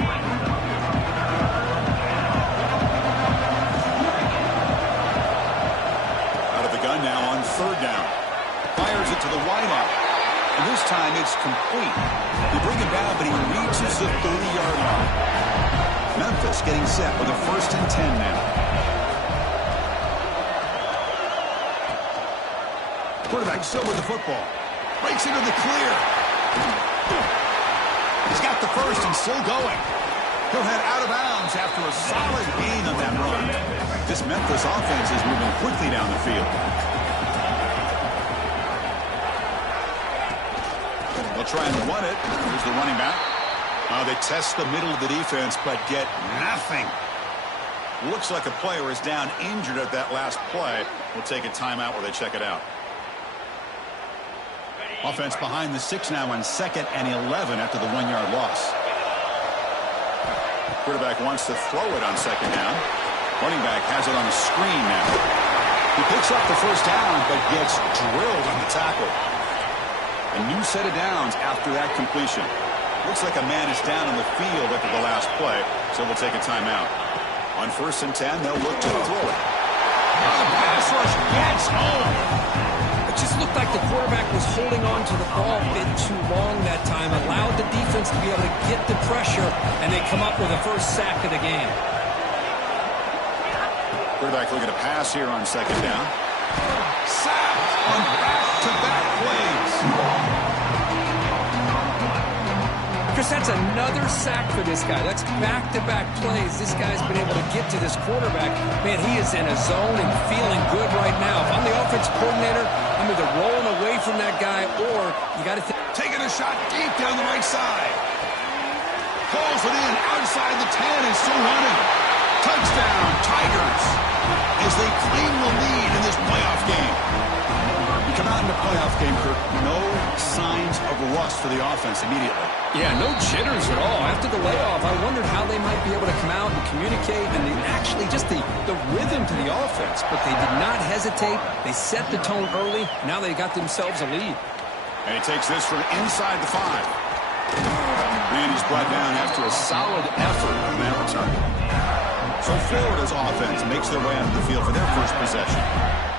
Out of the gun now on third down. Fires it to the wideout. And this time it's complete. They bring it down, but he reaches the 30-yard line. Memphis getting set with a 1st and 10 now. Quarterback still with the football. Breaks into the clear. He's got the first and still going. He'll head out of bounds after a solid gain on that run. This Memphis offense is moving quickly down the field. They'll try and run it. Here's the running back. They test the middle of the defense, but get nothing. Looks like a player is down injured at that last play. We'll take a timeout where they check it out. Offense behind the 6 now on 2nd and 11 after the 1-yard loss. Quarterback wants to throw it on 2nd down. Running back has it on a screen now. He picks up the first down, but gets drilled on the tackle. A new set of downs after that completion. Looks like a man is down on the field after the last play, so we'll take a timeout. On 1st and 10, they'll look to throw it. The pass rush gets home. Just looked like the quarterback was holding on to the ball a bit too long that time, allowed the defense to be able to get the pressure, and they come up with the first sack of the game. Quarterback looking to pass here on 2nd down. Sack on back-to-back plays. Chris, that's another sack for this guy. That's back-to-back plays. This guy's been able to get to this quarterback. Man, he is in a zone and feeling good right now. If I'm the offensive coordinator, I'm either rolling away from that guy or you got to taking a shot deep down the right side. Pulls it in outside the 10 and still running. Touchdown, Tigers, as they claim the lead in this playoff game. We come out in the playoff game, Kirk, no signs of rust for the offense immediately. Yeah, no jitters at all. After the layoff, I wondered how they might be able to come out and communicate and actually just the rhythm to the offense. But they did not hesitate. They set the tone early. Now they got themselves a lead. And he takes this from inside the 5. And he's brought down after a solid effort on that return. So Florida's offense makes their way onto the field for their first possession.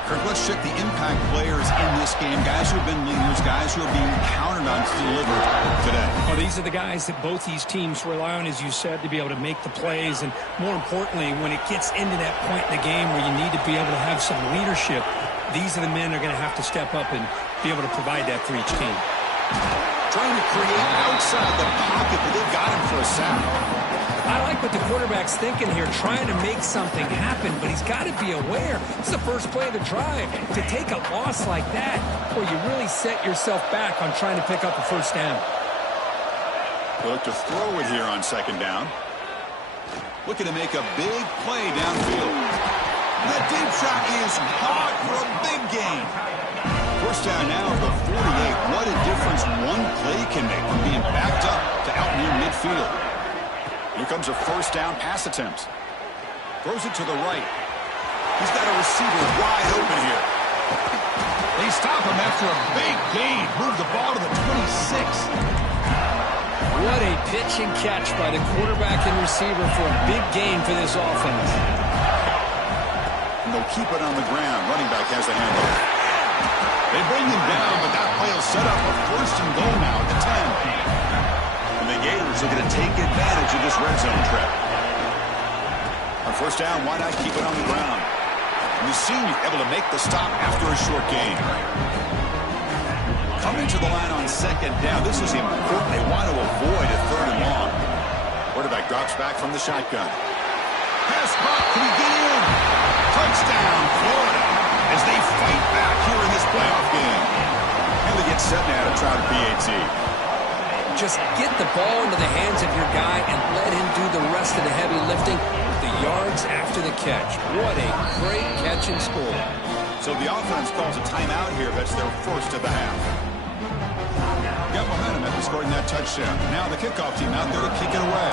Kirk, let's check the impact players in this game. Guys who have been leaders, guys who are being counted on to deliver today. Well, these are the guys that both these teams rely on, as you said, to be able to make the plays. And more importantly, when it gets into that point in the game where you need to be able to have some leadership, these are the men that are going to have to step up and be able to provide that for each team. Trying to create outside the pocket, but they've got him for a sack. I like what the quarterback's thinking here, trying to make something happen, but he's got to be aware. It's the first play of the drive. To take a loss like that, well, you really set yourself back on trying to pick up a first down. They'll look to throw it here on second down. Looking to make a big play downfield. The deep shot is caught for a big gain. First down now at the 48. What a difference one play can make from being backed up to out near midfield. Here comes a first down pass attempt. Throws it to the right. He's got a receiver wide open here. They stop him after a big gain. Move the ball to the 26. What a pitch and catch by the quarterback and receiver for a big gain for this offense. And they'll keep it on the ground. Running back has the handoff. They bring him down, but that play will set up a first and goal now at the 10. And the Gators are going to take advantage of this red zone trap. On first down, why not keep it on the ground? And the senior able to make the stop after a short gain. Coming to the line on second down. This is important. They want to avoid a third and long. Quarterback drops back from the shotgun. Pass caught. Can he get in? Touchdown, Florida, as they fight back here in this playoff game. And they get set now to try the PAT. Just get the ball into the hands of your guy and let him do the rest of the heavy lifting with the yards after the catch. What a great catch and score. So the offense calls a timeout here. That's their first of the half. Got momentum after scoring that touchdown. Now the kickoff team out there to kick it away.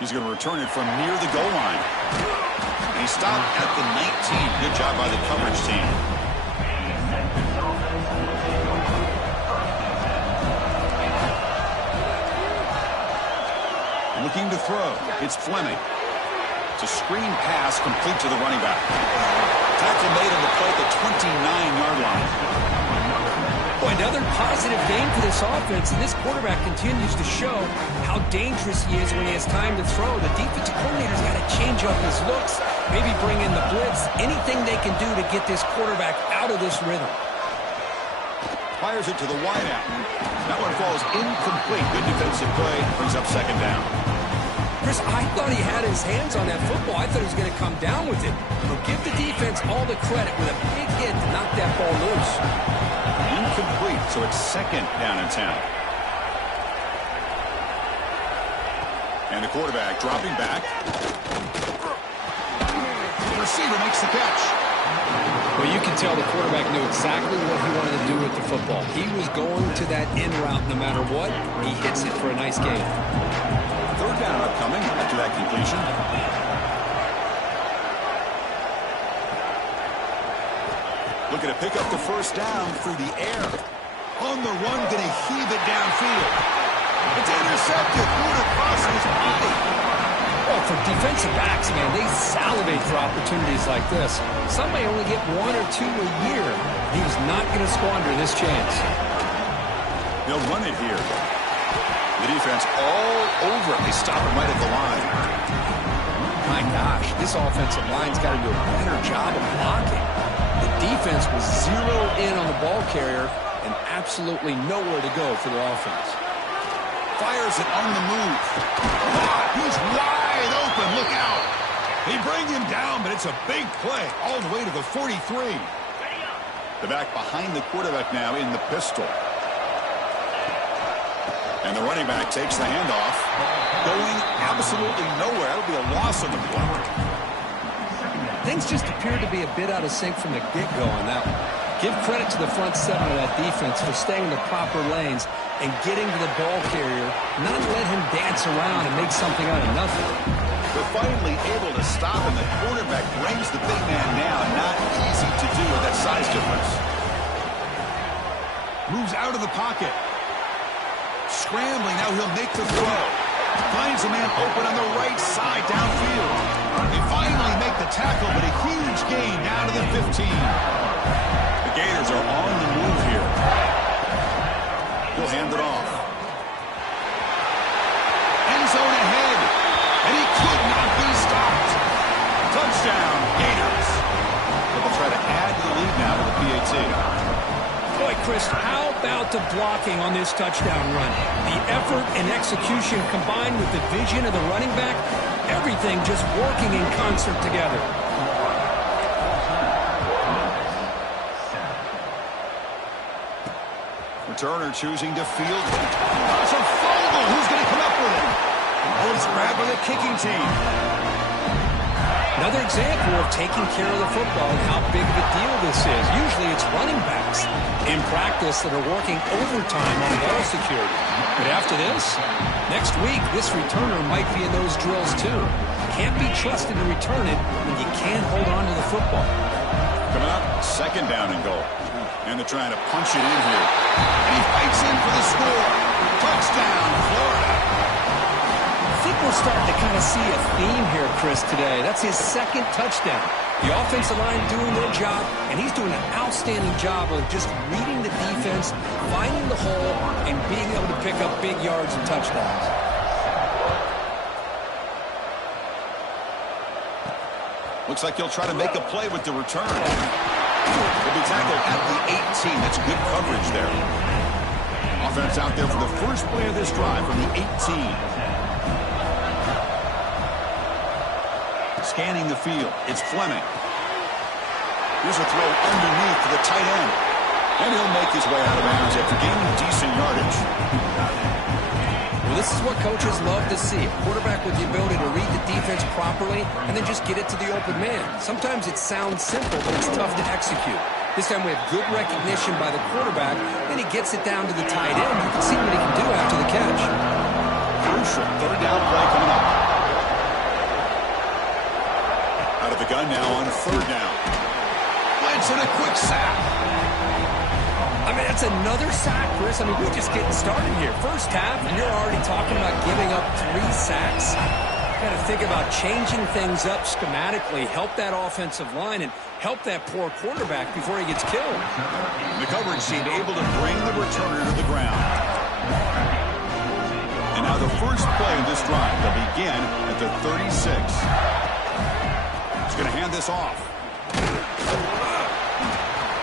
He's going to return it from near the goal line. And he stopped at the 19. Good job by the coverage team. Looking to throw. It's Fleming. It's a screen pass complete to the running back. Tackle made on the play at the 29-yard line. Boy, another positive game for this offense, and this quarterback continues to show how dangerous he is when he has time to throw. The defensive coordinator's got to change up his looks, maybe bring in the blitz, anything they can do to get this quarterback out of this rhythm. Fires it to the wideout. That one falls incomplete. Good defensive play. Brings up second down. Chris, I thought he had his hands on that football. I thought he was going to come down with it. But give the defense all the credit with a big hit to knock that ball loose. Incomplete, so it's second down and 10. And the quarterback dropping back. The receiver makes the catch. Well, you can tell the quarterback knew exactly what he wanted to do with the football. He was going to that in route no matter what. He hits it for a nice gain. Third down upcoming after that completion. Looking to pick up the first down through the air. On the run, going to heave it downfield. It's intercepted. Threw it across his body. Well, for defensive backs, man, they salivate for opportunities like this. Some may only get one or two a year. He was not going to squander this chance. They'll run it here. The defense all over it. They stop it right at the line. My gosh, this offensive line's got to do a better job of blocking. The defense was zeroed in on the ball carrier and absolutely nowhere to go for the offense. Fires it on the move. He's wide open. Look out. They bring him down, but it's a big play all the way to the 43. The back behind the quarterback now in the pistol. And the running back takes the handoff. Going absolutely nowhere. That'll be a loss on the play. Things just appeared to be a bit out of sync from the get-go on that one. Give credit to the front seven of that defense for staying in the proper lanes and getting to the ball carrier, not let him dance around and make something out of nothing. They're finally able to stop him. The quarterback brings the big man down. Not easy to do with that size difference. Moves out of the pocket. Scrambling, now he'll make the throw. Finds a man open on the right side downfield. They finally make the tackle, but a huge gain down to the 15. The Gators are on the move here. He'll hand it off. End zone ahead, and he could not be stopped. Touchdown, Gators. They'll try to add to the lead now to the PAT. Boy, Chris, how about the blocking on this touchdown run? The effort and execution combined with the vision of the running back, everything just working in concert together. Returner choosing to field. That's a fumble. Who's going to come up with it? Oh, it's grabbed by the kicking team. Another example of taking care of the football and how big of a deal this is. Usually it's running backs in practice that are working overtime on ball security. But after this, next week, this returner might be in those drills too. Can't be trusted to return it when you can't hold on to the football. Coming up, second down and goal. And they're trying to punch it in here. And he fights in for the score. Touchdown, Florida. I think we're starting to kind of see a theme here, Chris, today. That's his second touchdown. The offensive line doing their job, and he's doing an outstanding job of just reading the defense, finding the hole, and being able to pick up big yards and touchdowns. Looks like he'll try to make a play with the return. He'll be tackled at the 18. That's good coverage there. Offense out there for the first play of this drive from the 18. Scanning the field. It's Fleming. Here's a throw underneath to the tight end. And he'll make his way out of bounds after gaining decent yardage. Well, this is what coaches love to see. A quarterback with the ability to read the defense properly and then just get it to the open man. Sometimes it sounds simple, but it's tough to execute. This time we have good recognition by the quarterback, and he gets it down to the tight end. You can see what he can do after the catch. Crucial third down play coming up. Out of the gun now on third down. Blitz and a quick sack. I mean, that's another sack, Chris. I mean, we're just getting started here. First half, and you're already talking about giving up 3 sacks. Got to think about changing things up schematically, help that offensive line, and help that poor quarterback before he gets killed. The coverage team able to bring the returner to the ground. And now the first play of this drive. They'll begin at the 36. He's going to hand this off.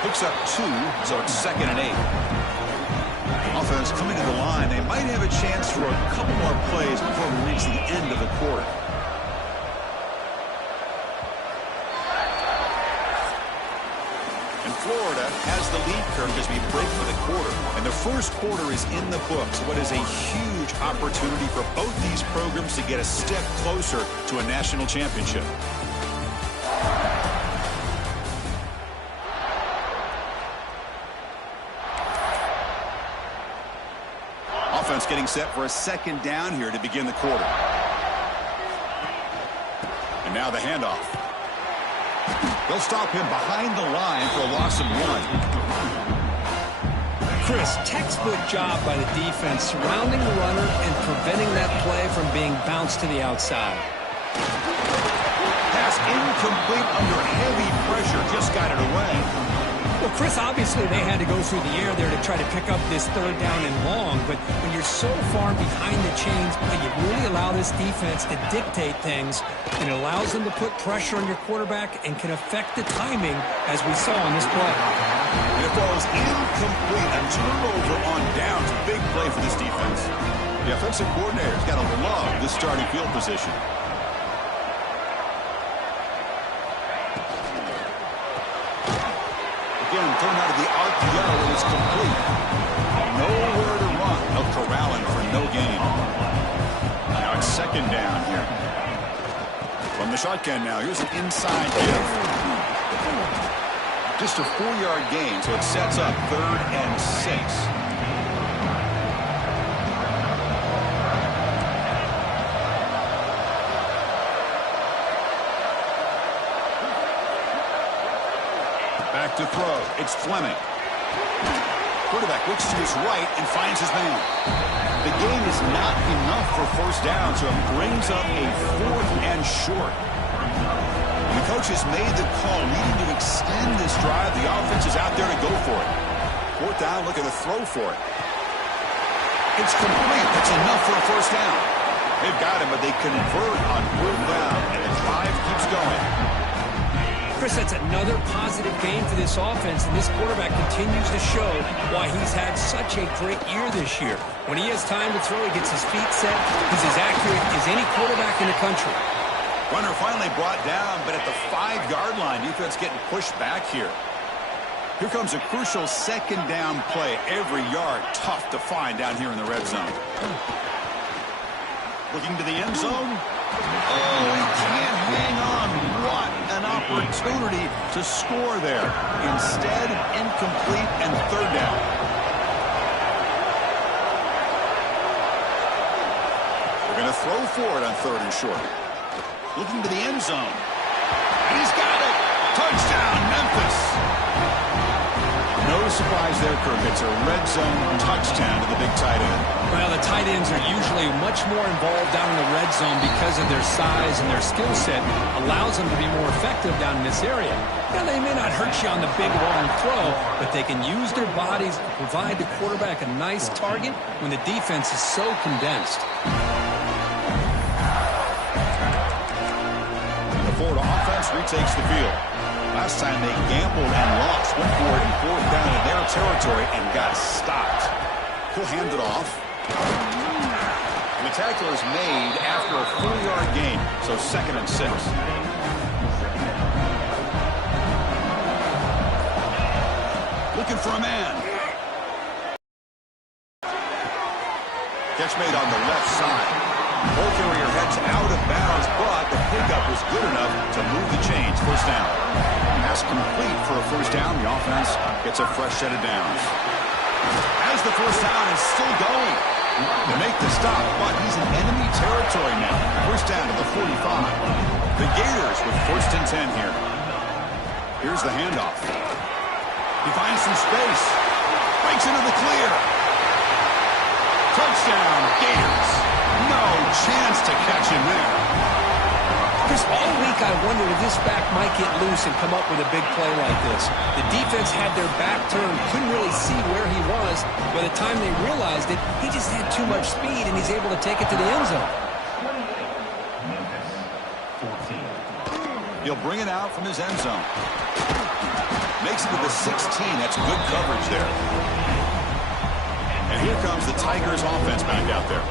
Picks up 2, so it's 2nd and 8. Offense coming to the line. They might have a chance for a couple more plays before we reach the end of the quarter. And Florida has the lead, Kirk, as we break for the quarter. And the first quarter is in the books. What is a huge opportunity for both these programs to get a step closer to a national championship. Offense getting set for a second down here to begin the quarter. And now the handoff. They'll stop him behind the line for a loss of 1. Chris, textbook job by the defense surrounding the runner and preventing that play from being bounced to the outside. Pass incomplete under heavy pressure. Just got it away. Well, Chris, obviously they had to go through the air there to try to pick up this third down and long, but when you're so far behind the chains, you really allow this defense to dictate things, and it allows them to put pressure on your quarterback and can affect the timing, as we saw on this play. And it falls incomplete. A turnover on downs. Big play for this defense. The offensive coordinator's got to love this starting field position. Again, thrown out of the RPO, and it's complete. Nowhere to run. They'll corral him for no gain. Now it's second down here. From the shotgun now, here's an inside give. Just a 4-yard gain, so it sets up 3rd and 6. Back to throw. It's Fleming. Quarterback looks to his right and finds his man. The gain is not enough for first down, so it brings up a 4th and short. And the coach has made the call needing to extend this drive. The offense is out there to go for it. 4th down, looking to throw for it. It's complete. That's enough for a first down. They've got him, but they convert on 4th down, and the drive keeps going. Chris, that's another positive game for this offense, and this quarterback continues to show why he's had such a great year this year. When he has time to throw, he gets his feet set. He's as accurate as any quarterback in the country. Runner finally brought down, but at the 5-yard line, defense getting pushed back here. Here comes a crucial second down play. Every yard tough to find down here in the red zone. Looking to the end zone. Oh, he can't hang on. What an opportunity to score there. Instead, incomplete and third down. They're going to throw for it on third and short. Looking to the end zone. And he's got it. Touchdown, Memphis. No surprise there, Kirk. It's a red zone touchdown to the big tight end. Well, the tight ends are usually much more involved down in the red zone because of their size and their skill set allows them to be more effective down in this area. Now, they may not hurt you on the big, long throw, but they can use their bodies to provide the quarterback a nice target when the defense is so condensed. The Florida offense retakes the field. Last time they gambled and lost, went for it in fourth down in their territory and got stopped. He'll hand it off. And the tackle is made after a 4-yard gain, so 2nd and 6. Looking for a man. Catch made on the left side. Ball carrier heads out of bounds, but the pickup was good enough to move the chains. First down. Pass complete for a first down. The offense gets a fresh set of downs. As the first down is still going. They make the stop, but he's in enemy territory now. First down to the 45. The Gators with 1st and 10 here. Here's the handoff. He finds some space. Breaks into the clear. Touchdown, Gators. No chance to catch him there. Chris, all week I wondered if this back might get loose and come up with a big play like this. The defense had their back turned, couldn't really see where he was. By the time they realized it, he just had too much speed, and he's able to take it to the end zone. He'll bring it out from his end zone. Makes it to the 16. That's good coverage there. And here comes the Tigers offense back out there.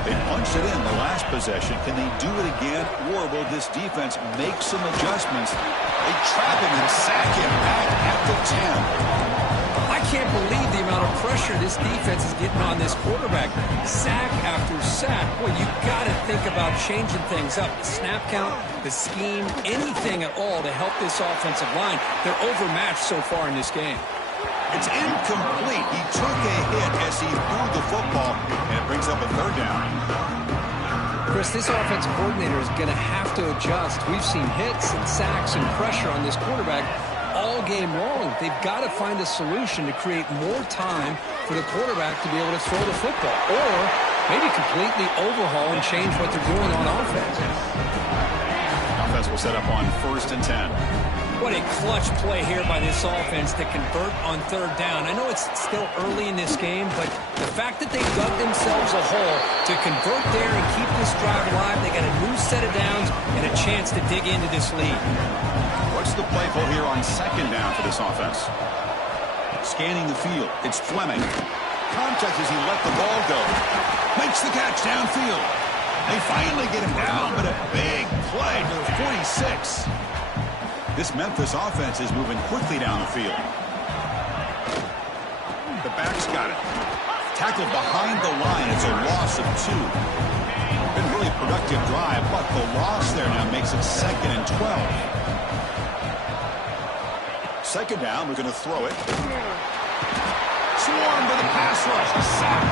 They punched it in the last possession. Can they do it again, or will this defense make some adjustments? They trap him and sack him back at the 10. I can't believe the amount of pressure this defense is getting on this quarterback. Sack after sack. Boy, you got to think about changing things up. The snap count, the scheme, anything at all to help this offensive line. They're overmatched so far in this game. It's incomplete. He took a hit as he threw the football, and it brings up a third down. Chris, this offensive coordinator is going to have to adjust. We've seen hits and sacks and pressure on this quarterback all game long. They've got to find a solution to create more time for the quarterback to be able to throw the football, or maybe completely overhaul and change what they're doing on offense. Offense will set up on 1st and 10. What a clutch play here by this offense to convert on third down. I know it's still early in this game, but the fact that they dug themselves a hole to convert there and keep this drive alive, they got a new set of downs and a chance to dig into this lead. What's the play call here on 2nd down for this offense? Scanning the field. It's Fleming. Contact as he let the ball go. Makes the catch downfield. They finally get him down, but a big play to the 46. This Memphis offense is moving quickly down the field. The back's got it. Tackled behind the line. It's a loss of 2. Been a really productive drive, but the loss there now makes it 2nd and 12. 2nd down, we're going to throw it. Swarmed by the pass rush. A sack.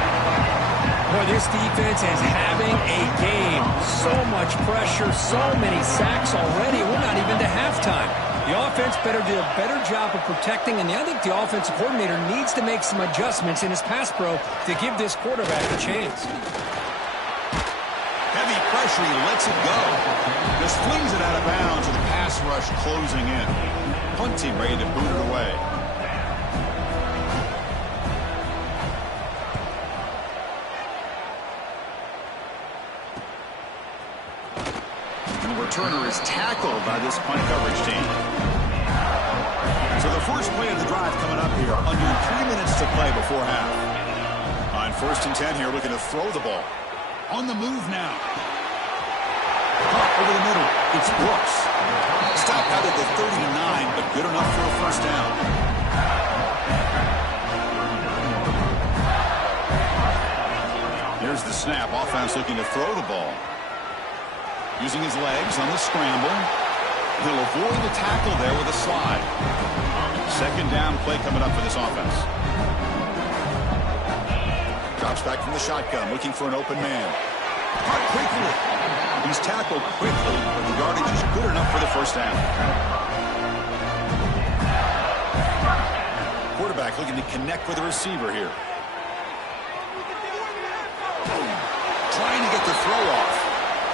Boy, this defense is having a game. So much pressure, so many sacks already. We're not even to halftime. The offense better do a better job of protecting, and I think the offensive coordinator needs to make some adjustments in his pass pro to give this quarterback a chance. Heavy pressure, he lets it go. Just flings it out of bounds with the pass rush closing in. Punt team ready to boot it away. returner is tackled by this punt coverage team. So the first play of the drive coming up here, under 3 minutes to play before half. On 1st and 10 here, looking to throw the ball. On the move now. Caught over the middle. It's Brooks. Stopped out at the 39, but good enough for a first down. Here's the snap. Offense looking to throw the ball. Using his legs on the scramble. He'll avoid the tackle there with a slide. 2nd down play coming up for this offense. Drops back from the shotgun, looking for an open man. Caught quickly. He's tackled quickly, but the yardage is good enough for the first down. Quarterback looking to connect with the receiver here. Trying to get the throw off.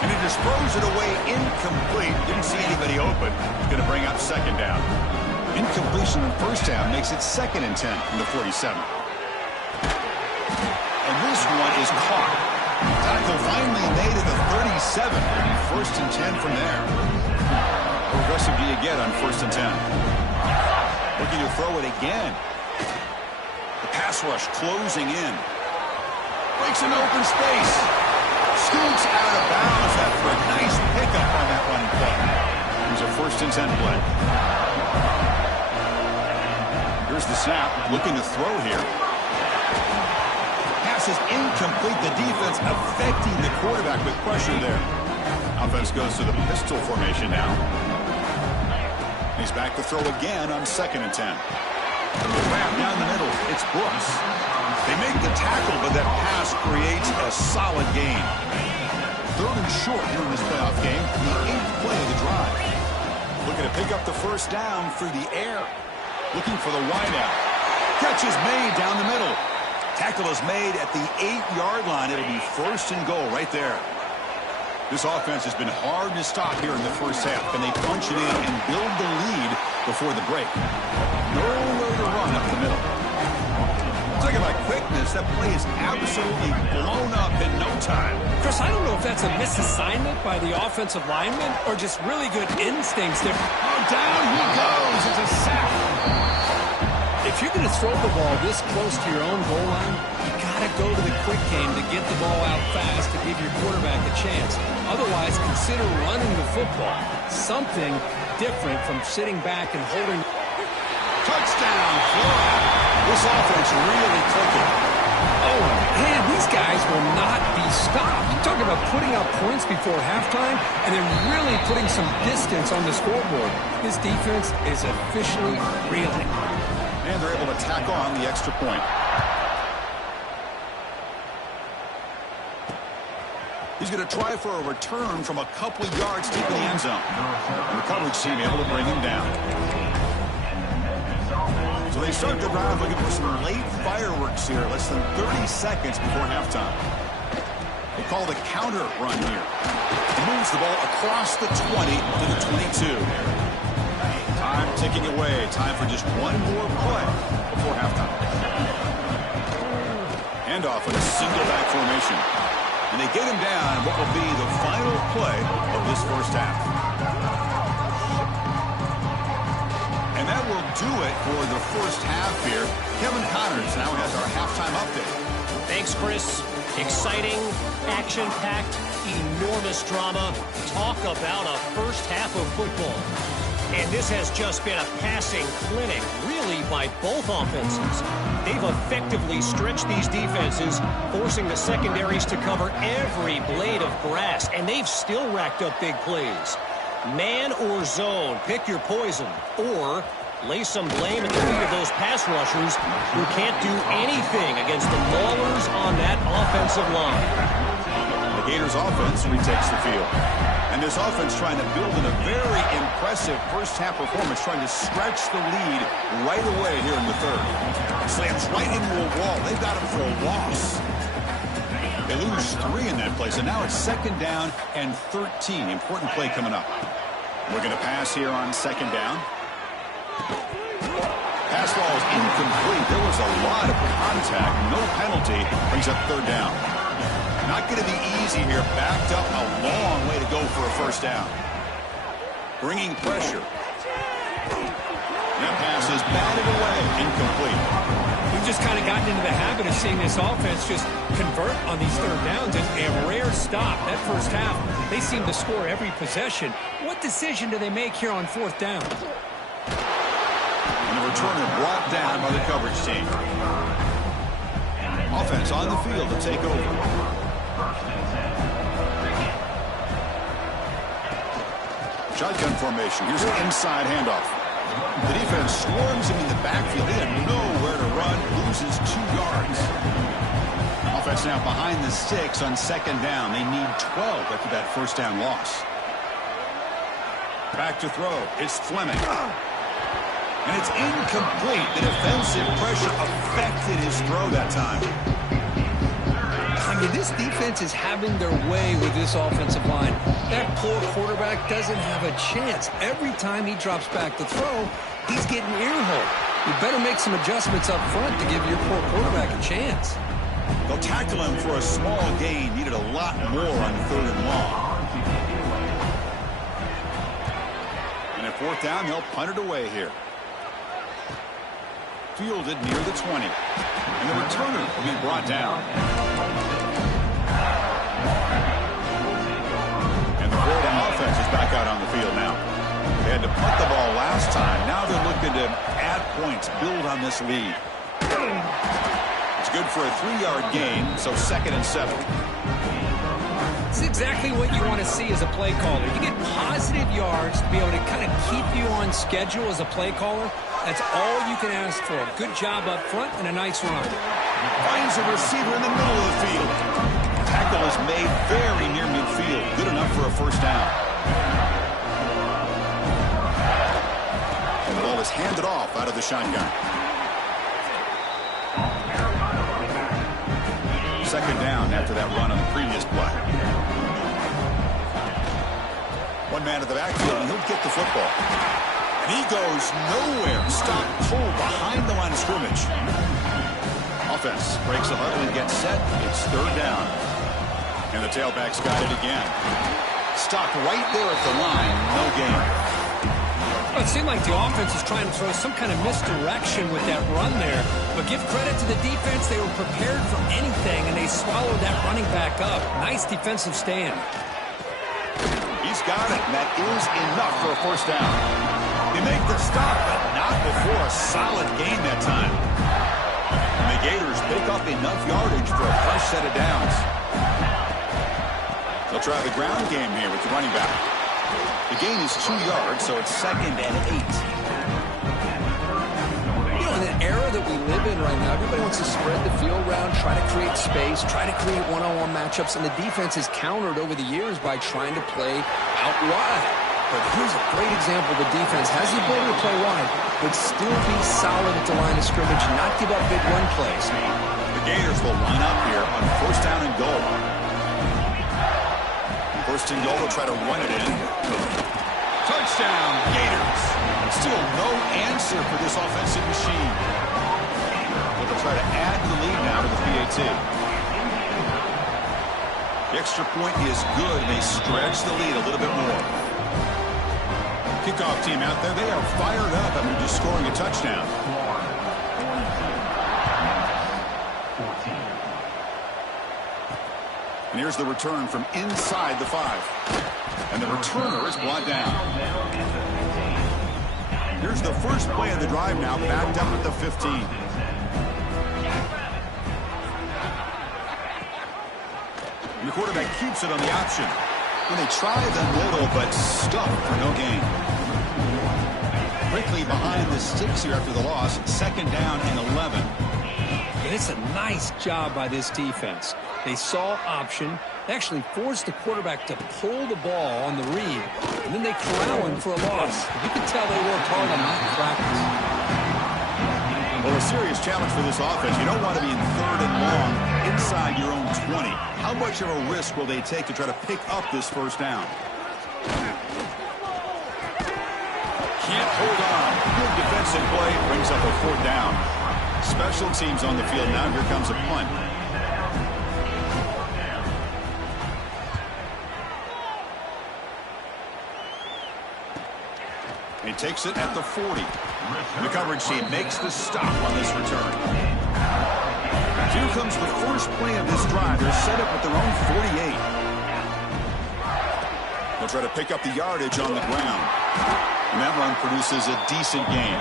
And he just throws it away incomplete. Didn't see anybody open. Going to bring up 2nd down. Incompletion on 1st down makes it 2nd and 10 from the 47. And this one is caught. Tackle finally made at the 37. 1st and 10 from there. How aggressive do you get on 1st and 10? Looking to throw it again. The pass rush closing in. Breaks an open space. Scoots out of bounds after a nice pickup on that running play. Here's a 1st and 10 play. Here's the snap. Looking to throw here. Pass is incomplete. The defense affecting the quarterback with pressure there. Offense goes to the pistol formation now. He's back to throw again on 2nd and 10. Wrap down the middle. It's Brooks. They make the tackle, but that pass creates a solid gain. 3rd and short here in this playoff game. The 8th play of the drive. Looking to pick up the first down through the air. Looking for the wideout. Catch is made down the middle. Tackle is made at the 8-yard line. It'll be 1st and goal right there. This offense has been hard to stop here in the first half. Can they punch it in and build the lead before the break? Nowhere to run up the middle. Talking about quickness, that play is absolutely blown up in no time. Chris, I don't know if that's a misassignment by the offensive lineman or just really good instincts. Oh, down he goes. It's a sack. If you're going to throw the ball this close to your own goal line, you got to go to the quick game to get the ball out fast to give your quarterback a chance. Otherwise, consider running the football. Something different from sitting back and holding. Touchdown, Florida. This offense really clicking. Oh, man, these guys will not be stopped. You're talking about putting up points before halftime and then really putting some distance on the scoreboard. This defense is officially reeling. And they're able to tack on the extra point. He's going to try for a return from a couple yards deep in the end zone. And the coverage team able to bring him down. So they start the drive looking for some late fireworks here, less than 30 seconds before halftime. They call the counter run here. He moves the ball across the 20 to the 22. Time ticking away. Time for just one more play before halftime. Handoff in a single back formation. And they get him down what will be the final play of this first half. And that will do it for the first half here. Kevin Connors now has our halftime update. Thanks, Chris. Exciting, action-packed, enormous drama. Talk about a first half of football. And this has just been a passing clinic, really, by both offenses. They've effectively stretched these defenses, forcing the secondaries to cover every blade of grass, and they've still racked up big plays. Man or zone, pick your poison, or lay some blame at the feet of those pass rushers who can't do anything against the maulers on that offensive line. The Gators offense retakes the field. And this offense trying to build in a very impressive first-half performance, trying to stretch the lead right away here in the third. Slams right into a wall. They've got him for a loss. They lose 3 in that play, so now it's 2nd down and 13. Important play coming up. We're going to pass here on 2nd down. Pass ball is incomplete. There was a lot of contact. No penalty. Brings up 3rd down. Not going to be easy here. Backed up a long way to go for a first down. bringing pressure. That pass is batted away, incomplete. We've just kind of gotten into the habit of seeing this offense just convert on these third downs. And a rare stop. That first half, they seem to score every possession. What decision do they make here on fourth down? And the returner brought down by the coverage team. Offense on the field to take over. Shotgun formation. Here's an inside handoff. The defense swarms him in the backfield. They have nowhere to run. Loses 2 yards. Offense now behind the sticks on second down. They need 12 after that first down loss. Back to throw. It's Fleming. And it's incomplete. The defensive pressure affected his throw that time. I mean, this defense is having their way with this offensive line. That poor quarterback doesn't have a chance. Every time he drops back to throw, he's getting earholed. You better make some adjustments up front to give your poor quarterback a chance. They'll tackle him for a small gain. Needed a lot more on third and long. And at fourth down, they'll punt it away here. Fielded near the 20. And the returner will be brought down. And the Florida offense is back out on the field now. They had to punt the ball last time. Now they're looking to add points, build on this lead. It's good for a 3-yard gain, so second and 7. It's exactly what you want to see as a play caller. You get positive yards to be able to kind of keep you on schedule as a play caller. That's all you can ask for. A good job up front and a nice run. Finds a receiver in the middle of the field. Tackle is made very near midfield. Good enough for a first down. And the ball is handed off out of the shotgun. Second down after that run on the previous play. One man at the backfield, and he'll get the football. And he goes nowhere. Stop cold behind the line of scrimmage. Offense breaks the huddle and gets set. It's third down. And the tailback's got it again. Stopped right there at the line. No gain. Well, it seemed like the offense is trying to throw some kind of misdirection with that run there. But give credit to the defense. They were prepared for anything, and they swallowed that running back up. Nice defensive stand. He's got it, and that is enough for a first down. They make the stop, but not before a solid gain that time. And the Gators pick up enough yardage for a fresh set of downs. They'll try the ground game here with the running back. The gain is 2 yards, so it's second and 8. You know, in an era that we live in right now, everybody wants to spread the field around, try to create space, try to create one-on-one matchups, and the defense has countered over the years by trying to play out wide. But here's a great example. The defense has the ability to play wide, but still be solid at the line of scrimmage, not give up big run plays. The Gators will line up here on first down and goal. First and goal, they'll try to run it in. Touchdown, Gators. Still no answer for this offensive machine. But they'll try to add to the lead now to the PAT. The extra point is good, and they stretch the lead a little bit more. Kickoff team out there, they are fired up after just scoring a touchdown. And here's the return from inside the 5. And the returner is brought down. Here's the first play of the drive now, backed up at the 15. And the quarterback keeps it on the option. And they try the middle, but stuffed for no gain. Quickly behind the sticks here after the loss. Second down and 11. And it's a nice job by this defense. They saw option. They actually forced the quarterback to pull the ball on the read, and then they corral him for a loss. You can tell they worked hard on that in practice. Well, a serious challenge for this offense. You don't want to be in third and long inside your own 20. How much of a risk will they take to try to pick up this first down? Can't hold on. Good defensive play brings up a fourth down. Special teams on the field now. Here comes a punt. He takes it at the 40. The coverage team makes the stop on this return. Here comes the first play of this drive. They're set up with their own 48. They'll try to pick up the yardage on the ground. And that run produces a decent gain.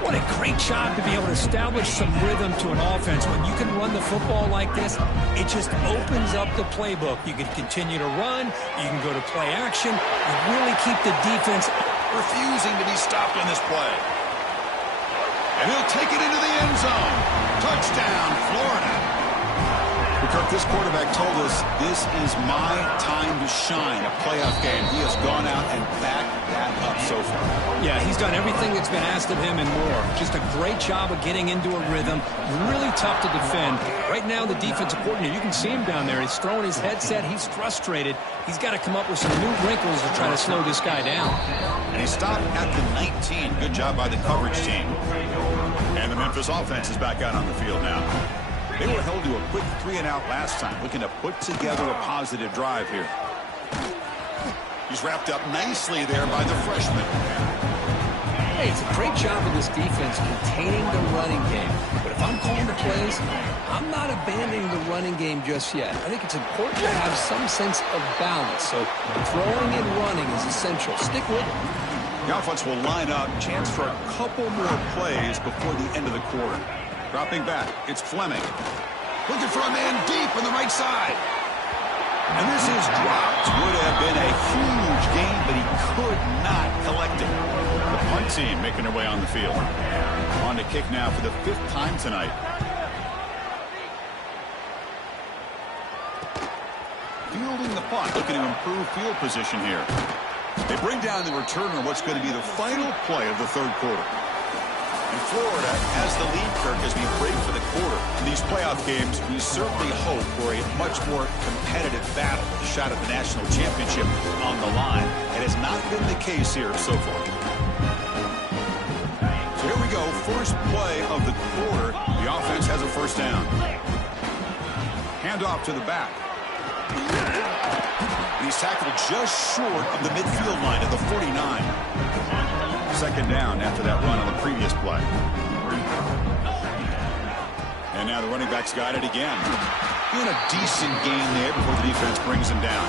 What a great job to be able to establish some rhythm to an offense. When you can run the football like this, it just opens up the playbook. You can continue to run. You can go to play action. And really keep the defense refusing to be stopped on this play. And he'll take it into the end zone. Touchdown, Florida. Kirk, this quarterback told us this is my time to shine, a playoff game. He has gone out and backed that up so far. Yeah, he's done everything that's been asked of him and more. Just a great job of getting into a rhythm. Really tough to defend. Right now, the defensive coordinator, you can see him down there. He's throwing his headset. He's frustrated. He's got to come up with some new wrinkles to try to slow this guy down. And he stopped at the 19. Good job by the coverage team. And the Memphis offense is back out on the field now. They were held to a quick 3-and-out last time, looking to put together a positive drive here. He's wrapped up nicely there by the freshman. Hey, it's a great job of this defense containing the running game. But if I'm calling the plays, I'm not abandoning the running game just yet. I think it's important to have some sense of balance. So throwing and running is essential. Stick with it. The offense will line up. Chance for a couple more plays before the end of the quarter. Dropping back, it's Fleming. Looking for a man deep on the right side. And this is dropped. Would have been a huge gain, but he could not collect it. The punt team making their way on the field. On to kick now for the 5th time tonight. Fielding the punt, looking to improve field position here. They bring down the returner on what's going to be the final play of the 3rd quarter. And Florida has the lead, Kirk, as we break for the quarter. In these playoff games, we certainly hope for a much more competitive battle, a shot at the national championship on the line. It has not been the case here so far. So here we go, first play of the quarter. The offense has a first down. Handoff to the back. And he's tackled just short of the midfield line at the 49. Second down after that run on the previous play. And now the running back's got it again. Doing a decent gain there before the defense brings him down.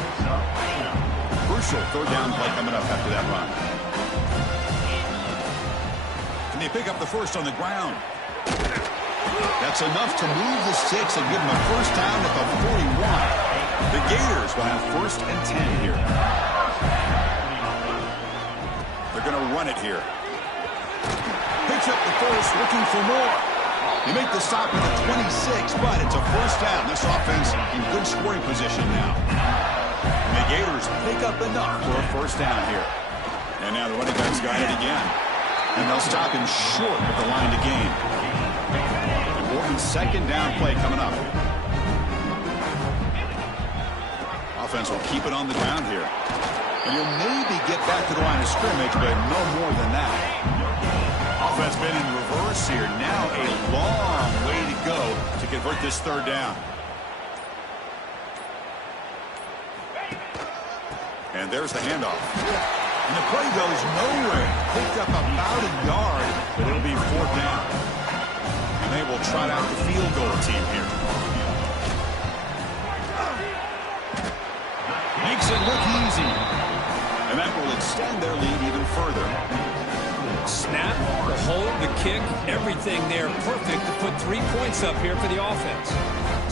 Crucial 3rd down play coming up after that run. And they pick up the first on the ground. That's enough to move the sticks and give them a first down at the 41. The Gators will have 1st and 10 here. They're going to run it here. Picks up the first, looking for more. They make the stop at the 26, but it's a first down. This offense in good scoring position now. And the Gators pick up enough for a first down here. And now the running back's got it again. And they'll stop him short of the line to gain. Important 2nd down play coming up. Offense will keep it on the ground here. And he'll maybe get back to the line of scrimmage, but no more than that. Offense been in reverse here. Now a long way to go to convert this 3rd down. And there's the handoff. And the play goes nowhere. Picked up about a yard, but it'll be 4th down. And they will trot out the field goal team here. Makes it look easy. And that will extend their lead even further. Snap, the hold, the kick, everything there perfect to put 3 points up here for the offense.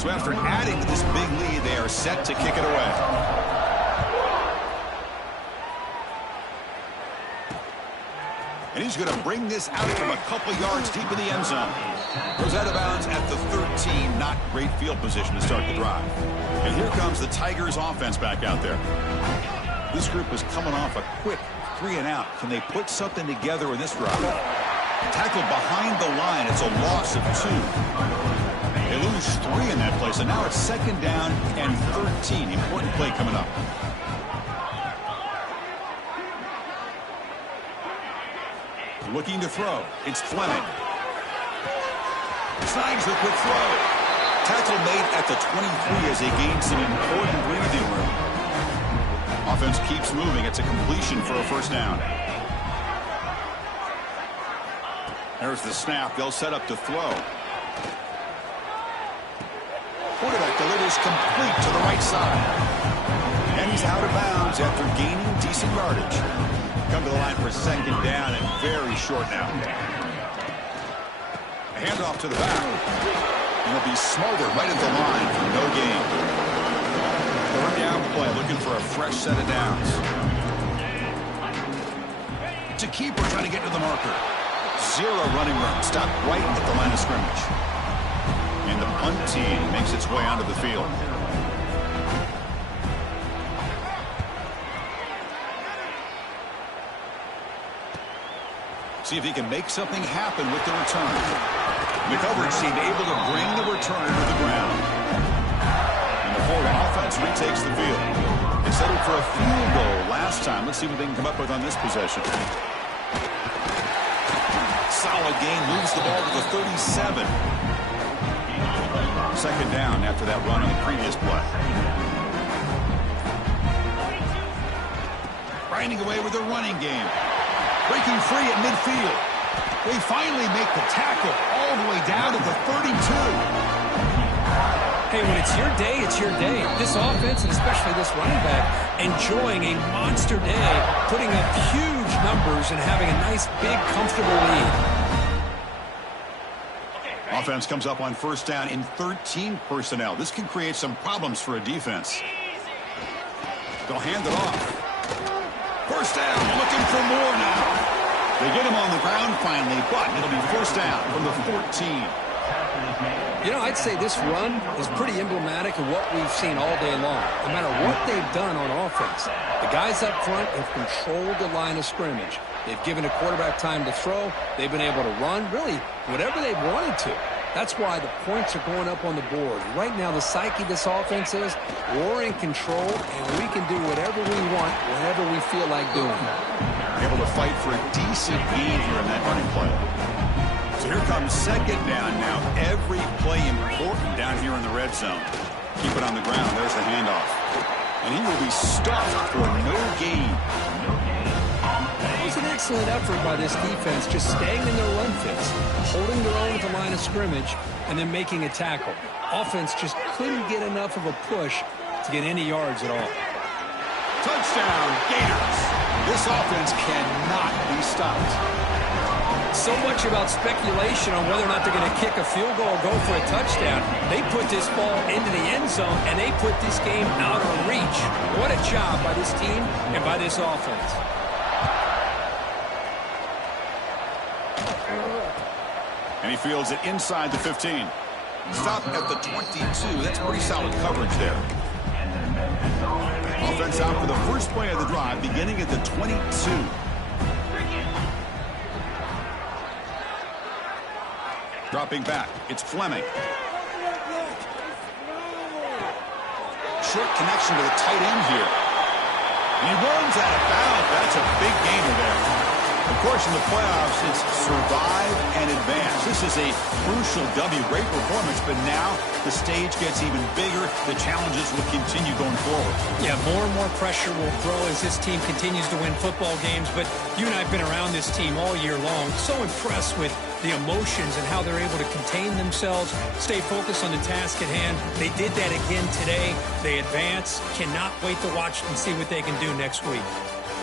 So after adding to this big lead, they are set to kick it away. And he's going to bring this out from a couple yards deep in the end zone. Goes out of bounds at the 13. Not great field position to start the drive. And here comes the Tigers offense back out there. This group is coming off a quick 3-and-out. Can they put something together in this drive? Tackled behind the line. It's a loss of 2. They lose 3 in that play. So now it's 2nd down and 13. Important play coming up. Looking to throw. It's Fleming. Snags the quick throw. Tackle made at the 23 as they gain some important breathing room. Offense keeps moving. It's a completion for a first down. There's the snap. They'll set up to throw. Quarterback delivers complete to the right side. And he's out of bounds after gaining decent yardage. Come to the line for second down and very short now. A handoff to the back. And he'll be smarter right at the line for no gain. Third down play, looking for a fresh set of downs. To keeper trying to get to the marker. Zero running room. Stopped right at the line of scrimmage. And the punt team makes its way onto the field. See if he can make something happen with the return. The coverage team able to bring the returner to the ground. And the Florida offense retakes the field. They settled for a field goal last time. Let's see what they can come up with on this possession. Solid gain, moves the ball to the 37. Second down after that run on the previous play. Grinding away with the running game. Breaking free at midfield. They finally make the tackle all the way down to the 32. Hey, when it's your day, it's your day. This offense, and especially this running back, enjoying a monster day, putting up huge numbers and having a nice, big, comfortable lead. Offense comes up on first down in 13 personnel. This can create some problems for a defense. They'll hand it off. First down, looking for more now. They get him on the ground finally, but it'll be first down from the 14. You know, I'd say this run is pretty emblematic of what we've seen all day long. No matter what they've done on offense, the guys up front have controlled the line of scrimmage. They've given a quarterback time to throw. They've been able to run, really, whatever they've wanted to. That's why the points are going up on the board. Right now, the psyche of this offense is we're in control, and we can do whatever we want, whenever we feel like doing. Able to fight for a decent gain here in that running play. So here comes second down now. Every play important down here in the red zone. Keep it on the ground. There's the handoff. And he will be stuffed for no gain. It was an excellent effort by this defense, just staying in their run fits, holding their own at the line of scrimmage, and then making a tackle. Offense just couldn't get enough of a push to get any yards at all. Touchdown, Gators. This offense cannot be stopped. So much about speculation on whether or not they're going to kick a field goal or go for a touchdown. They put this ball into the end zone, and they put this game out of reach. What a job by this team and by this offense. And he fields it inside the 15. Stop at the 22. That's pretty solid coverage there. Offense out for the first play of the drive, beginning at the 22. Dropping back, it's Fleming. Short connection to the tight end here. And he runs out of bounds. That's a big gainer there. Of course, in the playoffs, it's survive and advance. This is a crucial W. Great performance, but now the stage gets even bigger. The challenges will continue going forward. Yeah, more and more pressure will grow as this team continues to win football games. But you and I have been around this team all year long. So impressed with the emotions and how they're able to contain themselves, stay focused on the task at hand. They did that again today. They advance. Cannot wait to watch and see what they can do next week.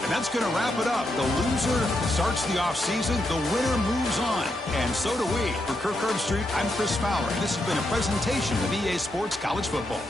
And that's going to wrap it up. The loser starts the offseason. The winner moves on. And so do we. For Kirk Herbstreit, I'm Chris Fowler. And this has been a presentation of EA Sports College Football.